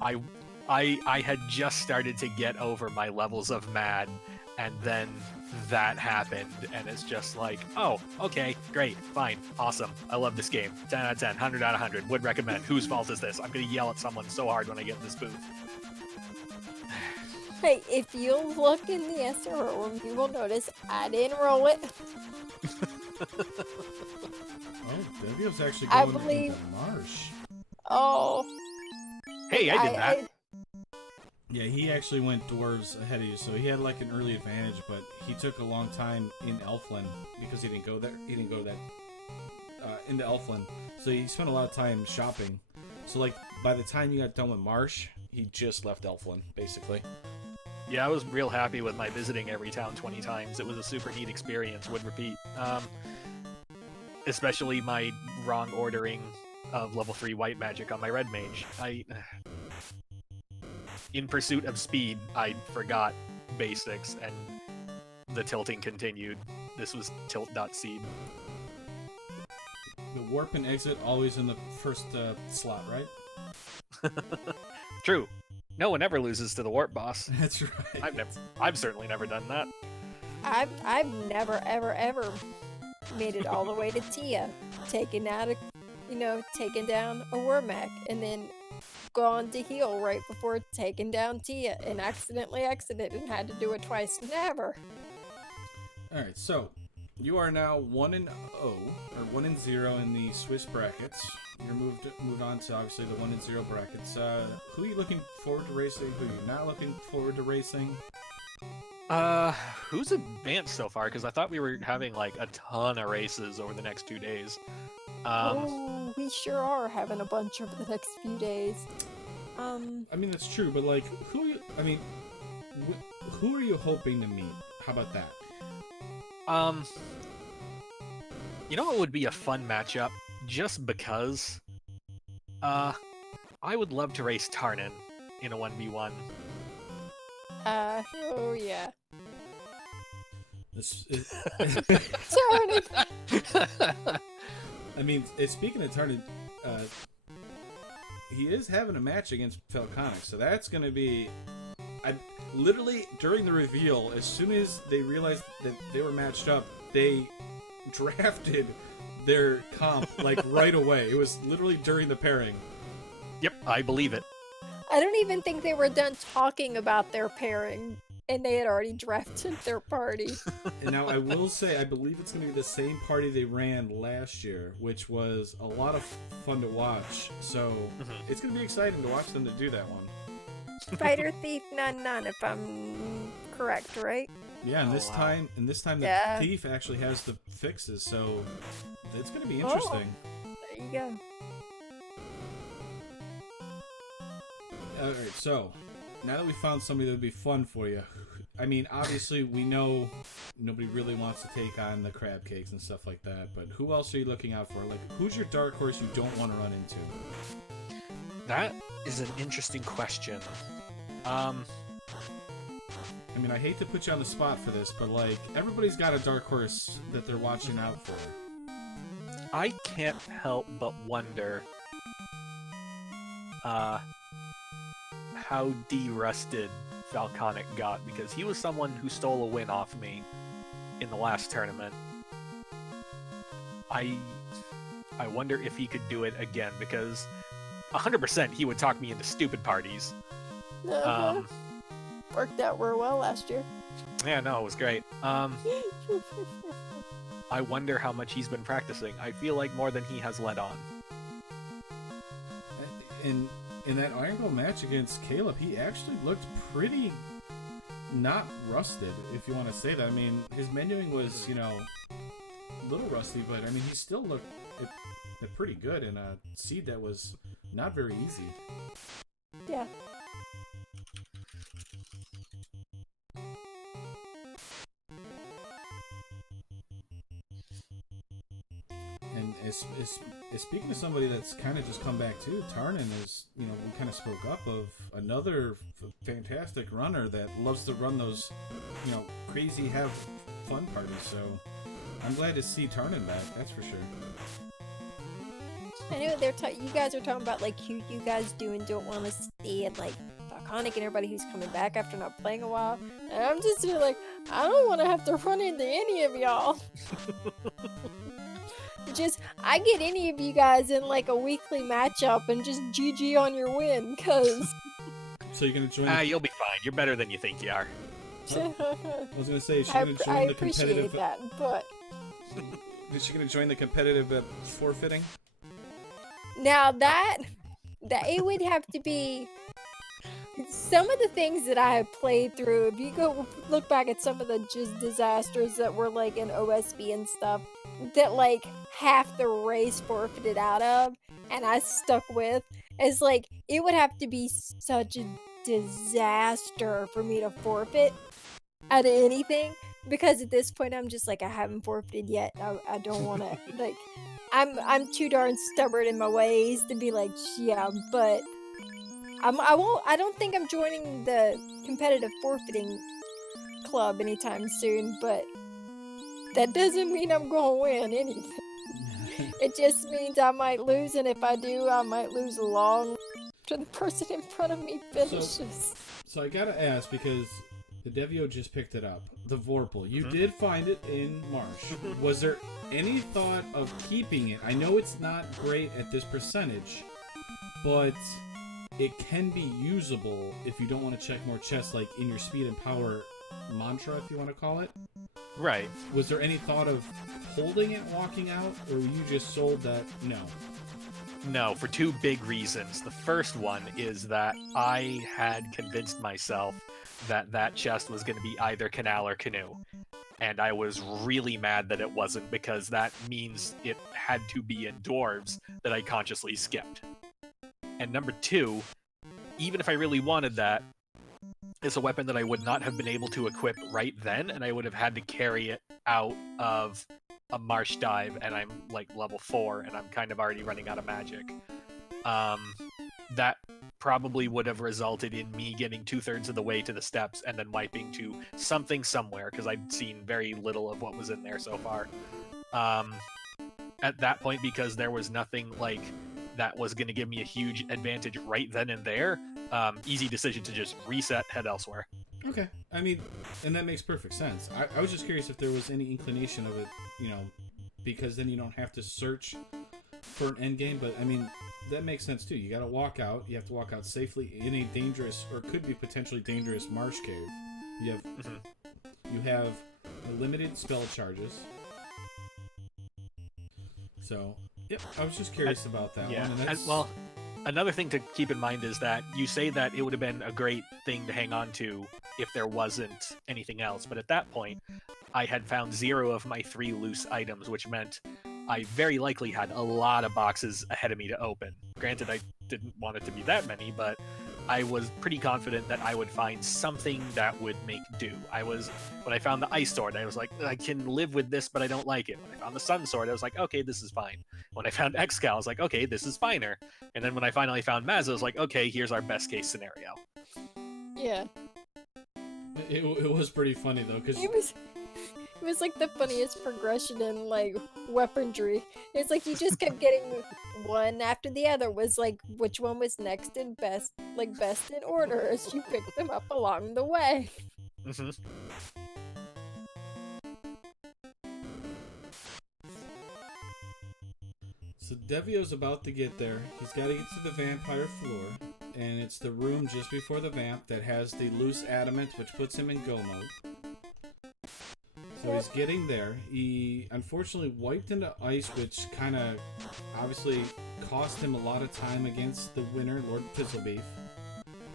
I had just started to get over my levels of mad, and then that happened, and it's just like, oh, okay, great, fine, awesome, I love this game, 10 out of 10, 100 out of 100, would recommend. Whose fault is this? I'm gonna yell at someone so hard when I get in this booth. Hey, if you look in the SRO room, you will notice I didn't roll it. Oh, Devio's actually I going believe- into Marsh. Oh. Hey, I did that. Yeah, he actually went dwarves ahead of you, so he had like an early advantage, but he took a long time in Elfland because he didn't go there. He didn't go that into Elfland, so he spent a lot of time shopping. So like by the time you got done with Marsh, he just left Elfland, basically. Yeah, I was real happy with my visiting every town 20 times. It was a super neat experience, would repeat. Especially my wrong ordering of level 3 white magic on my red mage. In pursuit of speed, I forgot basics, and the tilting continued. This was tilt.seed. The warp and exit always in the first slot, right? True. No one ever loses to the warp boss. That's right. I've certainly never done that. I've never ever made it all the way to Tia, taking down a Wormac, and then gone to heal right before taking down Tia, and accidentally exited and had to do it twice. Never. All right, so you are now 1-0 or 1-0 in the Swiss brackets. You're moved on to obviously the 1-0 brackets. Who are you looking forward to racing? Who are you not looking forward to racing? Who's advanced so far? Because I thought we were having like a ton of races over the next 2 days. Oh, we sure are having a bunch over the next few days. I mean that's true, but like, who are you hoping to meet? How about that? You know what would be a fun matchup? Just because, I would love to race Tarnin in a 1v1. Oh yeah. Tarnin. I mean, speaking of Tarnin, he is having a match against Falconic, so that's going to be... literally, during the reveal, as soon as they realized that they were matched up, they drafted their comp, like, right away. It was literally during the pairing. Yep, I believe it. I don't even think they were done talking about their pairing, and they had already drafted their party. And now I will say, I believe it's going to be the same party they ran last year, which was a lot of fun to watch. So it's going to be exciting to watch them to do that one. Fighter Thief none, if I'm correct, right? Yeah, and this time the thief actually has the fixes, so it's going to be interesting. There you go. Alright, so now that we found somebody that would be fun for you, I mean, obviously we know nobody really wants to take on the crab cakes and stuff like that, but who else are you looking out for? Like, who's your dark horse you don't want to run into? That is an interesting question. I mean, I hate to put you on the spot for this, but like, everybody's got a dark horse that they're watching out for. I can't help but wonder how de-rusted Falconic got, because he was someone who stole a win off me in the last tournament. I wonder if he could do it again, because 100% he would talk me into stupid parties. Worked out real well last year. Yeah, no, it was great. I wonder how much he's been practicing. I feel like more than he has let on. In that Iron Gold match against Caleb, he actually looked pretty not rusted, if you want to say that. I mean, his menuing was, you know, a little rusty, but I mean, he still looked pretty good in a seed that was not very easy. Yeah. And speaking of somebody that's kind of just come back too, Tarnan is, you know, we kind of spoke up of another fantastic runner that loves to run those, you know, crazy have fun parties. So I'm glad to see Tarnan back. That's for sure. I know you guys are talking about like who you guys do and don't want to see, and like Falconic and everybody who's coming back after not playing a while. And I'm just like, I don't want to have to run into any of y'all. I get any of you guys in like a weekly matchup and just GG on your win, cause. So you're gonna join? You'll be fine. You're better than you think you are. I was gonna say, is she gonna join the competitive? I appreciate that, but. Is she gonna join the competitive forfeiting? Now that it would have to be some of the things that I have played through. If you go look back at some of the just disasters that were like in OSB and stuff, that like half the race forfeited out of, and I stuck with, is like it would have to be such a disaster for me to forfeit out of anything, because at this point I'm just like, I haven't forfeited yet. I don't want to like. I'm too darn stubborn in my ways to be like, yeah, but I don't think I'm joining the competitive forfeiting club anytime soon, but that doesn't mean I'm gonna win anything. It just means I might lose, and if I do, I might lose along to the person in front of me finishes. So I gotta ask, because the Devio just picked it up, the Vorpal. You did find it in Marsh. Was there any thought of keeping it? I know it's not great at this percentage, but it can be usable if you don't want to check more chests, like in your speed and power mantra, if you want to call it. Right. Was there any thought of holding it, walking out, or were you just sold that no? No, for two big reasons. The first one is that I had convinced myself that that chest was going to be either Canal or Canoe. And I was really mad that it wasn't, because that means it had to be in Dwarves that I consciously skipped. And number two, even if I really wanted that, it's a weapon that I would not have been able to equip right then, and I would have had to carry it out of a Marsh dive, and I'm like level 4, and I'm kind of already running out of magic. That probably would have resulted in me getting 2/3 of the way to the steps and then wiping to something somewhere, because I'd seen very little of what was in there so far. At that point, because there was nothing like that was going to give me a huge advantage right then and there, easy decision to just reset, head elsewhere. Okay. I mean, and that makes perfect sense. I was just curious if there was any inclination of it, you know, because then you don't have to search for an end game, but I mean, that makes sense too. You gotta walk out. You have to walk out safely in a dangerous, or could be potentially dangerous, marsh cave. You have limited spell charges. So, yep, I was just curious about that one. And well, another thing to keep in mind is that you say that it would have been a great thing to hang on to if there wasn't anything else, but at that point, I had found 0 of my 3 loose items, which meant I very likely had a lot of boxes ahead of me to open. Granted, I didn't want it to be that many, but I was pretty confident that I would find something that would make do. When I found the ice sword, I was like, I can live with this, but I don't like it. When I found the sun sword, I was like, okay, this is fine. When I found Excal, I was like, okay, this is finer. And then when I finally found Maz, I was like, okay, here's our best case scenario. Yeah. It was pretty funny though, because It was like the funniest progression in like weaponry. It's like you just kept getting one after the other. Was like which one was next in best in order as you picked them up along the way. Mm-hmm. So Devio's about to get there. He's got to get to the vampire floor, and it's the room just before the vamp that has the loose adamant, which puts him in go mode. So he's getting there. He unfortunately wiped into ice, which kind of obviously cost him a lot of time against the winner, Lordfizzlebeef,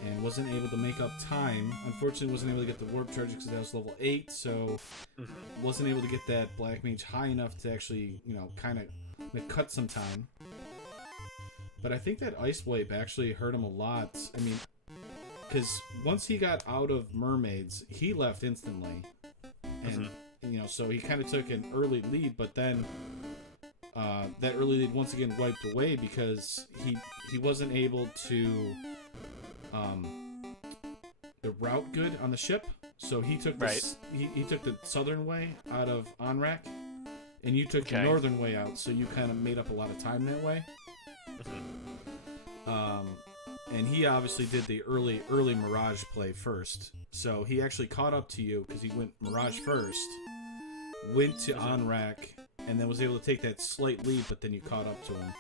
and wasn't able to make up time. Unfortunately, wasn't able to get the warp charge because that was level 8, so wasn't able to get that black mage high enough to actually, kind of cut some time. But I think that ice wipe actually hurt him a lot. I mean, because once he got out of mermaids, he left instantly, and so he kind of took an early lead, but then that early lead once again wiped away because he wasn't able to the route good on the ship. So he took he took the southern way out of Onrak, and you took the northern way out. So you kind of made up a lot of time that way. And he obviously did the early Mirage play first. So he actually caught up to you because he went Mirage first, went to Onrak, and then was able to take that slight lead, but then you caught up to him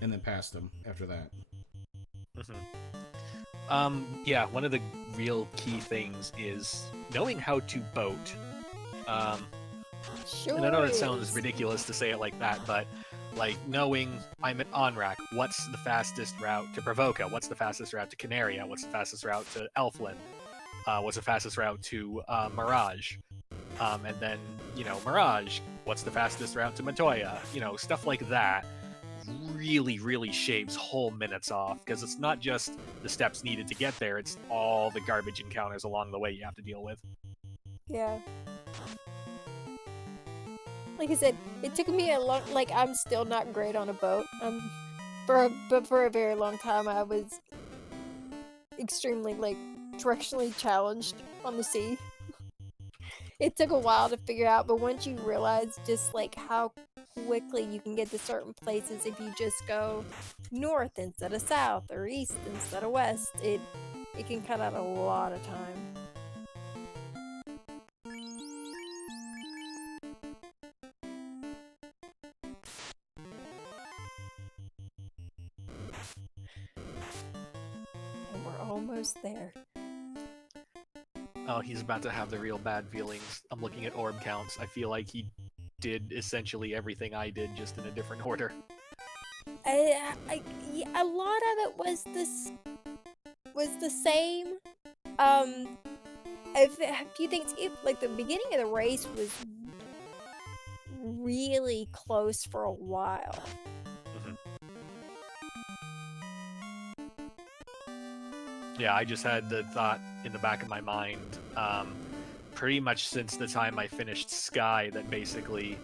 and then passed him after that. Yeah, one of the real key things is knowing how to boat. Sure. And I know it sounds ridiculous to say it like that, but like knowing I'm at Onrak, what's the fastest route to Provoca? What's the fastest route to Canaria? What's the fastest route to Elfland? What's the fastest route to Mirage? And then, Mirage, what's the fastest route to Matoya? Stuff like that really, really shaves whole minutes off, because it's not just the steps needed to get there, it's all the garbage encounters along the way you have to deal with. Yeah. Like I said, it took me a long, I'm still not great on a boat. But for a very long time I was extremely, directionally challenged on the sea. It took a while to figure out, but once you realize just, how quickly you can get to certain places if you just go north instead of south, or east instead of west, it can cut out a lot of time. And we're almost there. Oh, he's about to have the real bad feelings. I'm looking at orb counts. I feel like he did essentially everything I did, just in a different order. Yeah, a lot of it was the same. A few things. The beginning of the race was really close for a while. Yeah, I just had the thought in the back of my mind, pretty much since the time I finished Sky, that basically...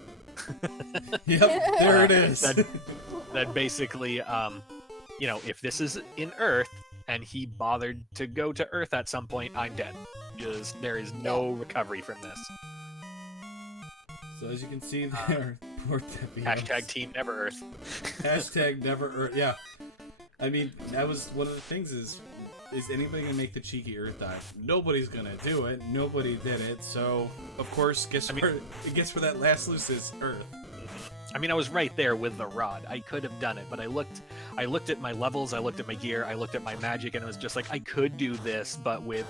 Yep, there it is. that basically, if this is in Earth, and he bothered to go to Earth at some point, I'm dead. Because there is no recovery from this. So as you can see there, poor Devios. Hashtag Team Never Earth. Hashtag Never Earth, yeah. I mean, that was one of the things is anybody gonna make the cheeky Earth dive? Nobody's gonna do it. Nobody did it. So, of course, guess where that last loose is? Earth. I mean, I was right there with the rod. I could have done it, but I looked at my levels, I looked at my gear, I looked at my magic, and it was just like, I could do this, but with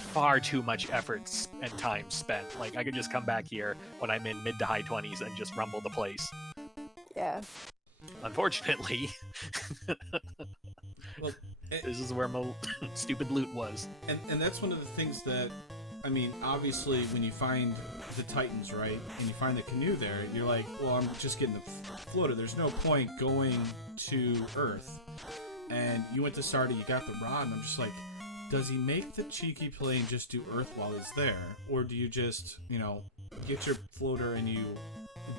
far too much effort and time spent. Like, I could just come back here when I'm in mid to high 20s and just rumble the place. Yeah. Unfortunately, Well, this is where my stupid loot was. And that's one of the things that, I mean, obviously, when you find the Titans, right, and you find the canoe there, you're like, well, I'm just getting the floater. There's no point going to Earth. and you went to start it, you got the rod, and I'm just like, does he make the cheeky play and just do Earth while he's there? Or do you just, get your floater and you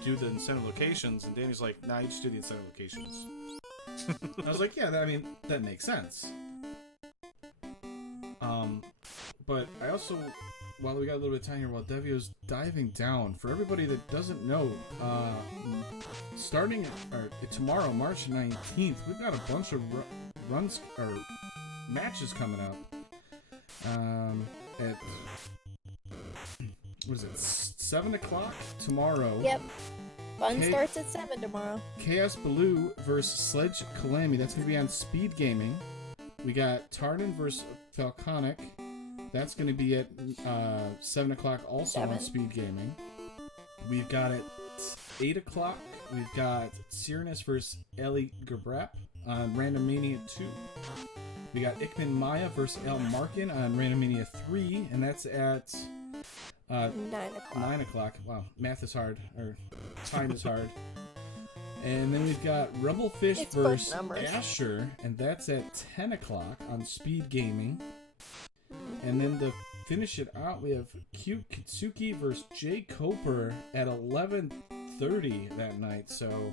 do the incentive locations? And Danny's like, nah, you just do the incentive locations. I was like, yeah, that makes sense. But I also, while we got a little bit of time here, while Devio's diving down, for everybody that doesn't know, starting tomorrow, March 19th, we've got a bunch of runs or matches coming up. At what is it? 7 o'clock tomorrow. Yep. Fun starts at 7 tomorrow. Chaos Blue versus Sledge Calamity. That's going to be on Speed Gaming. We got Tardan versus Falconic. That's going to be at 7 o'clock also on Speed Gaming. We've got at 8 o'clock. We've got Cyrenus versus Ellie Gerbrap on Randomania 2. We got Ikman Maya versus El Markin on Randomania 3, and that's at 9 o'clock. 9 o'clock. Wow, math is hard, or time is hard. And then we've got Rebelfish versus Asher, and that's at 10 o'clock on Speed Gaming. And then to finish it out, we have Cute Kitsuki versus Jay Coper at 11:30 that night. So,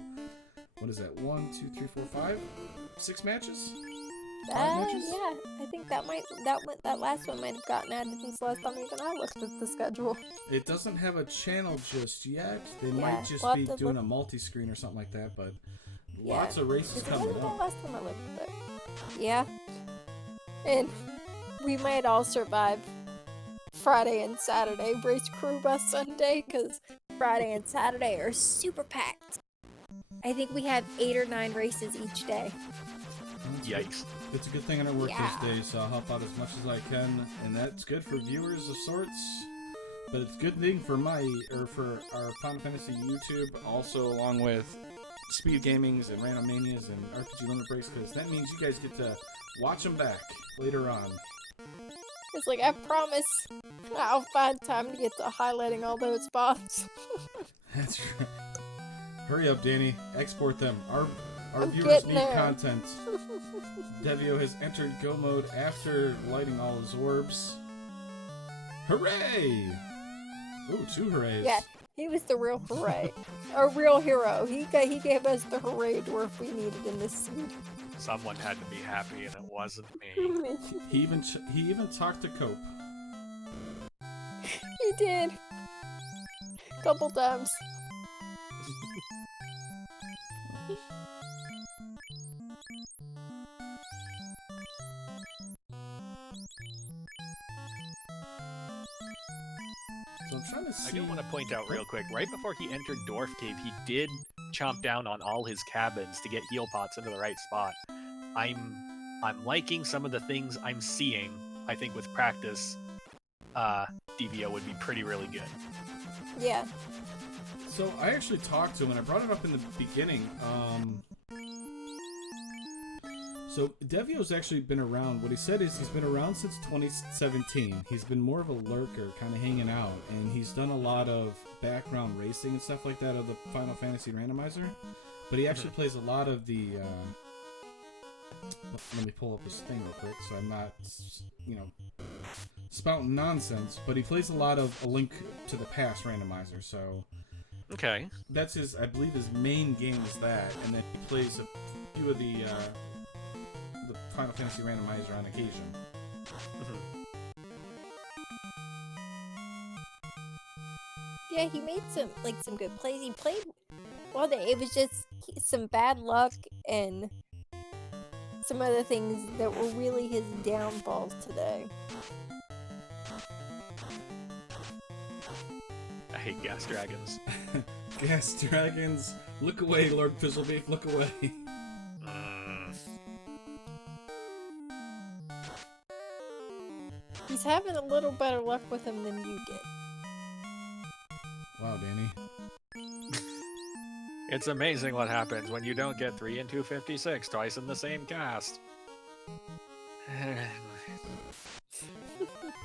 what is that? 1, 2, 3, 4, 5? 6 matches? 5 matches? Yeah, I think that last one might have gotten added since last time even I looked at the schedule. It doesn't have a channel just yet. They might just be doing a multi-screen or something like that, but lots of races coming up. Last time I looked at it. Yeah. And we might all survive Friday and Saturday race crew bus Sunday, because Friday and Saturday are super packed. I think we have 8 or 9 races each day. Yikes. It's a good thing I don't work those days, so I'll help out as much as I can, and that's good for viewers of sorts. But it's a good thing for for our Final Fantasy YouTube, also along with Speed Gamings and Randomanias and RPG Limit Breaks, because that means you guys get to watch them back later on. It's like, I promise I'll find time to get to highlighting all those spots. That's right. Hurry up, Danny. Export them. Our viewers need content. Devio has entered Go mode after lighting all his orbs. Hooray! Ooh, 2 hoorays. Yeah, he was the real hooray. A real hero. He gave us the hooray dwarf we needed in this scene. Someone had to be happy, and it wasn't me. He even talked to Cope. He did. Couple times. So I'm trying to see. I do want to point out real quick, right before he entered Dwarf Cave, he did chomp down on all his cabins to get heal pots into the right spot. I'm liking some of the things I'm seeing. I think with practice, Devio would be really good. Yeah. So I actually talked to him, and I brought it up in the beginning. So Devio's actually been around. What he said is he's been around since 2017. He's been more of a lurker, kind of hanging out, and he's done a lot of background racing and stuff like that of the Final Fantasy Randomizer. But he actually plays a lot of the. Let me pull up his thing real quick, so I'm not, spouting nonsense. But he plays a lot of A Link to the Past Randomizer, so. Okay. That's I believe his main game is that, and then he plays a few of the Final Fantasy Randomizer on occasion. Yeah, he made some good plays. He played well. It was just some bad luck and some other things that were really his downfalls today. I hate gas dragons. Gas dragons, look away, Lordfizzlebeef, look away. He's having a little better luck with him than you did. Wow, Danny. It's amazing what happens when you don't get 3 and 256 twice in the same cast.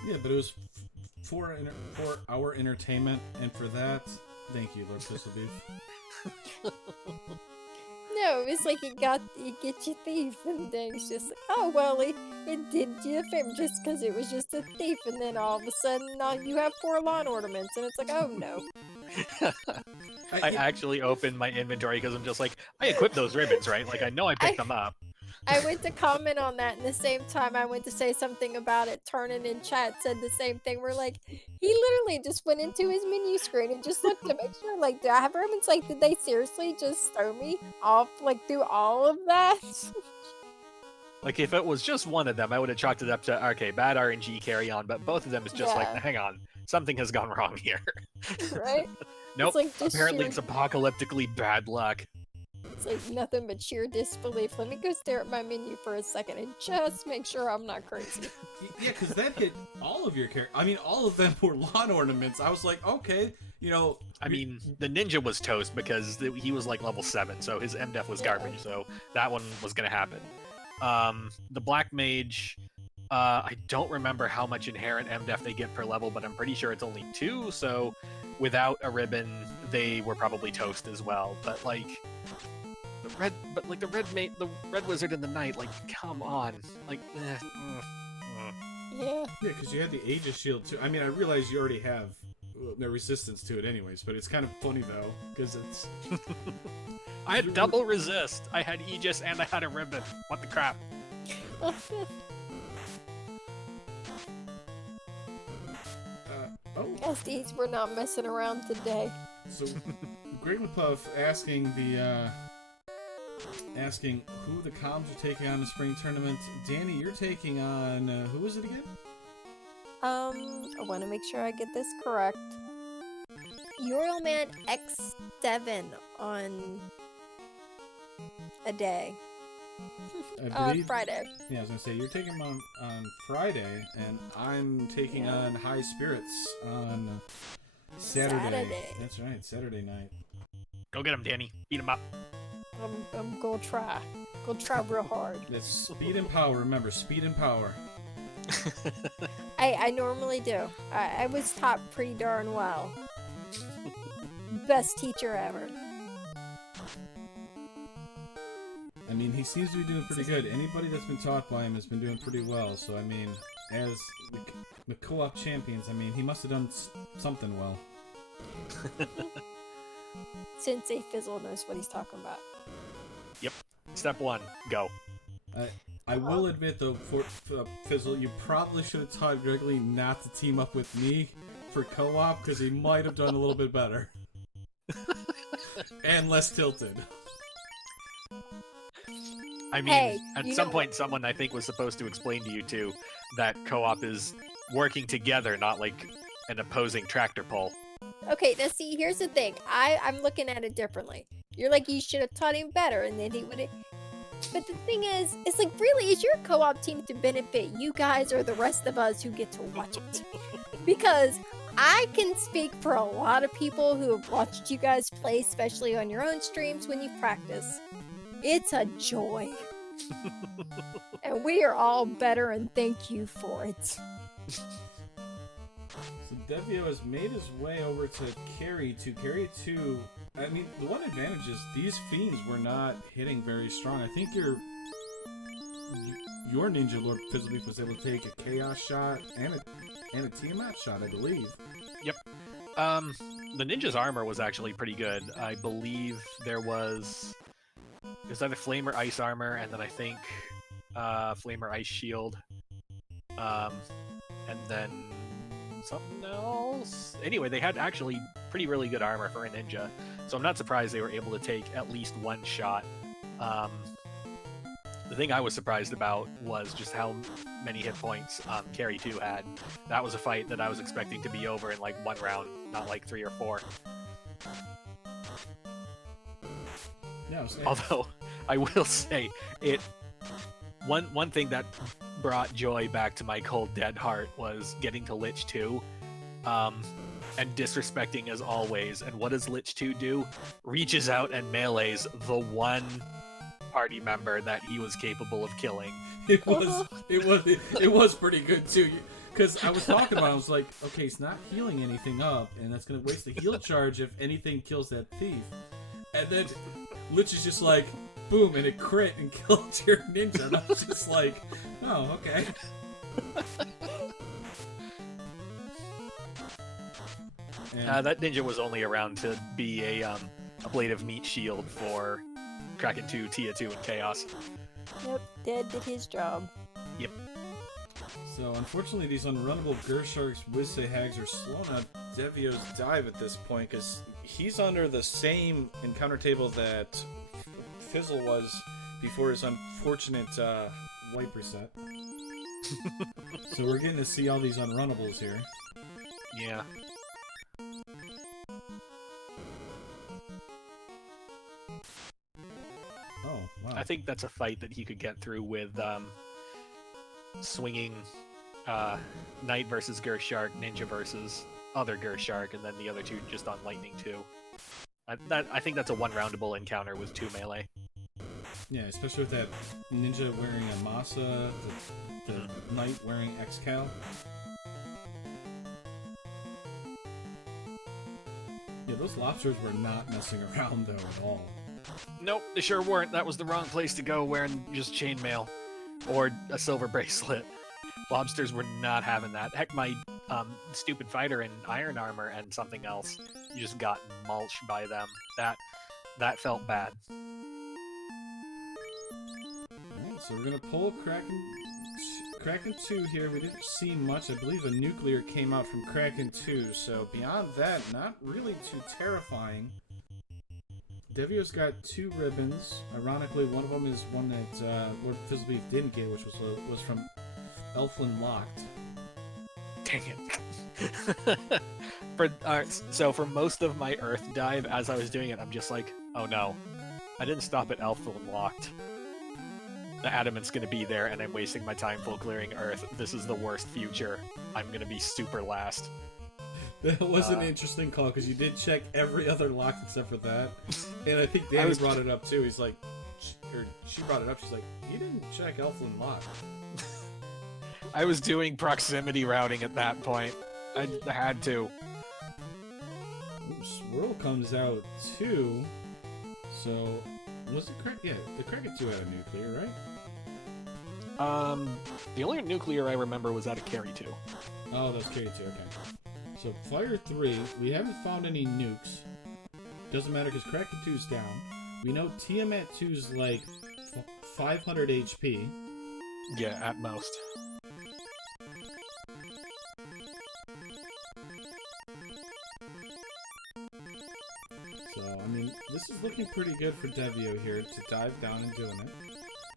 Yeah, but it was for our entertainment, and for that, thank you, Lord Lordfizzlebeef. No, it's like it get you thief, and then it's just like, oh well, it did you a favor just because it was just a thief, and then all of a sudden now you have 4 lawn ornaments, and it's like, oh no. I actually opened my inventory because I'm just like, I equipped those ribbons, right? Like, I know I picked them up. I went to comment on that, and the same time I went to say something about it. Turnin in chat said the same thing. We're like, he literally just went into his menu screen and just looked to make sure, like, do I have ribbons? Like, did they seriously just throw me off, like, through all of that? Like, if it was just one of them, I would have chalked it up to, okay, bad RNG, carry on. But both of them is just like, hang on, something has gone wrong here. Right? Nope, like apparently it's apocalyptically bad luck. It's like nothing but sheer disbelief. Let me go stare at my menu for a second and just make sure I'm not crazy. Yeah, because that hit all of your characters. I mean, all of them were lawn ornaments. I was like, okay, you know. I mean, the ninja was toast because he was like level 7, so his MDef was garbage, so that one was going to happen. The black mage, I don't remember how much inherent MDef they get per level, but I'm pretty sure it's only 2, so without a ribbon, they were probably toast as well. But like, the red wizard in the night, like, come on, like, Yeah. Yeah, because you had the Aegis shield too. I mean, I realize you already have no resistance to it anyways, but it's kind of funny though, because it's... I had double resist. I had Aegis and I had a ribbon. What the crap? SDs, we're not messing around today. So, Greg LaPuff asking who the comms are taking on the spring tournament. Danny, you're taking on who was it again? I want to make sure I get this correct. Uriel Man X7 on a day. Friday. Yeah, I was gonna say you're taking on Friday, and I'm taking on High Spirits on Saturday. That's right, Saturday night. Go get him, Danny. Beat him up. I'm gonna try. Gonna try real hard. That's speed and power. Remember, speed and power. I normally do. I was taught pretty darn well. Best teacher ever. I mean, he seems to be doing pretty good. Anybody that's been taught by him has been doing pretty well. So, I mean, as the co-op champions, I mean, he must have done something well. Sensei Fizzle knows what he's talking about. Yep. Step 1, go. I will admit, though, for Fizzle, you probably should have taught Gregory not to team up with me for co-op, because he might have done a little bit better. And less tilted. I mean, at some point, someone I think was supposed to explain to you too that co-op is working together, not like an opposing tractor pull. Okay, now see, here's the thing. I'm looking at it differently. You're like, you should have taught him better, and then he would have... But the thing is, it's like, really, is your co-op team to benefit you guys or the rest of us who get to watch it? Because I can speak for a lot of people who have watched you guys play, especially on your own streams when you practice. It's a joy. And we are all better, and thank you for it. So Devio has made his way over to Carry 2. Carry 2, I mean, the one advantage is these fiends were not hitting very strong. I think your ninja, Lordfizzlebeef, was able to take a Chaos shot and a Tiamat shot, I believe. Yep. The ninja's armor was actually pretty good. I believe there was... It was either Flame or Ice armor, and then I think Flame or Ice shield. And then something else? Anyway, they had actually really good armor for a ninja, so I'm not surprised they were able to take at least one shot. The thing I was surprised about was just how many hit points Carry 2 had. That was a fight that I was expecting to be over in like 1 round, not like 3 or 4. No, although I will say one thing that brought joy back to my cold dead heart was getting to Lich 2 and disrespecting as always. And what does Lich 2 do? Reaches out and melees the one party member that he was capable of killing. It was pretty good too. Because I was talking about it, I was like, okay, he's not healing anything up, and that's going to waste the heal charge if anything kills that thief. And then Lich is just like, boom, and it crit and killed your ninja. And I was just like, oh, okay. That ninja was only around to be a blade of meat shield for Kraken 2, Tia 2, and Chaos. Yep, Dead did his job. Yep. So, unfortunately, these unrunnable Gersharks, Wizze Hags are slowing out Devio's dive at this point, because he's under the same encounter table that Fizzle was before his unfortunate wipe reset. So we're getting to see all these unrunnables here. Yeah. Oh, wow. I think that's a fight that he could get through with swinging Knight versus Gershark, Ninja versus other Gershark, and then the other two just on Lightning too. I think that's a one-roundable encounter with 2 melee. Yeah, especially with that ninja wearing a Masa, the knight wearing X-Cal. Yeah, those lobsters were not messing around though at all. Nope, they sure weren't. That was the wrong place to go wearing just chainmail or a silver bracelet. Lobsters were not having that. Heck, my stupid fighter in iron armor and something else just got mulched by them. That felt bad. Alright, so we're gonna pull Kraken 2 here. We didn't see much. I believe a nuclear came out from Kraken 2, so beyond that, not really too terrifying. Devio's got 2 ribbons. Ironically, one of them is one that Lordfizzlebeef didn't get, which was from Elflin Locked. Dang it. So for most of my Earth dive, as I was doing it, I'm just like, oh no. I didn't stop at Elflin Locked. The Adamant's gonna be there, and I'm wasting my time full clearing Earth. This is the worst future. I'm gonna be super last. That was an interesting call, because you did check every other lock except for that. And I think Danny brought it up too. He's like, or she brought it up, she's like, you didn't check Elflin Lock. I was doing proximity routing at that point. I had to. Ooh, Swirl comes out too. So, was it correct? Yeah, the Kraken 2 had a nuclear, right? The only nuclear I remember was out of Carry 2. Oh, that's Carry 2, okay. So, Fire 3, we haven't found any nukes. Doesn't matter because Kraken 2's down. We know Tiamat 2's like 500 HP. Yeah, at most. So, I mean, this is looking pretty good for Devio here to dive down and doing it.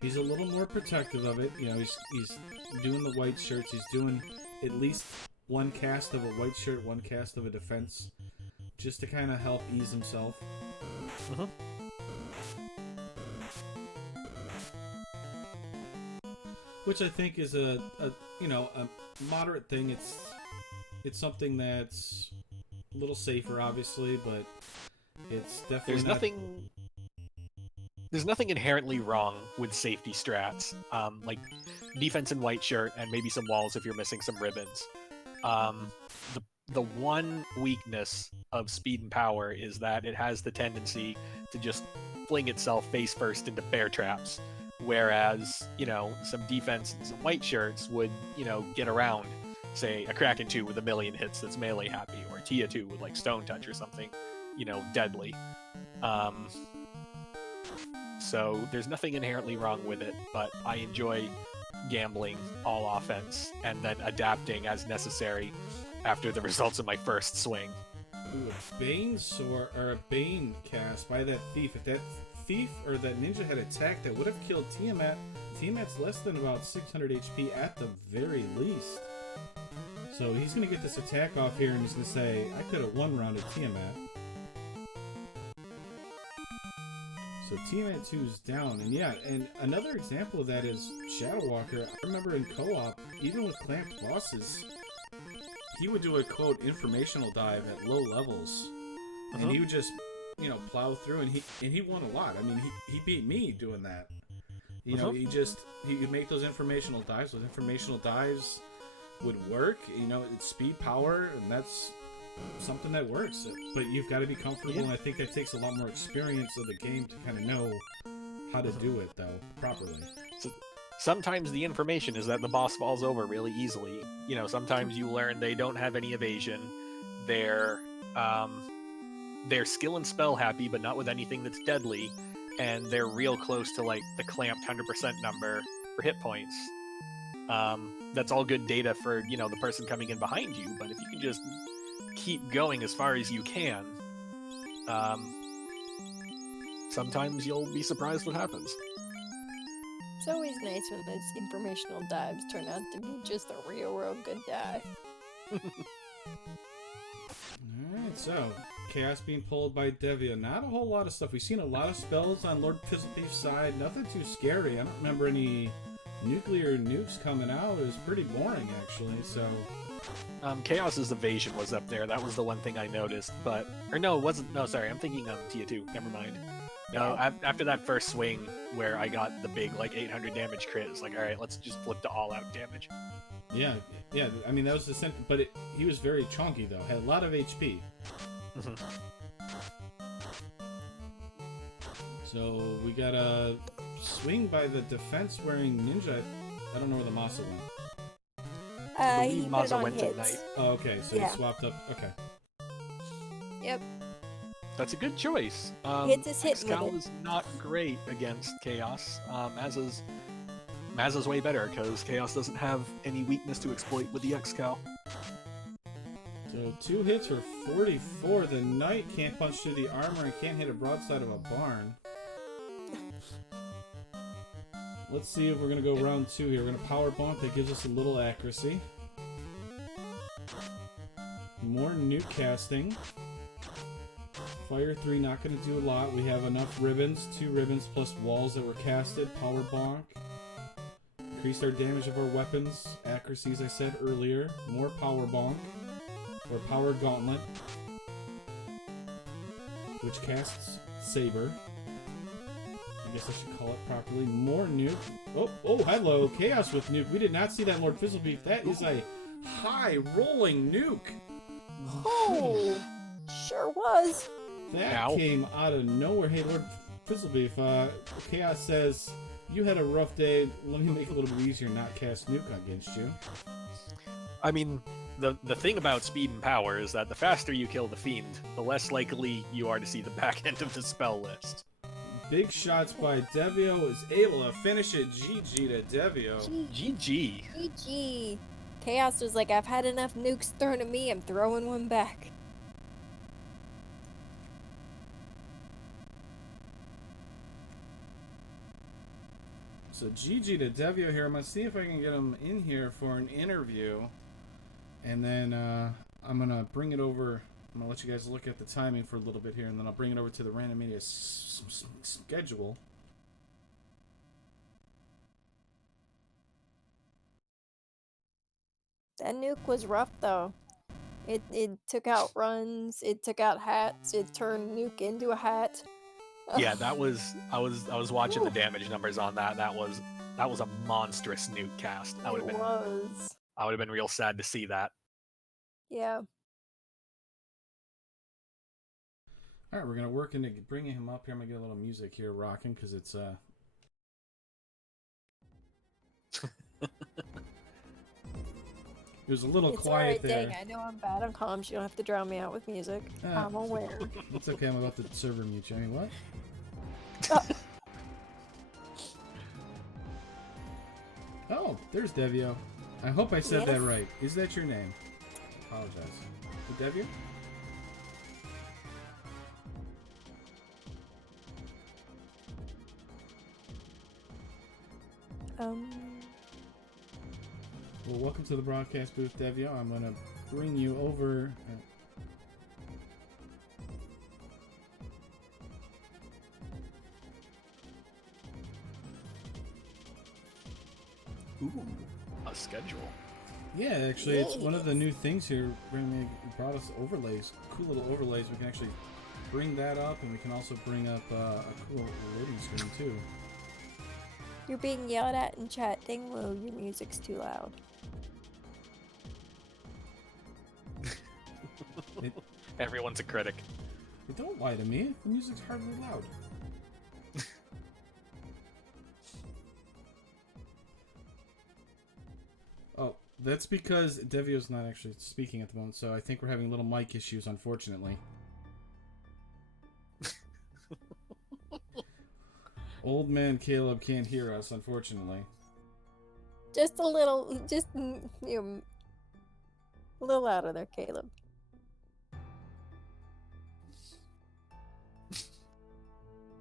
He's a little more protective of it. You know, he's doing the white shirts. He's doing at least one cast of a white shirt, one cast of a defense, just to kind of help ease himself. Which I think is a moderate thing. It's something that's a little safer, obviously, but it's definitely There's nothing inherently wrong with safety strats, like defense and white shirt, and maybe some walls if you're missing some ribbons. The one weakness of speed and power is that it has the tendency to just fling itself face first into bear traps, whereas, some defense and some white shirts would, get around, say, a Kraken 2 with a million hits that's melee happy, or a Tia 2 with, like, Stone Touch or something, deadly. So there's nothing inherently wrong with it, but I enjoy gambling all offense and then adapting as necessary after the results of my first swing. Ooh, a Bane sword or a Bane cast by that thief. If that thief or that ninja had attacked, that would have killed Tiamat. Tiamat's less than about 600 HP at the very least. So he's gonna get this attack off here, and he's gonna say, "I could have one-rounded Tiamat." So Tiamat 2's down, and yeah, and another example of that is Shadow Walker. I remember in co-op, even with clamped bosses, he would do a quote informational dive at low levels, and he would just, plow through, and he won a lot. I mean, he beat me doing that. He could make those informational dives. Those informational dives would work. It's speed, power, and that's something that works. But you've got to be comfortable, and I think that takes a lot more experience of the game to kind of know how to do it though properly. So, sometimes the information is that the boss falls over really easily. You know, sometimes you learn they don't have any evasion. They're skill and spell happy, but not with anything that's deadly, and they're real close to like the clamped 100% number for hit points. That's all good data for, you know, the person coming in behind you, but if you can just keep going as far as you can, sometimes you'll be surprised what happens. It's always nice when those informational dives turn out to be just a real good dive. Alright, so chaos being pulled by Devio. Not a whole lot of stuff. We've seen a lot of spells on Lordfizzlebeef's side. Nothing too scary. I don't remember any nuclear nukes coming out. It was pretty boring, actually, so... Chaos's evasion was up there. That was the one thing I noticed, but... Or no, it wasn't... No, sorry, I'm thinking Tia 2. Never mind. No, after that first swing where I got the big, like, 800 damage crit, it's like, alright, let's just flip to all-out damage. Yeah, I mean, that was the sentence, but he was very chunky, though. Had a lot of HP. So, we got a swing by the defense-wearing ninja. I don't know where the Masa went. He put it Masa on went hits. at night. Oh, okay, so Yeah. he swapped up. Okay. Yep. That's a good choice. Hits is hit Excal limit. is not great against Chaos. Maz's way better, because Chaos doesn't have any weakness to exploit with the Excal. So 2 hits for 44. The knight can't punch through the armor and can't hit a broadside of a barn. Let's see if we're going to go round 2 here. We're going to power bump. That gives us a little accuracy. More nuke casting. Fire 3 not going to do a lot. We have enough ribbons. 2 ribbons plus walls that were casted. Power bonk. Increased our damage of our weapons. Accuracy, as I said earlier. More power bonk. Or power gauntlet. Which casts Saber. I guess I should call it properly. More nuke. Oh, hello. Chaos with nuke. We did not see that, Lordfizzlebeef. That is a high rolling nuke. Oh, sure was. That came out of nowhere. Hey, Lordfizzlebeef, Chaos says, you had a rough day. Let me make it a little bit easier, not cast nuke against you. I mean, the thing about speed and power is that the faster you kill the fiend, the less likely you are to see the back end of the spell list. Big shots by Devio is able to finish it. GG to Devio. GG. GG. Chaos was like, I've had enough nukes thrown at me, I'm throwing one back. So GG to Devio here. I'm going to see if I can get him in here for an interview. And then I'm going to bring it over. I'm going to let you guys look at the timing for a little bit here. And then I'll bring it over to the Randomizer schedule. That nuke was rough though. It took out runs, it took out hats, it turned nuke into a hat. Yeah, that was I was watching the damage numbers on that. That was a monstrous nuke cast. I would have been real sad to see that. Yeah. All right, we're gonna work into bringing him up here. I'm gonna get a little music here rocking because it's It was a little It's quiet alright, there. dang, I know I'm bad on comms. You don't have to drown me out with music. I'm aware. It's okay. I'm about to server mute you. I mean, what? Oh, there's Devio. I hope I said that Yes. right. Is that your name? Apologize. Devio? Well, welcome to the broadcast booth, Devio. I'm going to bring you over. Ooh, a schedule. Yeah, actually, it's one of the new things here. Randomizer brought us overlays, cool little overlays. We can actually bring that up, and we can also bring up a cool loading screen, too. You're being yelled at in chat. Dang, Will, your music's too loud. Everyone's a critic. Don't lie to me. The music's hardly loud. That's because Devio's not actually speaking at the moment, so I think we're having little mic issues, unfortunately. Old man Caleb can't hear us, unfortunately. Just a little, a little out of there, Caleb.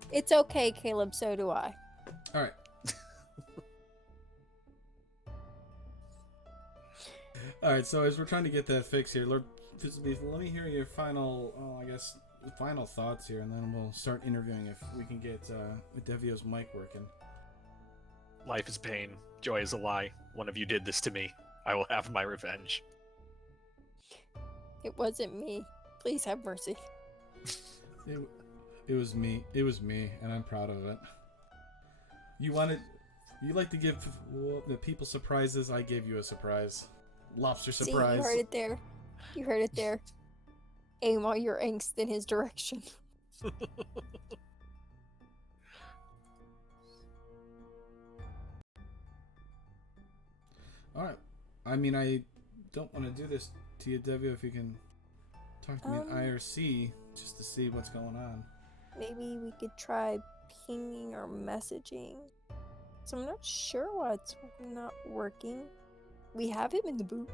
It's okay, Caleb, so do I. Alright. Alright, so as we're trying to get that fixed here, Lordfizzlebeef, let me hear your final thoughts here, and then we'll start interviewing if we can get Devio's mic working. Life is pain. Joy is a lie. One of you did this to me. I will have my revenge. It wasn't me. Please have mercy. It was me. It was me, and I'm proud of it. You like to give the people surprises. I gave you a surprise. Lobster surprise. See, you heard it there. You heard it there. Aim all your angst in his direction. Alright. I mean, I don't want to do this to you, Devio, if you can talk to me in IRC just to see what's going on. Maybe we could try pinging or messaging. So I'm not sure why it's not working. We have him in the booth.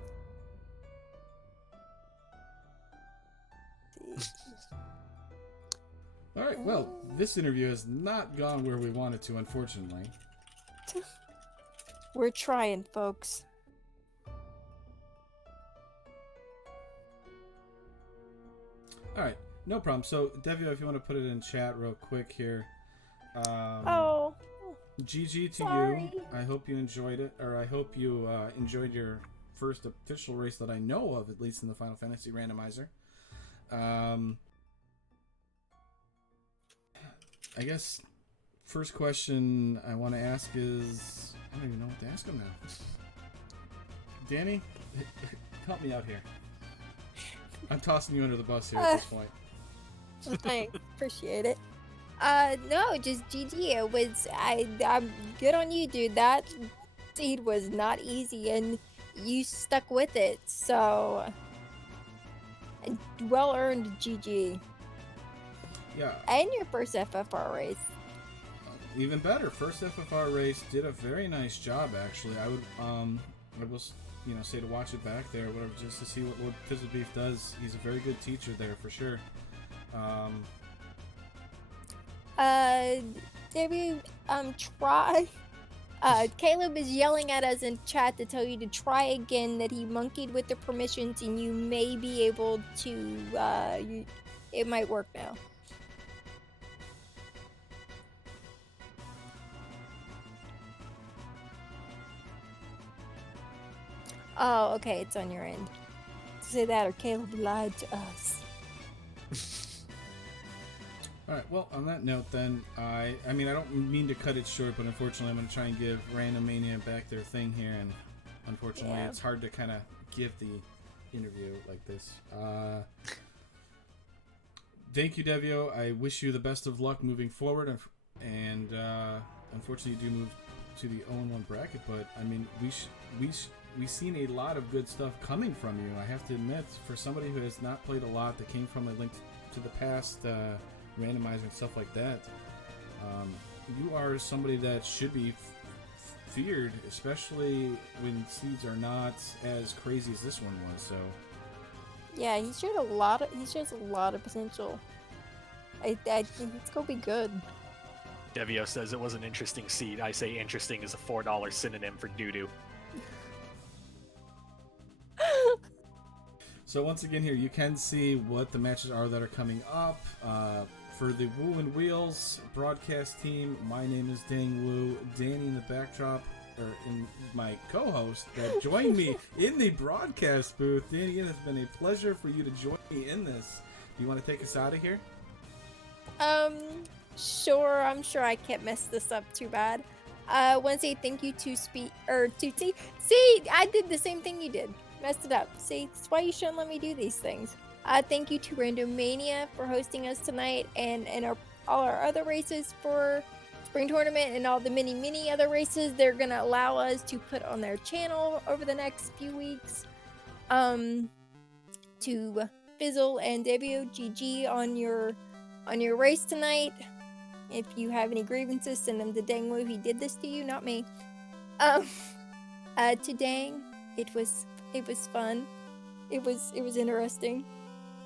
Alright, well, this interview has not gone where we wanted to, unfortunately. We're trying, folks. Alright, no problem. So, Devio, if you want to put it in chat real quick here. GG to sorry. you. I hope you enjoyed it, or I hope you enjoyed your first official race that I know of, at least in the Final Fantasy Randomizer. I guess first question I want to ask is, I don't even know what to ask him now. Danny, help me out here. I'm tossing you under the bus here at this point. Well, thanks. Appreciate it. No, just GG. It was, I'm good on you, dude. That seed was not easy, and you stuck with it, so well earned GG. Yeah. And your first FFR race. Even better. First FFR race, did a very nice job, actually. I will, say to watch it back there, whatever, just to see what Lordfizzlebeef does. He's a very good teacher there, for sure. Maybe, try. Caleb is yelling at us in chat to tell you to try again, that he monkeyed with the permissions, and you may be able to, it might work now. Oh, okay, it's on your end. Say that or Caleb lied to us. Alright, well, on that note then, I don't mean to cut it short, but unfortunately I'm going to try and give Randomania back their thing here, and unfortunately it's hard to kind of give the interview like this. Thank you, Devio. I wish you the best of luck moving forward, and unfortunately you do move to the 0-1 bracket, but I mean, we've seen a lot of good stuff coming from you. I have to admit, for somebody who has not played a lot, that came from a Link to the Past randomizer and stuff like that, you are somebody that should be feared, especially when seeds are not as crazy as this one was. So yeah, he shows a lot of potential. I think it's gonna be good. Devio says it was an interesting seed. I say interesting is a $4 synonym for doo-doo. So once again here, you can see what the matches are that are coming up. For the Woo and Wheels broadcast team, my name is Dang Woo. Danny in the backdrop, or in my co-host that joined me in the broadcast booth. Danny, it has been a pleasure for you to join me in this. Do you want to take us out of here? Sure. I'm sure I can't mess this up too bad. I want to say thank you to T. See, I did the same thing you did. Messed it up. See, that's why you shouldn't let me do these things. Thank you to Randomania for hosting us tonight, and all our other races for spring tournament and all the many other races they're gonna allow us to put on their channel over the next few weeks. To Fizzle and Devio, GG on your race tonight. If you have any grievances, send them to Dangwoo. He did this to you, not me. To Dang, it was fun. It was interesting.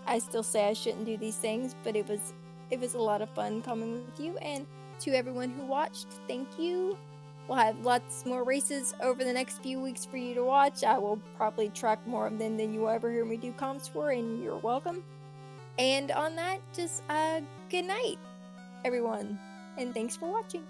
I still say I shouldn't do these things, but it was a lot of fun coming with you. And to everyone who watched, thank you. We'll have lots more races over the next few weeks for you to watch. I will probably track more of them than you will ever hear me do comps for, and you're welcome. And on that, just good night, everyone, and thanks for watching.